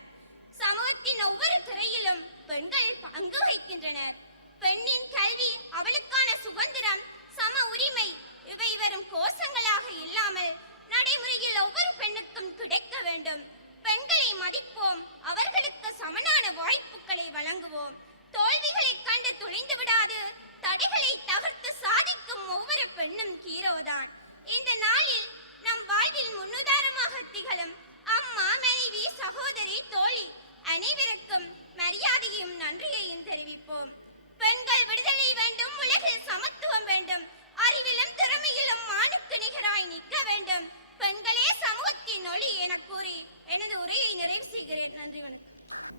சமூகத்தின் ஒவ்வொரு துறையிலும் பெண்கள் பங்கு வகிக்கின்றனர். பெண்ணின் கல்வி, அவளுக்கான சுதந்திரம், சம உரிமை இவை வெறும் கோஷங்களாக இல்லாமல் நடைமுறையில் ஒவ்வொரு பெண்ணுக்கும் கிடைக்க வேண்டும். பெண்களை மதிப்போம், அவர்களுக்கு சமனான வாய்ப்புகளை வழங்குவோம். தோல்விகளை கண்டு துளிந்து விடாது, தடைகளை தகர்த்து சாதிக்கும் ஒவ்வொரு பெண்ணும் ஹீரோதான். இந்த நாளில் நம் வாழ்வில் முன்னுதாரணமாக திகழும் அம்மா, மனைவி, சகோதரி, தோழி அனைவருக்கும் மரியாதையும் நன்றியையும் தெரிவிப்போம். பெண்கள் விடுதலை வேண்டும், உலகில் சமத்துவம் வேண்டும், அறிவிலும் திறமையிலும் ஆணுக்கு நிகராய் நிற்க வேண்டும். பெண்களே சமூகத்தின் ஒளி என கூறி எனது உரையை நிறைவு செய்கிறேன். நன்றி, வணக்கம்.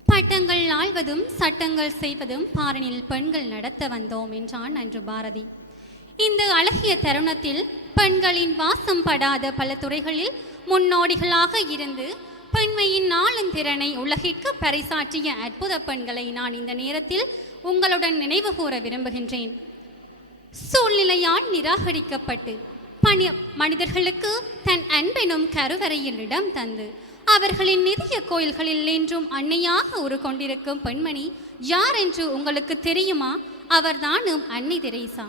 பட்டங்கள் ஆழ்வதும் சட்டங்கள் செய்வதும் பாரனில் பெண்கள் நடத்த வந்தோம் என்றான் அன்று பாரதி. இந்த அழகிய தருணத்தில் பெண்களின் வாசம் படாத பல துறைகளில் முன்னோடிகளாக இருந்து பெண்மையின் நாளும் திறனை உலகிற்கு பறைசாற்றிய அற்புத பெண்களை நான் இந்த நேரத்தில் உங்களுடன் நினைவு கூற விரும்புகின்றேன். சூழ்நிலையால் நிராகரிக்கப்பட்டு மனிதர்களுக்கு தன் அன்பெனும் கருவறையில் இடம் தந்து அவர்களின் நிதிய கோயில்களில் என்றும் அன்னையாக உருக்கொண்டிருக்கும் பெண்மணி யார் என்று உங்களுக்கு தெரியுமா? அவர்தானும் அன்னை தெரேசா.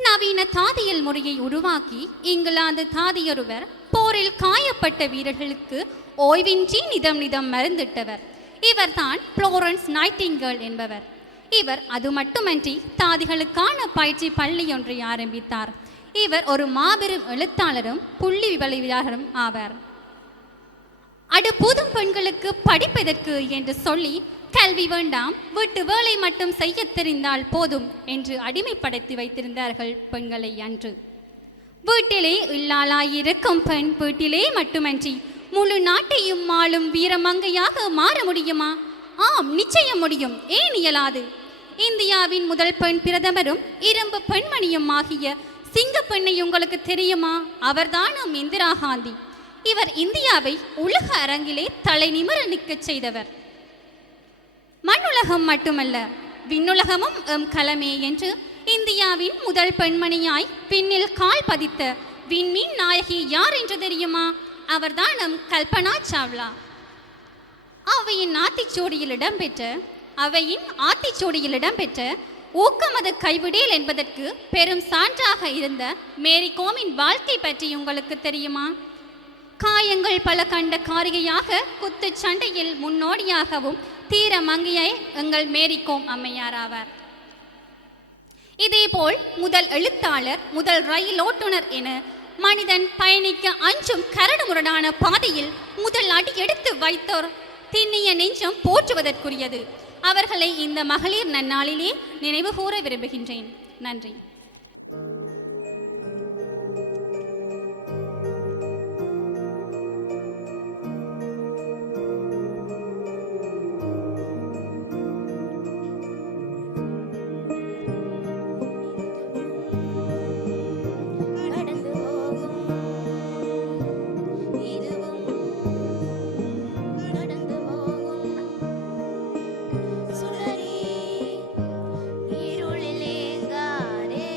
நவீன தாதியல் முறையை உருவாக்கி இங்கிலாந்து தாதியொருவர் போரில் காயப்பட்ட வீரர்களுக்கு ஓய்வின்றி நிதம் மருந்திட்டவர். இவர்தான் புளோரன்ஸ் நைட்டிங்கேல் என்பவர். இவர் அது மட்டுமன்றி தாதிகளுக்கான பயிற்சி பள்ளி ஒன்றை ஆரம்பித்தார். இவர் ஒரு மாபெரும் எழுத்தாளரும் புள்ளி விவரவியாளரும் ஆவார். அடுப்போதும் பெண்களுக்கு படிப்பதற்கு என்று சொல்லி கல்வி வேண்டாம், வீட்டு வேலை மட்டும் செய்ய தெரிந்தால் போதும் என்று அடிமைப்படுத்தி வைத்திருந்தார்கள் பெண்களை அன்று. வீட்டிலே இல்லாளாயிருக்கும் பெண் வீட்டிலே மட்டுமன்றி முழு நாட்டையும் ஆளும் வீரமங்கையாக மாற முடியுமா? ஆம், நிச்சயம் முடியும். ஏன் இயலாது? இந்தியாவின் முதல் பெண் பிரதமரும் இரும்பு பெண்மணியும் ஆகிய சிங்க பெண்ணை உங்களுக்கு தெரியுமா? அவர்தான் இந்திரா காந்தி. இவர் இந்தியாவை உலக அரங்கிலே தலை நிமிர நிற்கச் செய்தவர். மண்ணுலகம் மட்டுமல்ல, விண்ணுலகமும் கலமே என்று இந்தியாவின் முதல் பெண்மணியாய் பின்னில் கால் பதித்த விண்மீன் நாயகி யார் என்று தெரியுமா? அவர்தான் கல்பனா சாவ்லா. அவையின் ஆத்திச்சூடியில் இடம்பெற்ற ஊக்கமது கைவிடேல் என்பதற்கு பெரும் சான்றாக இருந்த மேரி கோமின் வாழ்க்கை பற்றி உங்களுக்கு தெரியுமா? காயங்கள் பல கண்ட காரிகையாக குத்து சண்டையில் முன்னோடியாகவும் தீர மங்கையை எங்கள் மேரி கோம் அம்மையார் ஆவார். இதேபோல் முதல் எழுத்தாளர், முதல் ரயில் ஓட்டுநர் என மனிதன் பயணிக்க அஞ்சும் கரடு முரடான பாதையில் முதல் அடி எடுத்து வைத்தோர் திண்ணிய நெஞ்சம் போற்றுவதற்குரியது. அவர்களை இந்த மகளிர் நன்னாளிலே நினைவு கூற விரும்புகின்றேன். நன்றி. இருளிலேங்காரே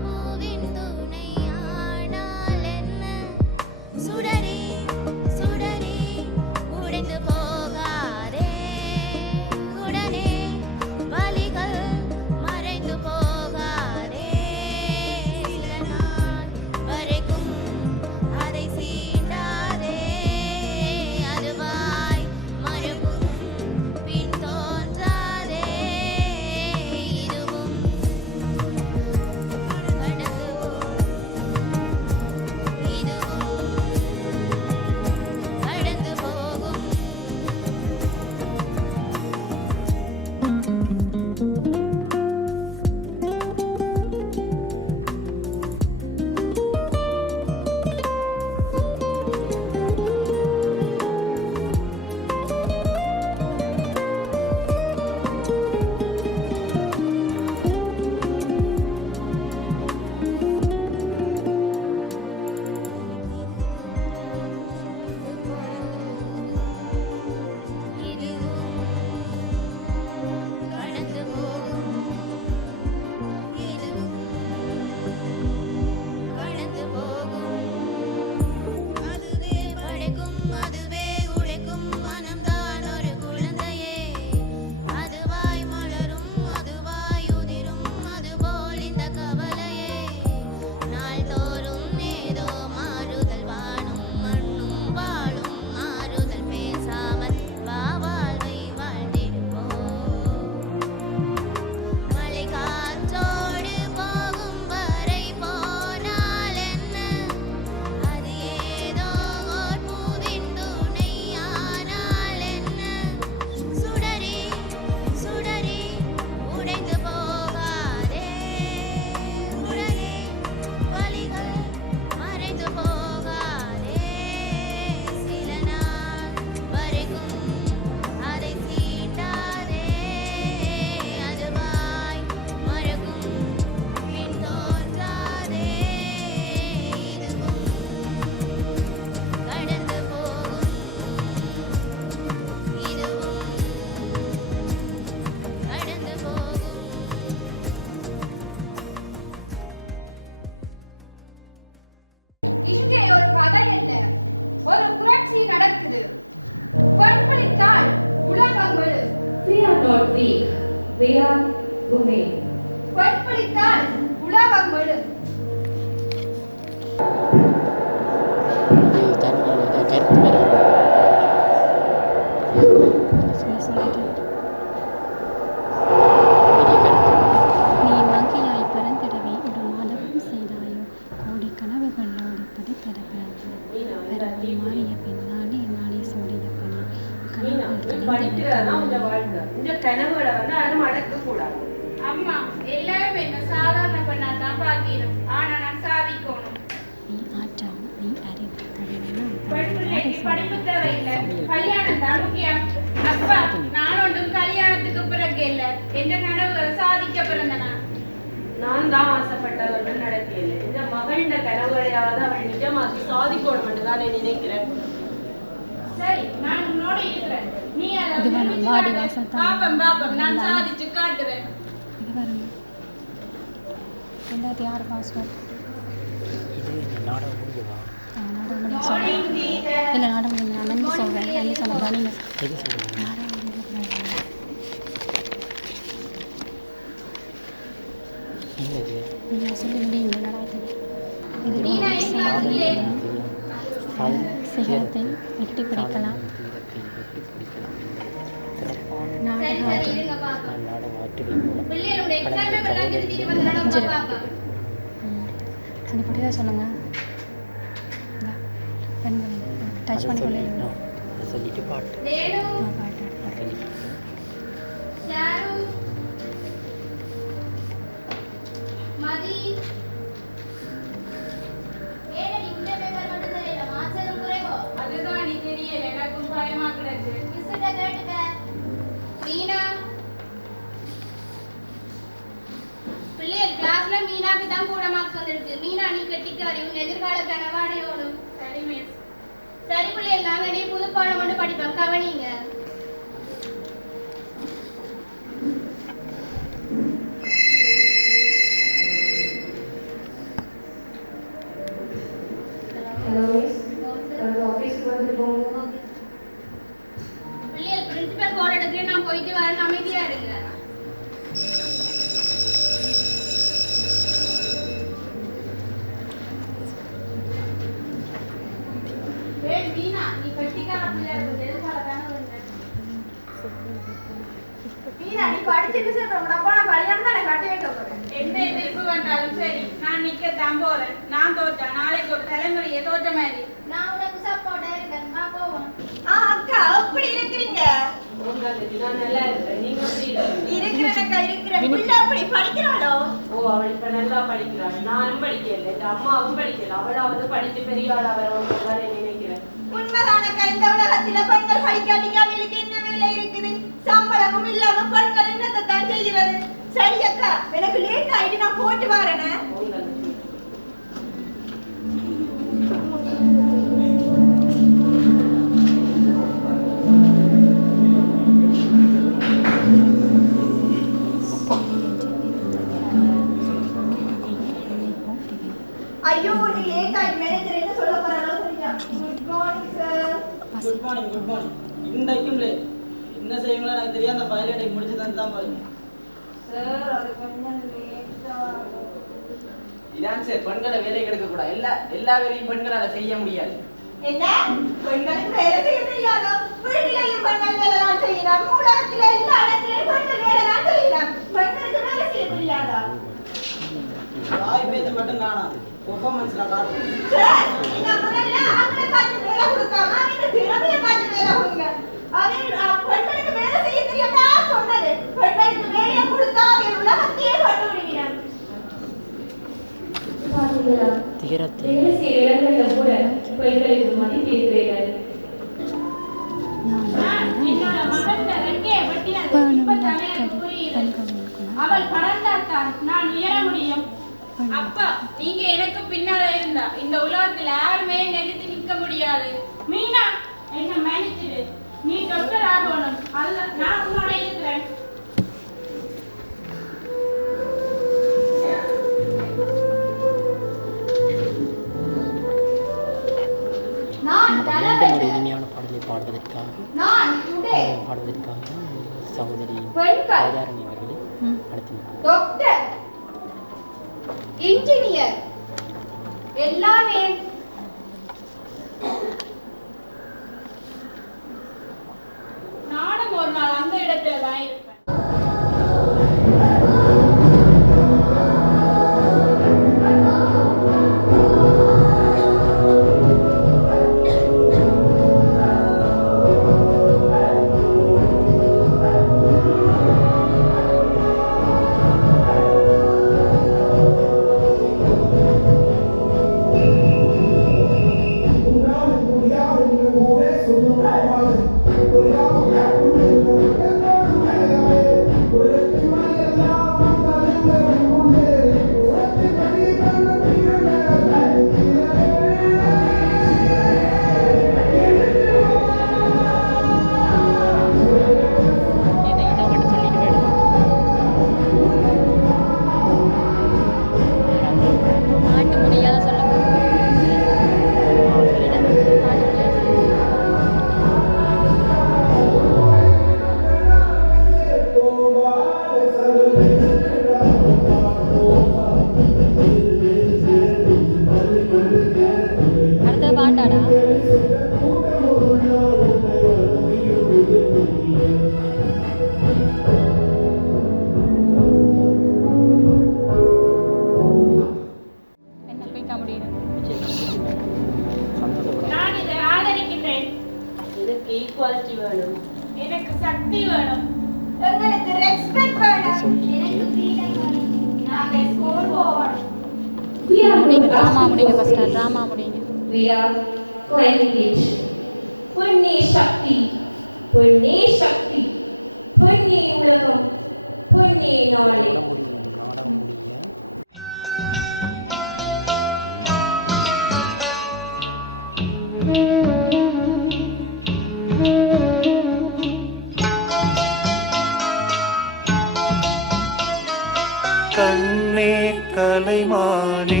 கலைமானே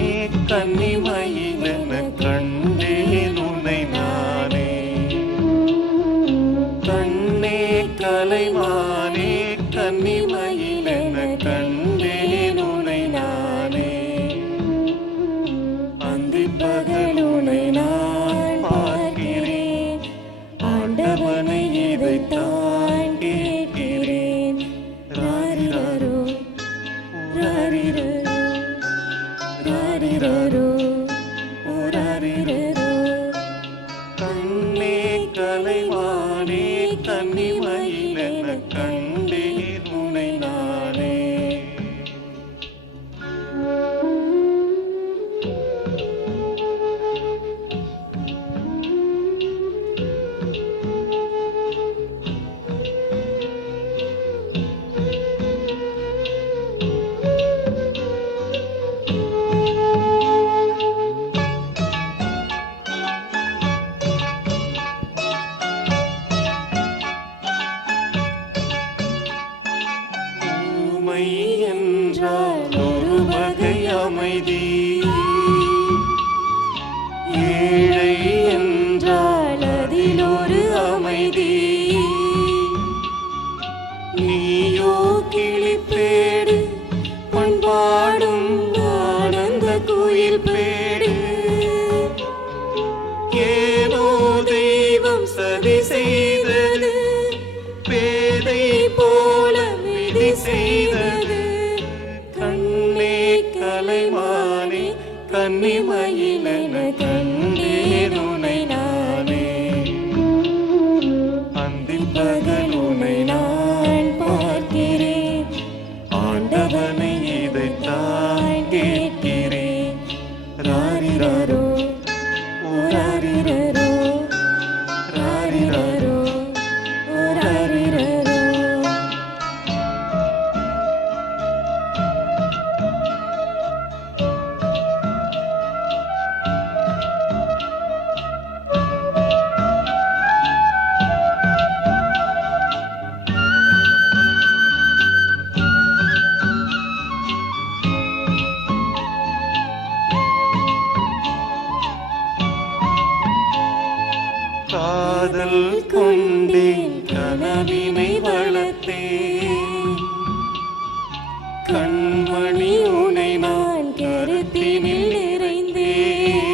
கன்னிமயிலென கண்டேன் உன்னை நானே. கண்ணே கலைமானே கன்னிமயிலென கண்டேன் உன்னை நானே. அந்தி பகல் உன்னை நான் பார்க்கிறேன், ஆண்டவனை இதைத்தான் கேட்கிறேன். ராரிரரோ ராரிரரோ ராரிரரோ ராரிரரோ. கண்ணே கலைமானே கன்னிமயிலென கண்டேன் உன்னை நானே. ஊமை என்றால் ஒரு வகை அமைதி, ஏழை என்றால் அதில் ஒரு அமைதி. நீயோ கிளிப்பேடு பண்பாடும் ஆனந்த குயில் பேடு. ஏனோ தெய்வம் சதி செய்தது, பேதை போல விதி செய்தது. கண்ணே கலைமானே கன்னிமயிலென கண்டேன் உன்னை நானே. அந்தி பகல் உன்னை நான் பார்க்கிறேன், ஆண்டவனை இதைத்தான் கேட்கிறேன். ராரிரரோ ராரிரரோ ராரிரரோ ராரிரரோ. காதல் கொண்டேன் கனவினை வளர்த்தேன், கண்மணி உனை நான் கருத்தினில் நிறைந்தேன்.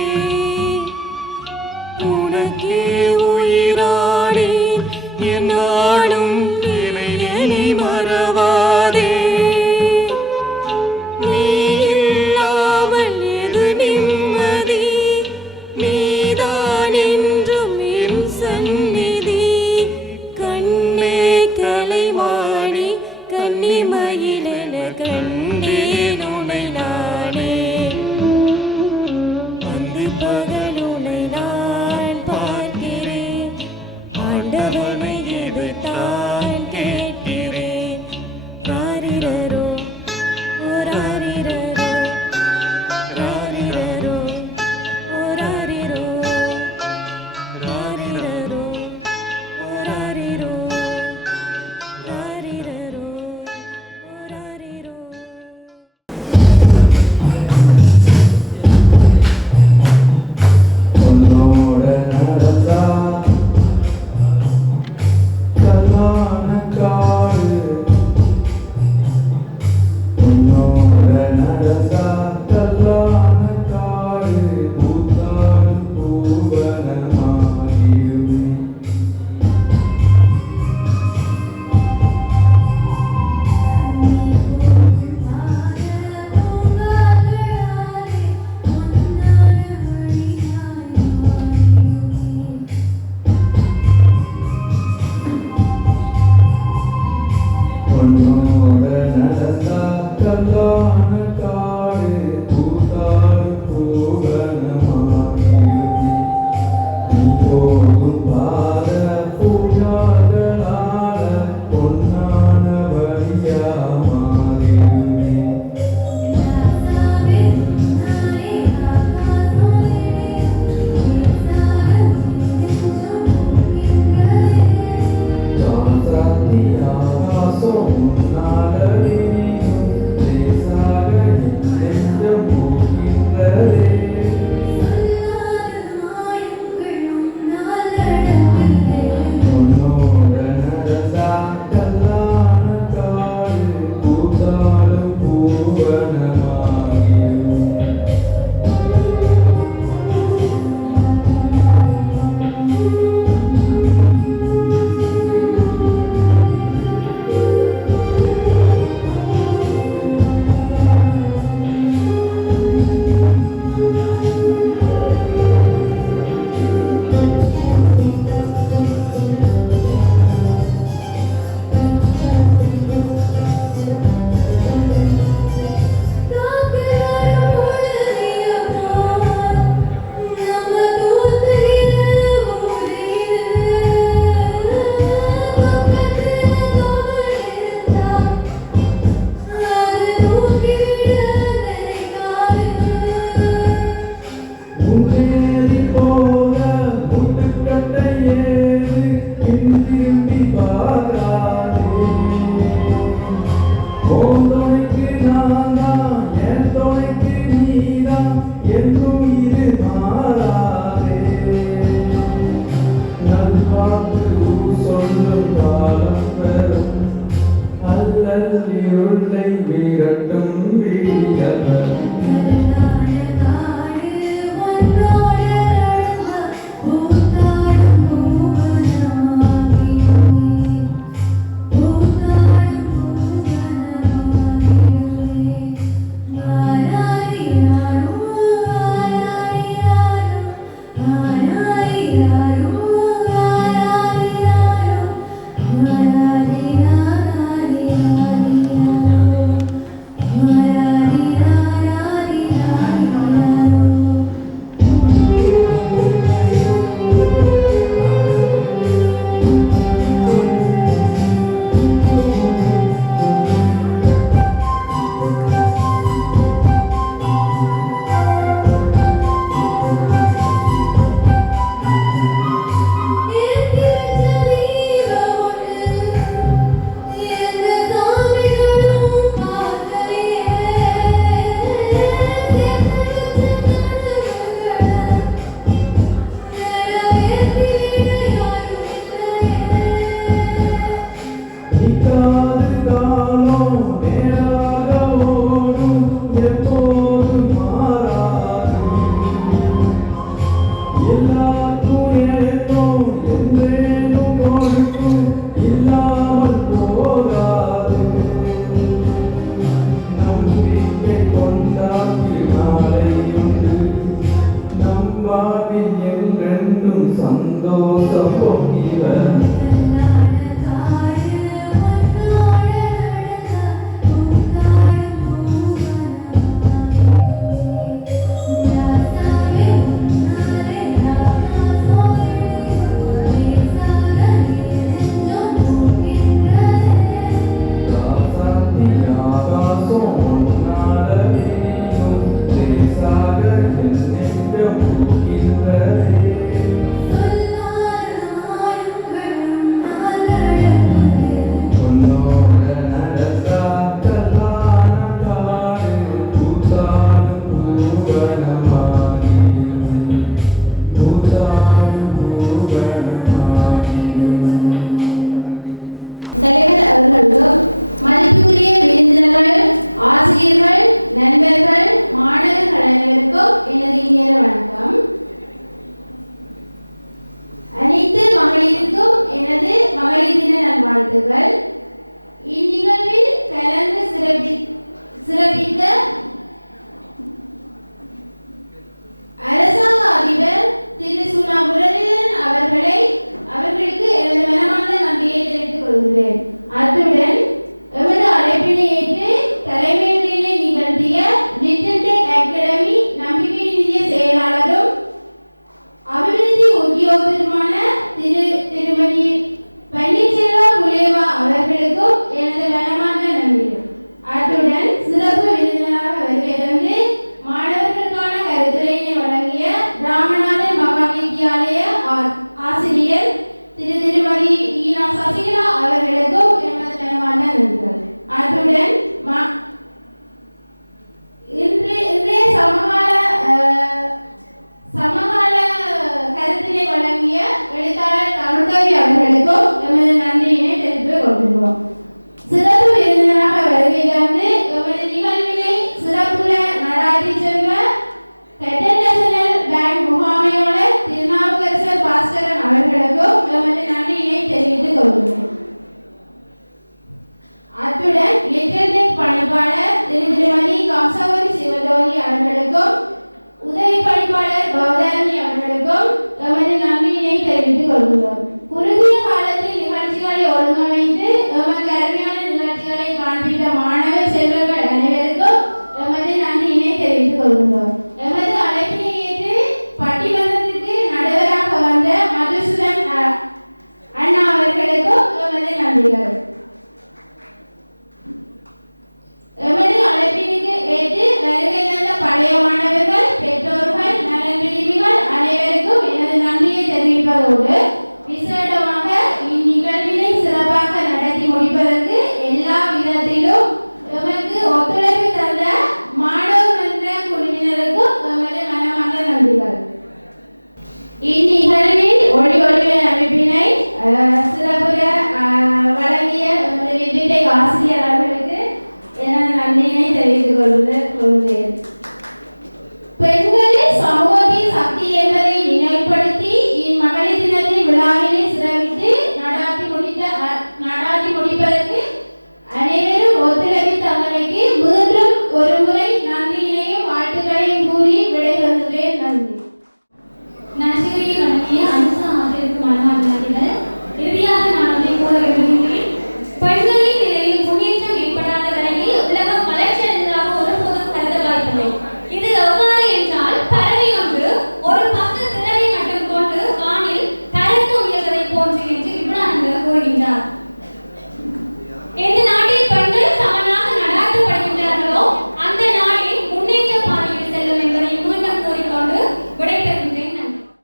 உனக்கே உயிரானேன் என்னாலும் என்னை நீ மறவாதே. நீ இல்லாமல் எது நிம்மதி, நீதான் என்றும் என் சந்நிதி. கண்ணே கலைமானே கன்னிமயிலென கண்டேன் உன்னை நானே. அந்தி பகல் உன்னை நான் பார்க்கிறேன், ஆண்டவனை இதைத்தான் கேட்கிறேன். ராரிரரோ ராரிரரோ ராரிரரோ ராரிரோ ராரிரரோ ராரிரோ ராரிரரோ ராரிரோ. உன்னோட நடந்தா கல்லான காடு, உன்னோட நடந்தா கல்லான